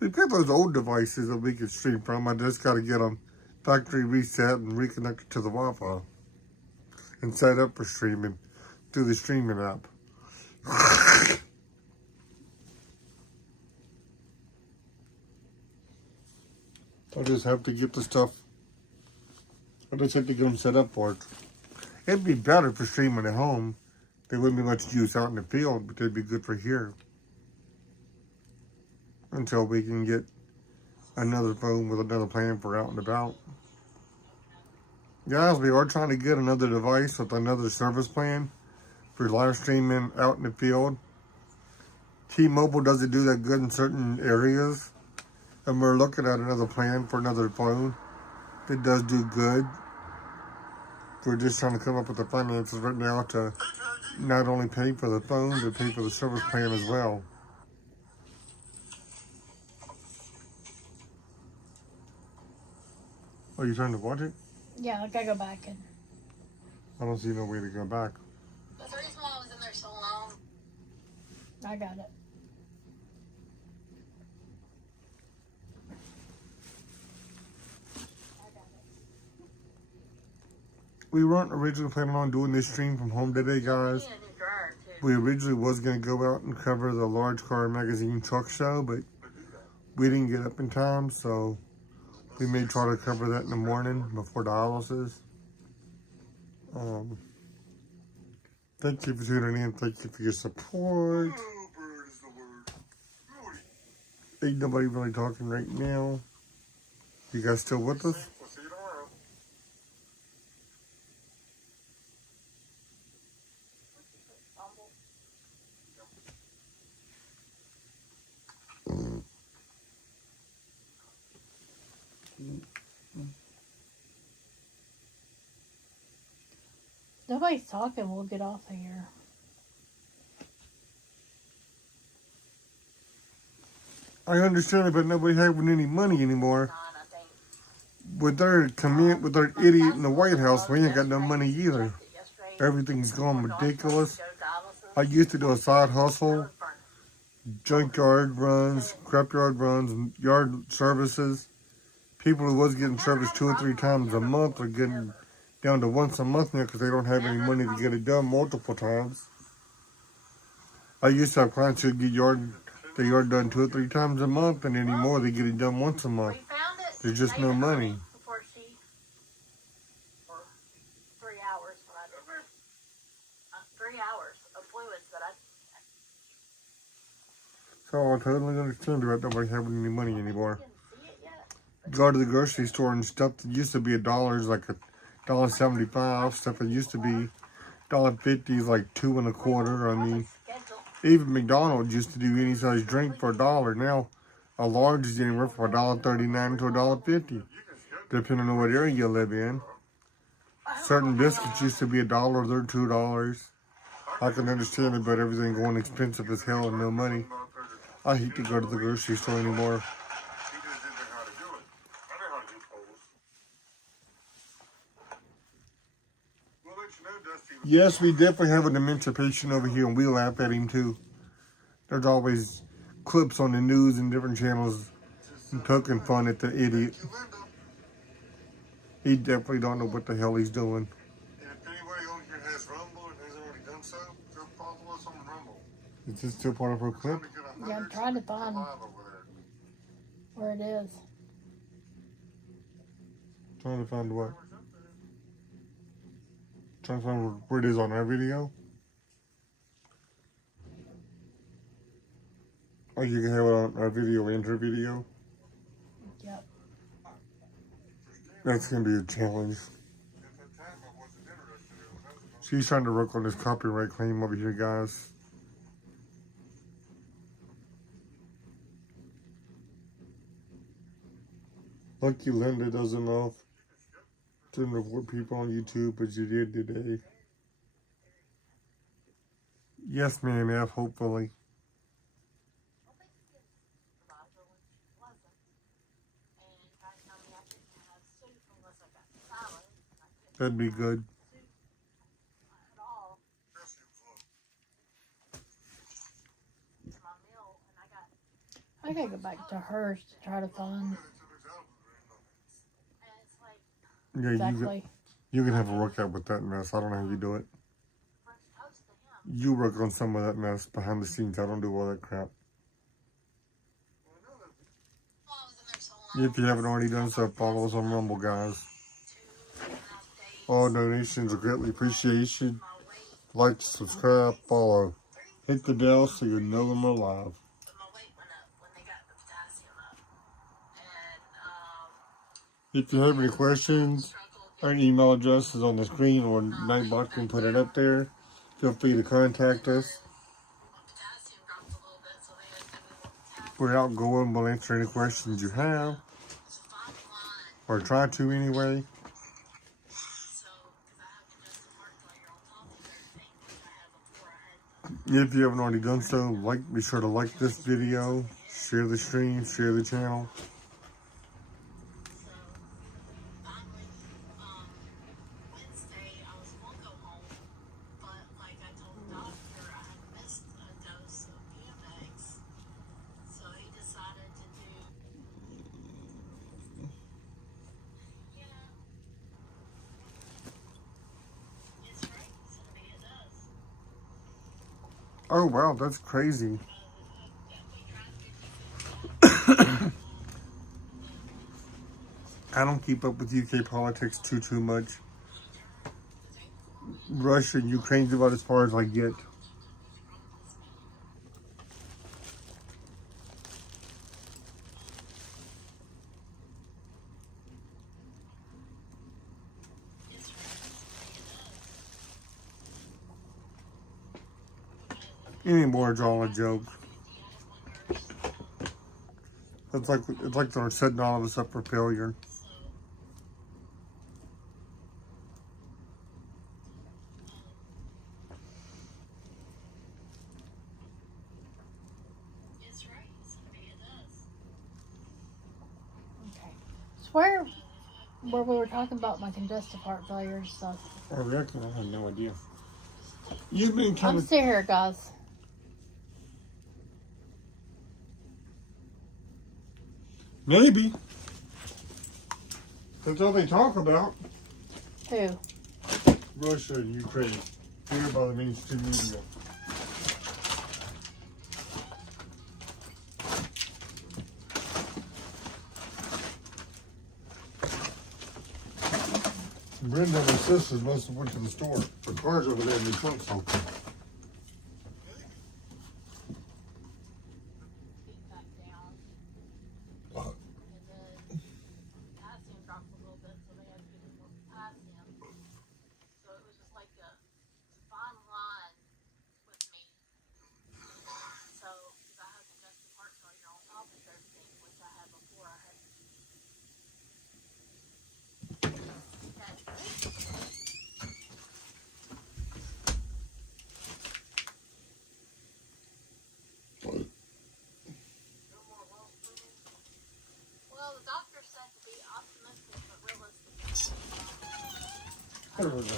got those old devices that we can stream from. I just got to get them factory reset and reconnected to the Wi-Fi. And set up for streaming through the streaming app. I just have to get the stuff. I just have to get them set up for it. It'd be better for streaming at home. There wouldn't be much use out in the field, but they'd be good for here. Until we can get another phone with another plan for out and about. Guys, we are trying to get another device with another service plan for live streaming out in the field. T-Mobile doesn't do that good in certain areas. And we're looking at another plan for another phone that does do good. We're just trying to come up with the finances right now to not only pay for the phone, but pay for the service plan as well. Are you trying to watch it? Yeah, I gotta go back and... I don't see no way to go back. That's the reason why I was in there so long. I got it. We weren't originally planning on doing this stream from home today, guys. Yeah, a new dryer, too. We originally was going to go out and cover the large car magazine truck show, but we didn't get up in time, so we may try to cover that in the morning before dialysis. Thank you for tuning in. Thank you for your support. Ain't nobody really talking right now. You guys still with us? We'll see you tomorrow. Nobody's talking. We'll get off of here. I understand it, but nobody having any money anymore. With their idiot in the White House, we ain't got no money either. Everything's gone ridiculous. I used to do a side hustle, junkyard runs, scrapyard runs, and yard services. People who was getting service 2 or 3 times a month are getting down to once a month now because they don't have any money to get it done multiple times. I used to have clients who get the yard done 2 or 3 times a month, and anymore they get it done once a month. There's just no money. 3 hours when I did 3 hours of fluids that I. So I totally understand about nobody having any money anymore. Go to the grocery store and stuff that used to be $1 is like $1.75. Stuff that used to be $1.50 is like $2 1/4. I mean, even McDonald's used to do any size drink for $1. Now, a large is anywhere from $1.39 to $1.50, depending on what area you live in. Certain biscuits used to be $1, they're $2. I can understand it, but everything going expensive as hell and no money. I hate to go to the grocery store anymore. Yes, we definitely have a dementia patient over here, and we laugh at him too. There's always clips on the news and different channels poking fun at the idiot. He definitely don't know what the hell he's doing. And if anybody on here has Rumble and hasn't already done so, go follow us on Rumble. Is this still part of her clip? Yeah, I'm trying to find where it is. Trying to find what? Trying to find where it is on our video? Oh, you can have it on our video and her video? Yep. That's going to be a challenge. She's trying to work on this copyright claim over here, guys. Lucky Linda doesn't know to report people on YouTube, but you did today. Yes, ma'am, F, hopefully. That'd be good. I gotta go back to hers to try to find Yeah, exactly. you can have a workout with that mess. I don't know how you do it. You work on some of that mess behind the scenes. I don't do all that crap. If you haven't already done so, follow us on Rumble, guys. All donations are greatly appreciated. Like, subscribe, follow. Hit the bell so you know when we're live. If you have any questions, our email address is on the screen, or Nightbot can put it up there. Feel free to contact us. We're outgoing. We'll answer any questions you have, or try to anyway. If you haven't already done so, be sure to like this video, share the stream, share the channel. Oh wow, that's crazy. I don't keep up with UK politics too much. Russia and Ukraine's about as far as I get. Anymore, it's all a joke. It's like they're setting all of us up for failure. Okay. Swear where we were talking about my congestive heart failure stuff. I reckon I have no idea. You've been kind I'm of still here, guys. maybe. That's all they talk about. Who? Russia and Ukraine. Here by the mainstream media. Brenda and her sisters must have went to the store. The car's over there in the trunk open. Feet back down. Uh, And then potassium dropped a little bit, so they had to give me more potassium. So it was just like a fine line with me. So, because I had congestive heart failure on top of everything, which I had before. I had. Well, the doctor said to be optimistic but realistic. There we go.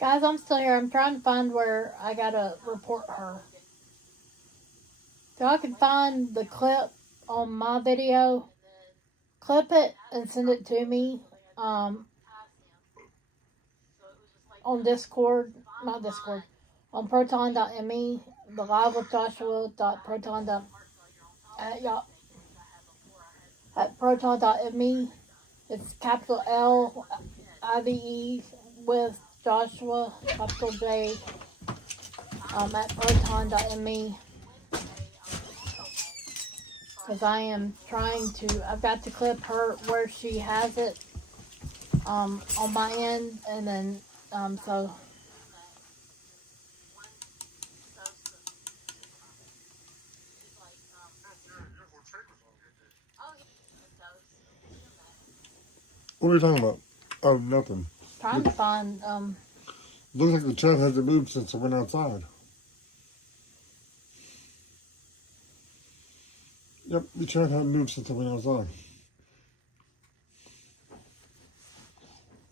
Guys, I'm still here. I'm trying to find where I gotta report her. So I can find the clip on my video, clip it and send it to me on Discord, not Discord, on proton.me, the live with Joshua.proton. At proton.me. It's capital L IVE with Joshua, capital J, at proton.me. Because I am trying to, I've got to clip her where she has it on my end, and then, so. What are you talking about? Oh, nothing. Trying to find, Looks like the chat hasn't moved since I went outside. Yep, the chat hasn't moved since I went outside.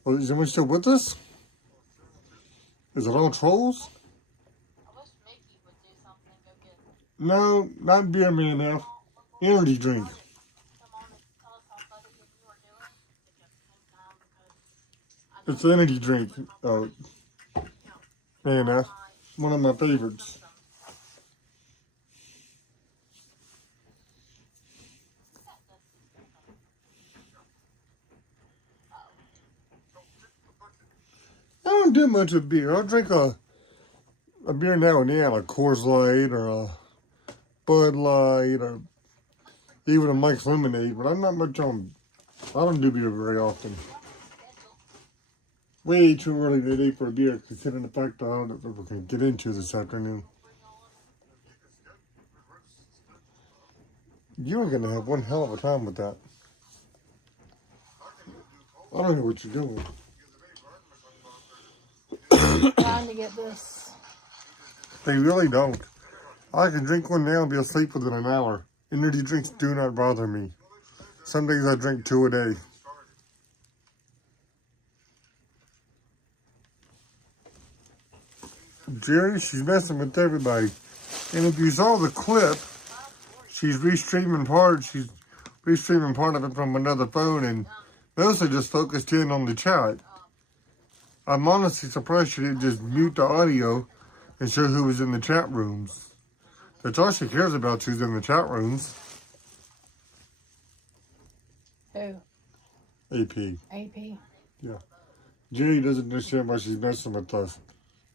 Well, is anyone still with us? Is it all trolls? I wish Mickey would do something. Go get. No, not beer, man. Now, energy drink. Come on and tell us how funny you were doing. If you have to take time because I It's an energy drink. Oh, man, that's one of my favorites. I don't do much of beer. I'll drink a beer now and then, a Coors Light or a Bud Light or even a Mike's Lemonade, but I'm not much on. I don't do beer very often. Way too early today for a beer, considering the fact that I don't know if we're going to get into this afternoon. You're going to have one hell of a time with that. I don't know what you're doing. trying to get this. They really don't. I can drink one now and be asleep within an hour. Energy drinks do not bother me. Some days I drink 2 a day. Jerry, she's messing with everybody. And if you saw the clip, she's restreaming part of it from another phone and mostly just focused in on the chat. I'm honestly surprised she didn't just mute the audio and show who was in the chat rooms. That's all she cares about, who's in the chat rooms. Who? AP. AP. Yeah. Jerry doesn't understand why she's messing with us.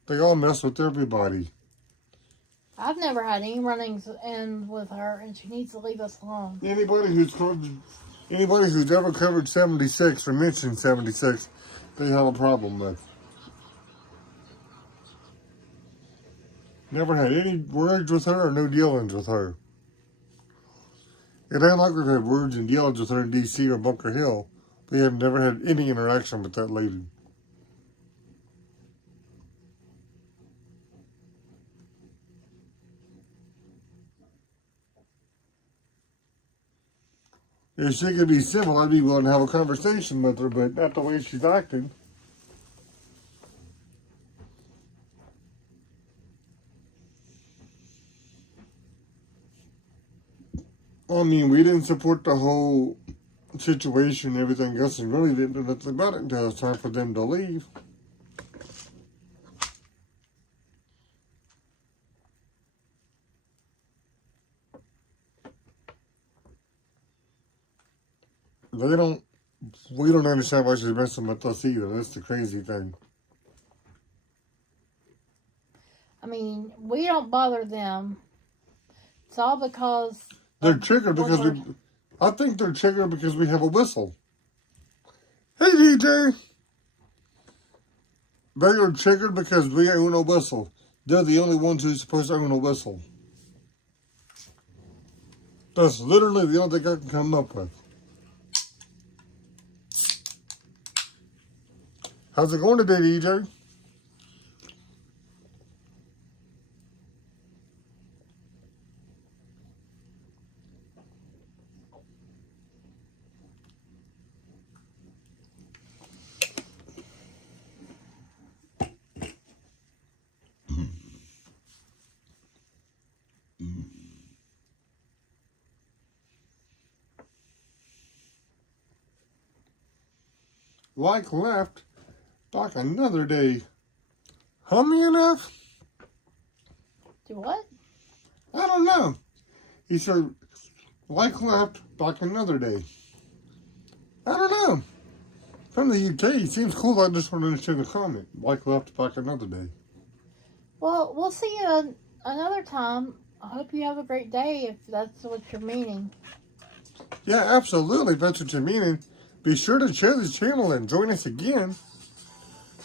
They all mess with everybody. I've never had any run-ins in with her, and she needs to leave us alone. Anybody who's ever covered 76 or mentioned 76, they have a problem with. Never had any words with her or no dealings with her. It ain't like we've had words and dealings with her in D.C. or Bunker Hill. We have never had any interaction with that lady. If she could be civil, I'd be willing to have a conversation with her, but not the way she's acting. I mean, we didn't support the whole situation and everything else, and really didn't do nothing about it until it's time for them to leave. We don't understand why she's messing with us either. That's the crazy thing. I mean, we don't bother them. It's all because they're triggered because I think they're triggered because we have a whistle. Hey, DJ. They are triggered because we own a whistle. They're the only ones who's supposed to own a whistle. That's literally the only thing I can come up with. How's it going today, DJ? Like left. Back another day. Hummy enough? do what? I don't know. He said, like left, back another day. I don't know. From the UK, he seems cool. I just want to understand the comment. Like left, back another day. Well, we'll see you another time. I hope you have a great day if that's what you're meaning. Yeah, absolutely. If that's what you're meaning. Be sure to share this channel and join us again.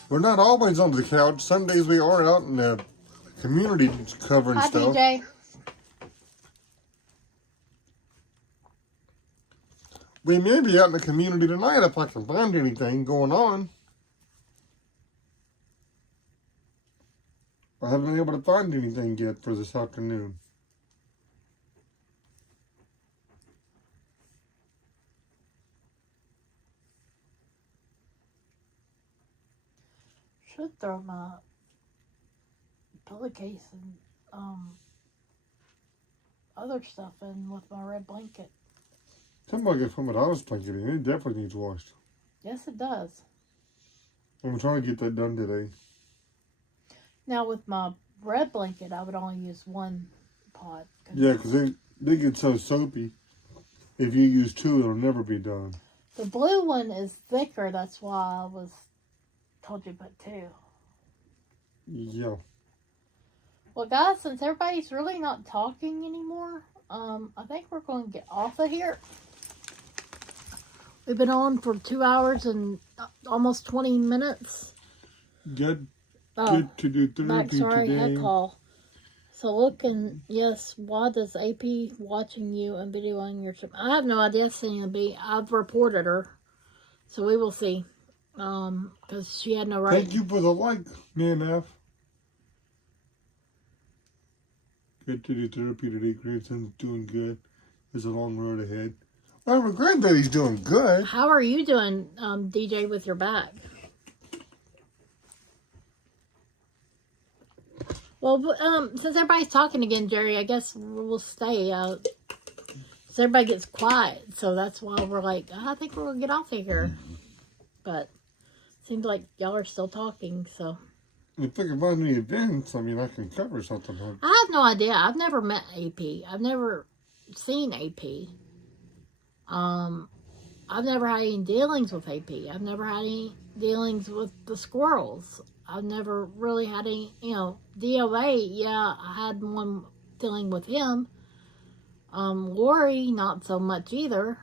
We're not always on the couch. Some days we are out in the community covering Hi, stuff. DJ. We may be out in the community tonight if I can find anything going on. I haven't been able to find anything yet for this afternoon. Should throw my pillowcase and other stuff in with my red blanket. Somebody could put my daughter's blanket in. It definitely needs washed. Yes, it does. I'm trying to get that done today. Now with my red blanket, I would only use one pot. Yeah, because they get so soapy. If you use two, it'll never be done. The blue one is thicker. That's why I told you to put two. Yeah. Well, guys, since everybody's really not talking anymore, I think we're going to get off of here. We've been on for 2 hours and almost 20 minutes. Get to do therapy today. Head call. So look, and yes, why does AP watching you and videoing your trip? I have no idea, Sandy. I've reported her. So we will see. Because she had no right. Thank you for the like, man. F. Get to the therapy today. Grandson's doing good. There's a long road ahead. Well, my granddaddy's doing good. How are you doing, DJ, with your back? Well, since everybody's talking again, Jerry, I guess we'll stay. So everybody gets quiet, so that's why we're like, I think we're gonna get off of here. But seems like y'all are still talking, so. If I can find any events, I mean, I can cover something. I have no idea. I've never met AP. I've never seen AP. I've never had any dealings with AP. I've never had any dealings with the squirrels. I've never really had any, DOA. Yeah, I had one dealing with him. Lori, not so much either.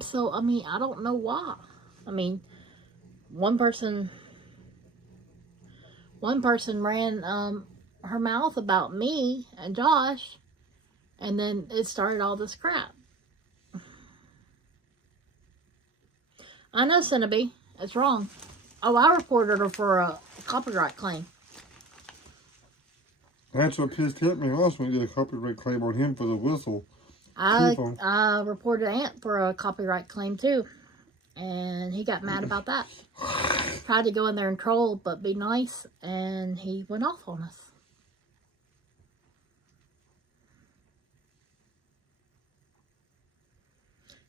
So, I mean, I don't know why. I mean, one person ran her mouth about me and Josh, and then it started all this crap. I know, Cinnabee. It's wrong. Oh, I reported her for a copyright claim. That's what pissed hit me last when we did a copyright claim on him for the whistle. I reported Ant for a copyright claim too, and he got mad about that. Tried to go in there and troll, but be nice, and he went off on us.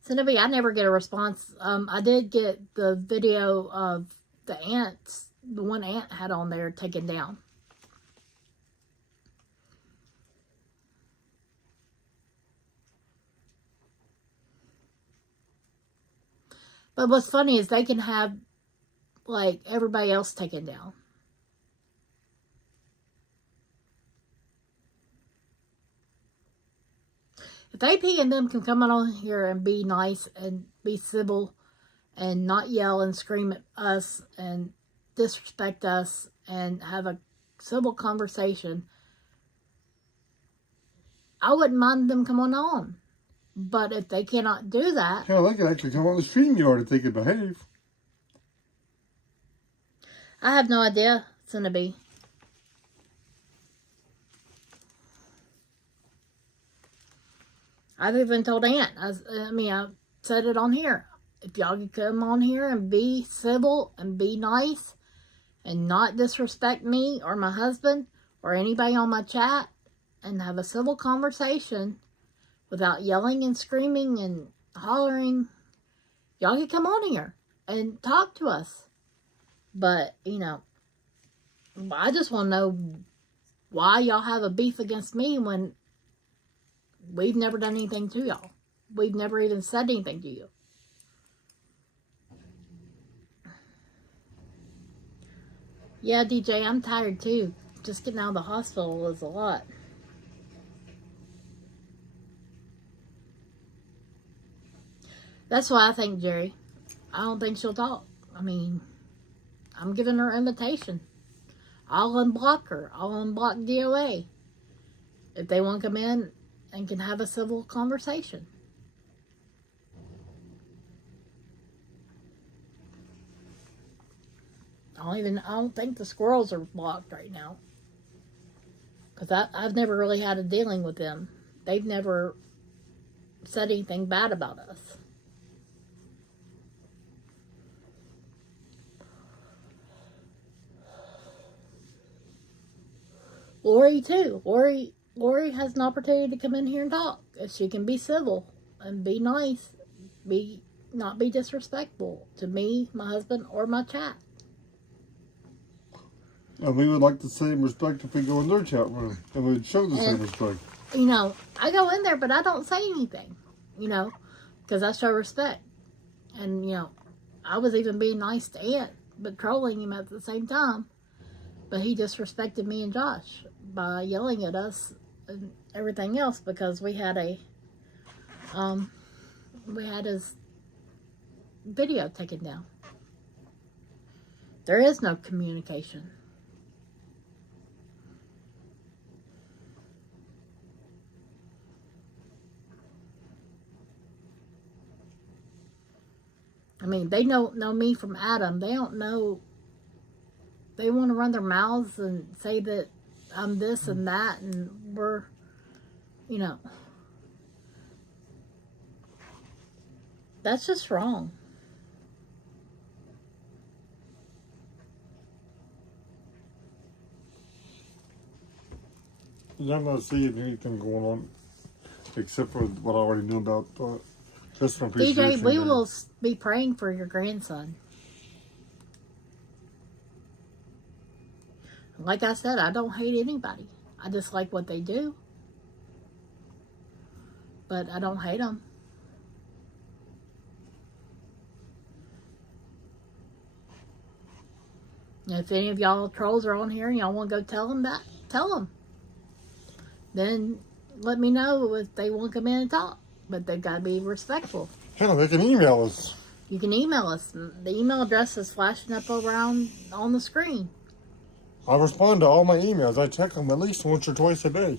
Cinnabee, I never get a response. I did get the video of the ants, the one ant had on there taken down. But what's funny is they can have, like, everybody else taken down. If AP and them can come on here and be nice and be civil and not yell and scream at us and disrespect us and have a civil conversation, I wouldn't mind them coming on. But if they cannot do that... Yeah, they can actually come on the StreamYard if they can behave. I have no idea, Cinnabee. I've even told Aunt, I said it on here. If y'all could come on here and be civil and be nice and not disrespect me or my husband or anybody on my chat and have a civil conversation without yelling and screaming and hollering, y'all could come on here and talk to us. But, I just want to know why y'all have a beef against me when we've never done anything to y'all. We've never even said anything to you. Yeah, DJ, I'm tired too. Just getting out of the hospital is a lot. That's why I think, Jerry, I don't think she'll talk. I mean, I'm giving her invitation. I'll unblock her. I'll unblock DOA. If they want to come in and can have a civil conversation. I don't think the squirrels are blocked right now. Because I've never really had a dealing with them. They've never said anything bad about us. Lori too. Lori has an opportunity to come in here and talk. If she can be civil and be nice, not be disrespectful to me, my husband, or my chat. And we would like the same respect if we go in their chat room. And we would show the same respect. I go in there, but I don't say anything. Because I show respect. And, I was even being nice to Ant, but trolling him at the same time. But he disrespected me and Josh by yelling at us and everything else because we had his video taken down. There is no communication. I mean, they know me from Adam. They don't know. They want to run their mouths and say that I'm this and that, and we're, you know, that's just wrong. I'm not seeing anything going on except for what I already knew about. But just an appreciation. DJ, we will be praying for your grandson. Like I said, I don't hate anybody. I just like what they do. But I don't hate them. If any of y'all trolls are on here and y'all want to go tell them that, tell them. Then let me know if they want to come in and talk. But they've got to be respectful. Hell, they can email us. You can email us. The email address is flashing up around on the screen. I respond to all my emails. I check them at least once or twice a day.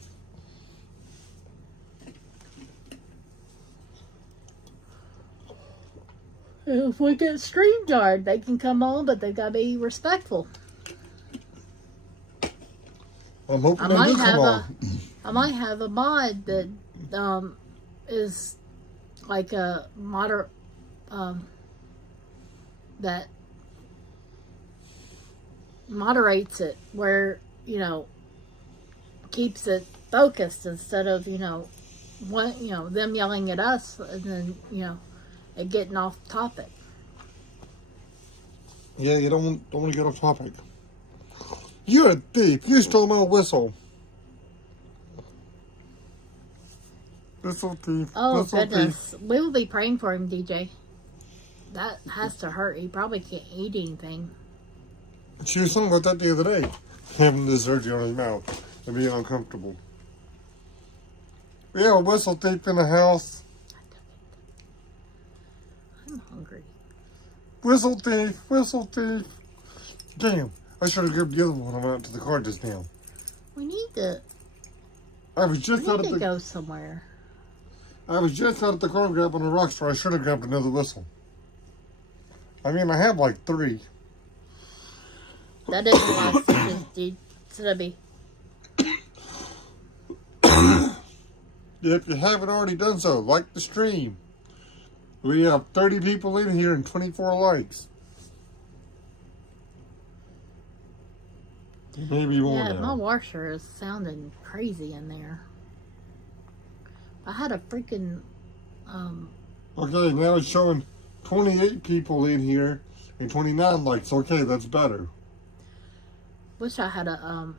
If we get StreamYard, they can come on, but they've got to be respectful. I'm hoping they do come on. I might have a mod that is like a moderate that moderates it, where keeps it focused instead of them yelling at us and then it getting off topic. Yeah, you don't want to get off topic. You're a thief. You stole my whistle. Whistle thief. Oh, whistle goodness. Thief. We will be praying for him, DJ. That has to hurt. He probably can't eat anything. She was talking about that the other day. Having the surgery on his mouth and being uncomfortable. We have a whistle thief in the house. I'm hungry. Whistle thief. Whistle thief. Damn. I should have grabbed the other one when I went out to the car just now. We need to Go somewhere. I was just out at the car grabbing a rock star. I should have grabbed another whistle. I mean, I have like 3. That is a lot. Should I be? If you haven't already done so, like the stream. We have 30 people in here and 24 likes. Maybe more Yeah, now. my washer is sounding crazy in there. I had a freaking Okay, now it's showing 28 people in here and 29 likes. Okay, that's better. wish I had a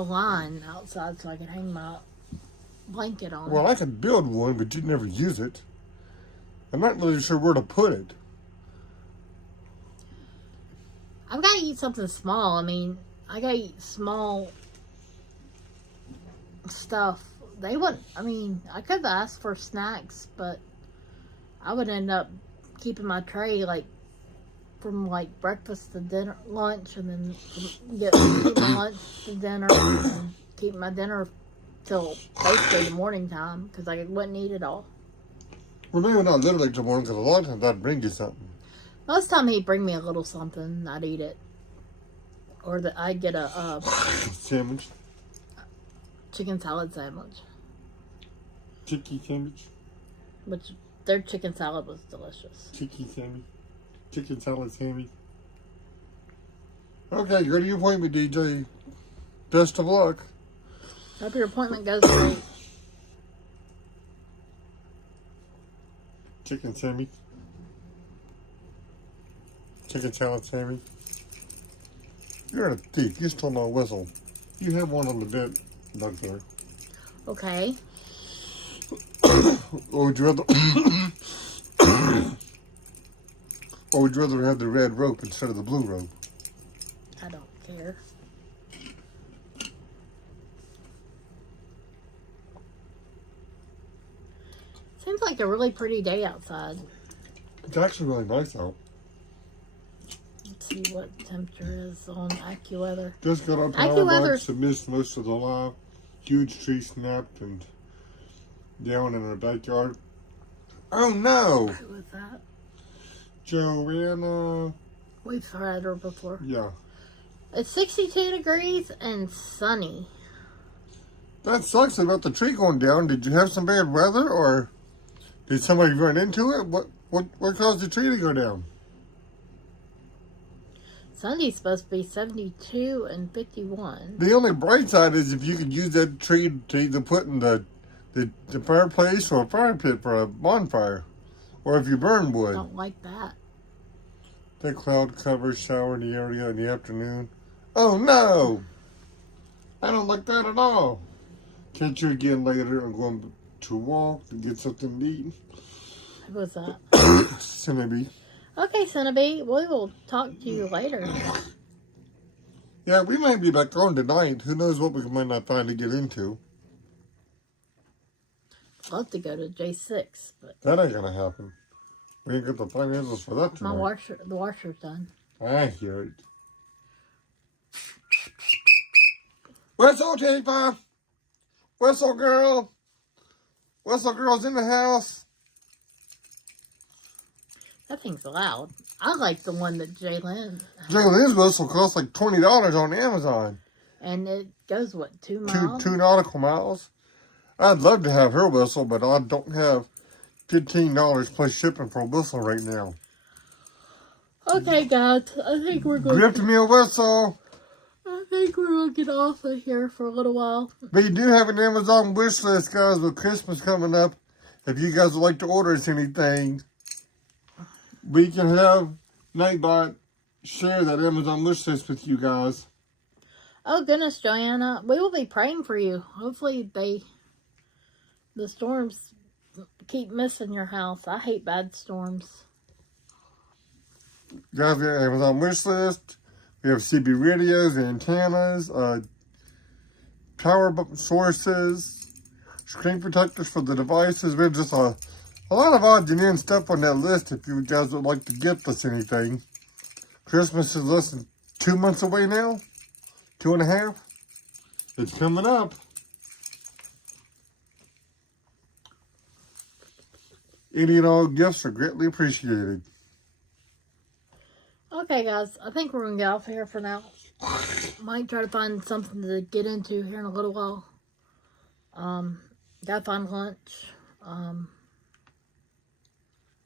line outside so I could hang my blanket on. Well, I could build one, but you'd never use it. I'm not really sure where to put it. I've got to eat something small. I mean, I got to eat small stuff. They wouldn't, I mean, I could have asked for snacks, but I would end up keeping my tray, from, breakfast to dinner, lunch, and then keep my lunch to dinner, and keep my dinner till basically the morning time, because I wouldn't eat it all. Well, maybe not literally till morning, because a lot of times I'd bring you something. Most time he'd bring me a little something, I'd eat it. Or I'd get a Sandwich. chicken salad sandwich. Chicky sandwich. Which, their chicken salad was delicious. Chicky sandwich. Chicken salad sandwich. Okay, go to your appointment, DJ. Best of luck. Hope your appointment goes great. Chicken sandwich. Chicken salad sandwich. You're a thief. You stole my whistle. You have one on the bed back there. Okay. Or would you rather... or would you rather have the red rope instead of the blue rope? I don't care. Seems like a really pretty day outside. It's actually really nice out. Let's see what temperature is on AccuWeather. Just got our power box and missed most of the live. Huge tree snapped and down in our backyard. Oh no! Who was that? Joanna. We've had her before. Yeah. It's 62 degrees and sunny. That sucks about the tree going down. Did you have some bad weather, or did somebody run into it? What caused the tree to go down? Sunday's supposed to be 72 and 51. The only bright side is if you could use that tree to either put in the fireplace or a fire pit for a bonfire, or if you burn wood. Don't like that. The cloud cover shower in the area in the afternoon. Oh no! I don't like that at all. Catch you again later. I'm going to walk to get something to eat. Who was that? Cinnabee. Okay, Cinnabee, we will talk to you later. Yeah, we might be back on tonight. Who knows what we might not find to get into. Love to go to J6, but That ain't gonna happen. We ain't got the finances for that my tonight. the washer's done. I hear it. Whistle, Tifa! Whistle, girl! Whistle, girl's in the house. That thing's loud. I like the one that Jalen. Jalen's whistle costs like $20 on Amazon. And it goes, what, 2 miles? Two nautical miles. I'd love to have her whistle, but I don't have $15 plus shipping for a whistle right now. Okay, guys. I think we're going Gift me a whistle. I think we're going to get off of here for a little while. But you do have an Amazon wish list, guys, with Christmas coming up. If you guys would like to order us anything, we can have Nightbot share that Amazon wish list with you guys. Oh, goodness, Joanna. We will be praying for you. Hopefully the storms keep missing your house. I hate bad storms. Guys, we have Amazon wish list. We have CB radios, antennas, power sources, screen protectors for the devices. We have just a lot of odds and ends stuff on that list if you guys would like to gift us anything. Christmas is less than 2 months away now. 2.5. It's coming up. Any and all gifts are greatly appreciated. Okay, guys. I think we're going to get off here for now. Might try to find something to get into here in a little while. Gotta find lunch. I'm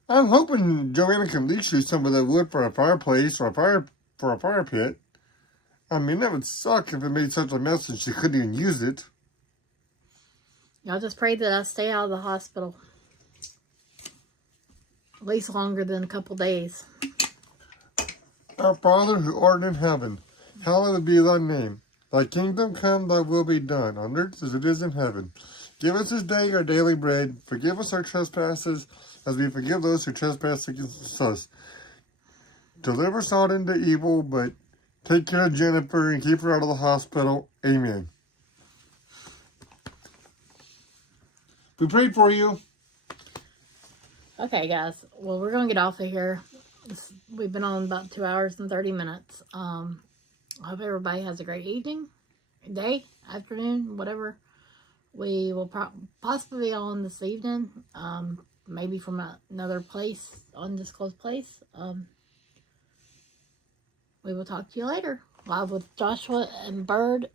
hoping Joanna can lease you some of that wood for a fireplace or a fire pit. I mean, that would suck if it made such a mess and she couldn't even use it. Y'all just pray that I stay out of the hospital. At least longer than a couple days. Our Father who art in heaven, hallowed be thy name. Thy kingdom come, thy will be done, on earth as it is in heaven. Give us this day our daily bread. Forgive us our trespasses, as we forgive those who trespass against us. Deliver us not into evil, but take care of Jennifer and keep her out of the hospital. Amen. We prayed for you. Okay, guys. Well, we're going to get off of here. We've been on about 2 hours and 30 minutes. I hope everybody has a great evening, day, afternoon, whatever. We will possibly be on this evening. Maybe from another place, undisclosed place. We will talk to you later. Live with Joshua and Bird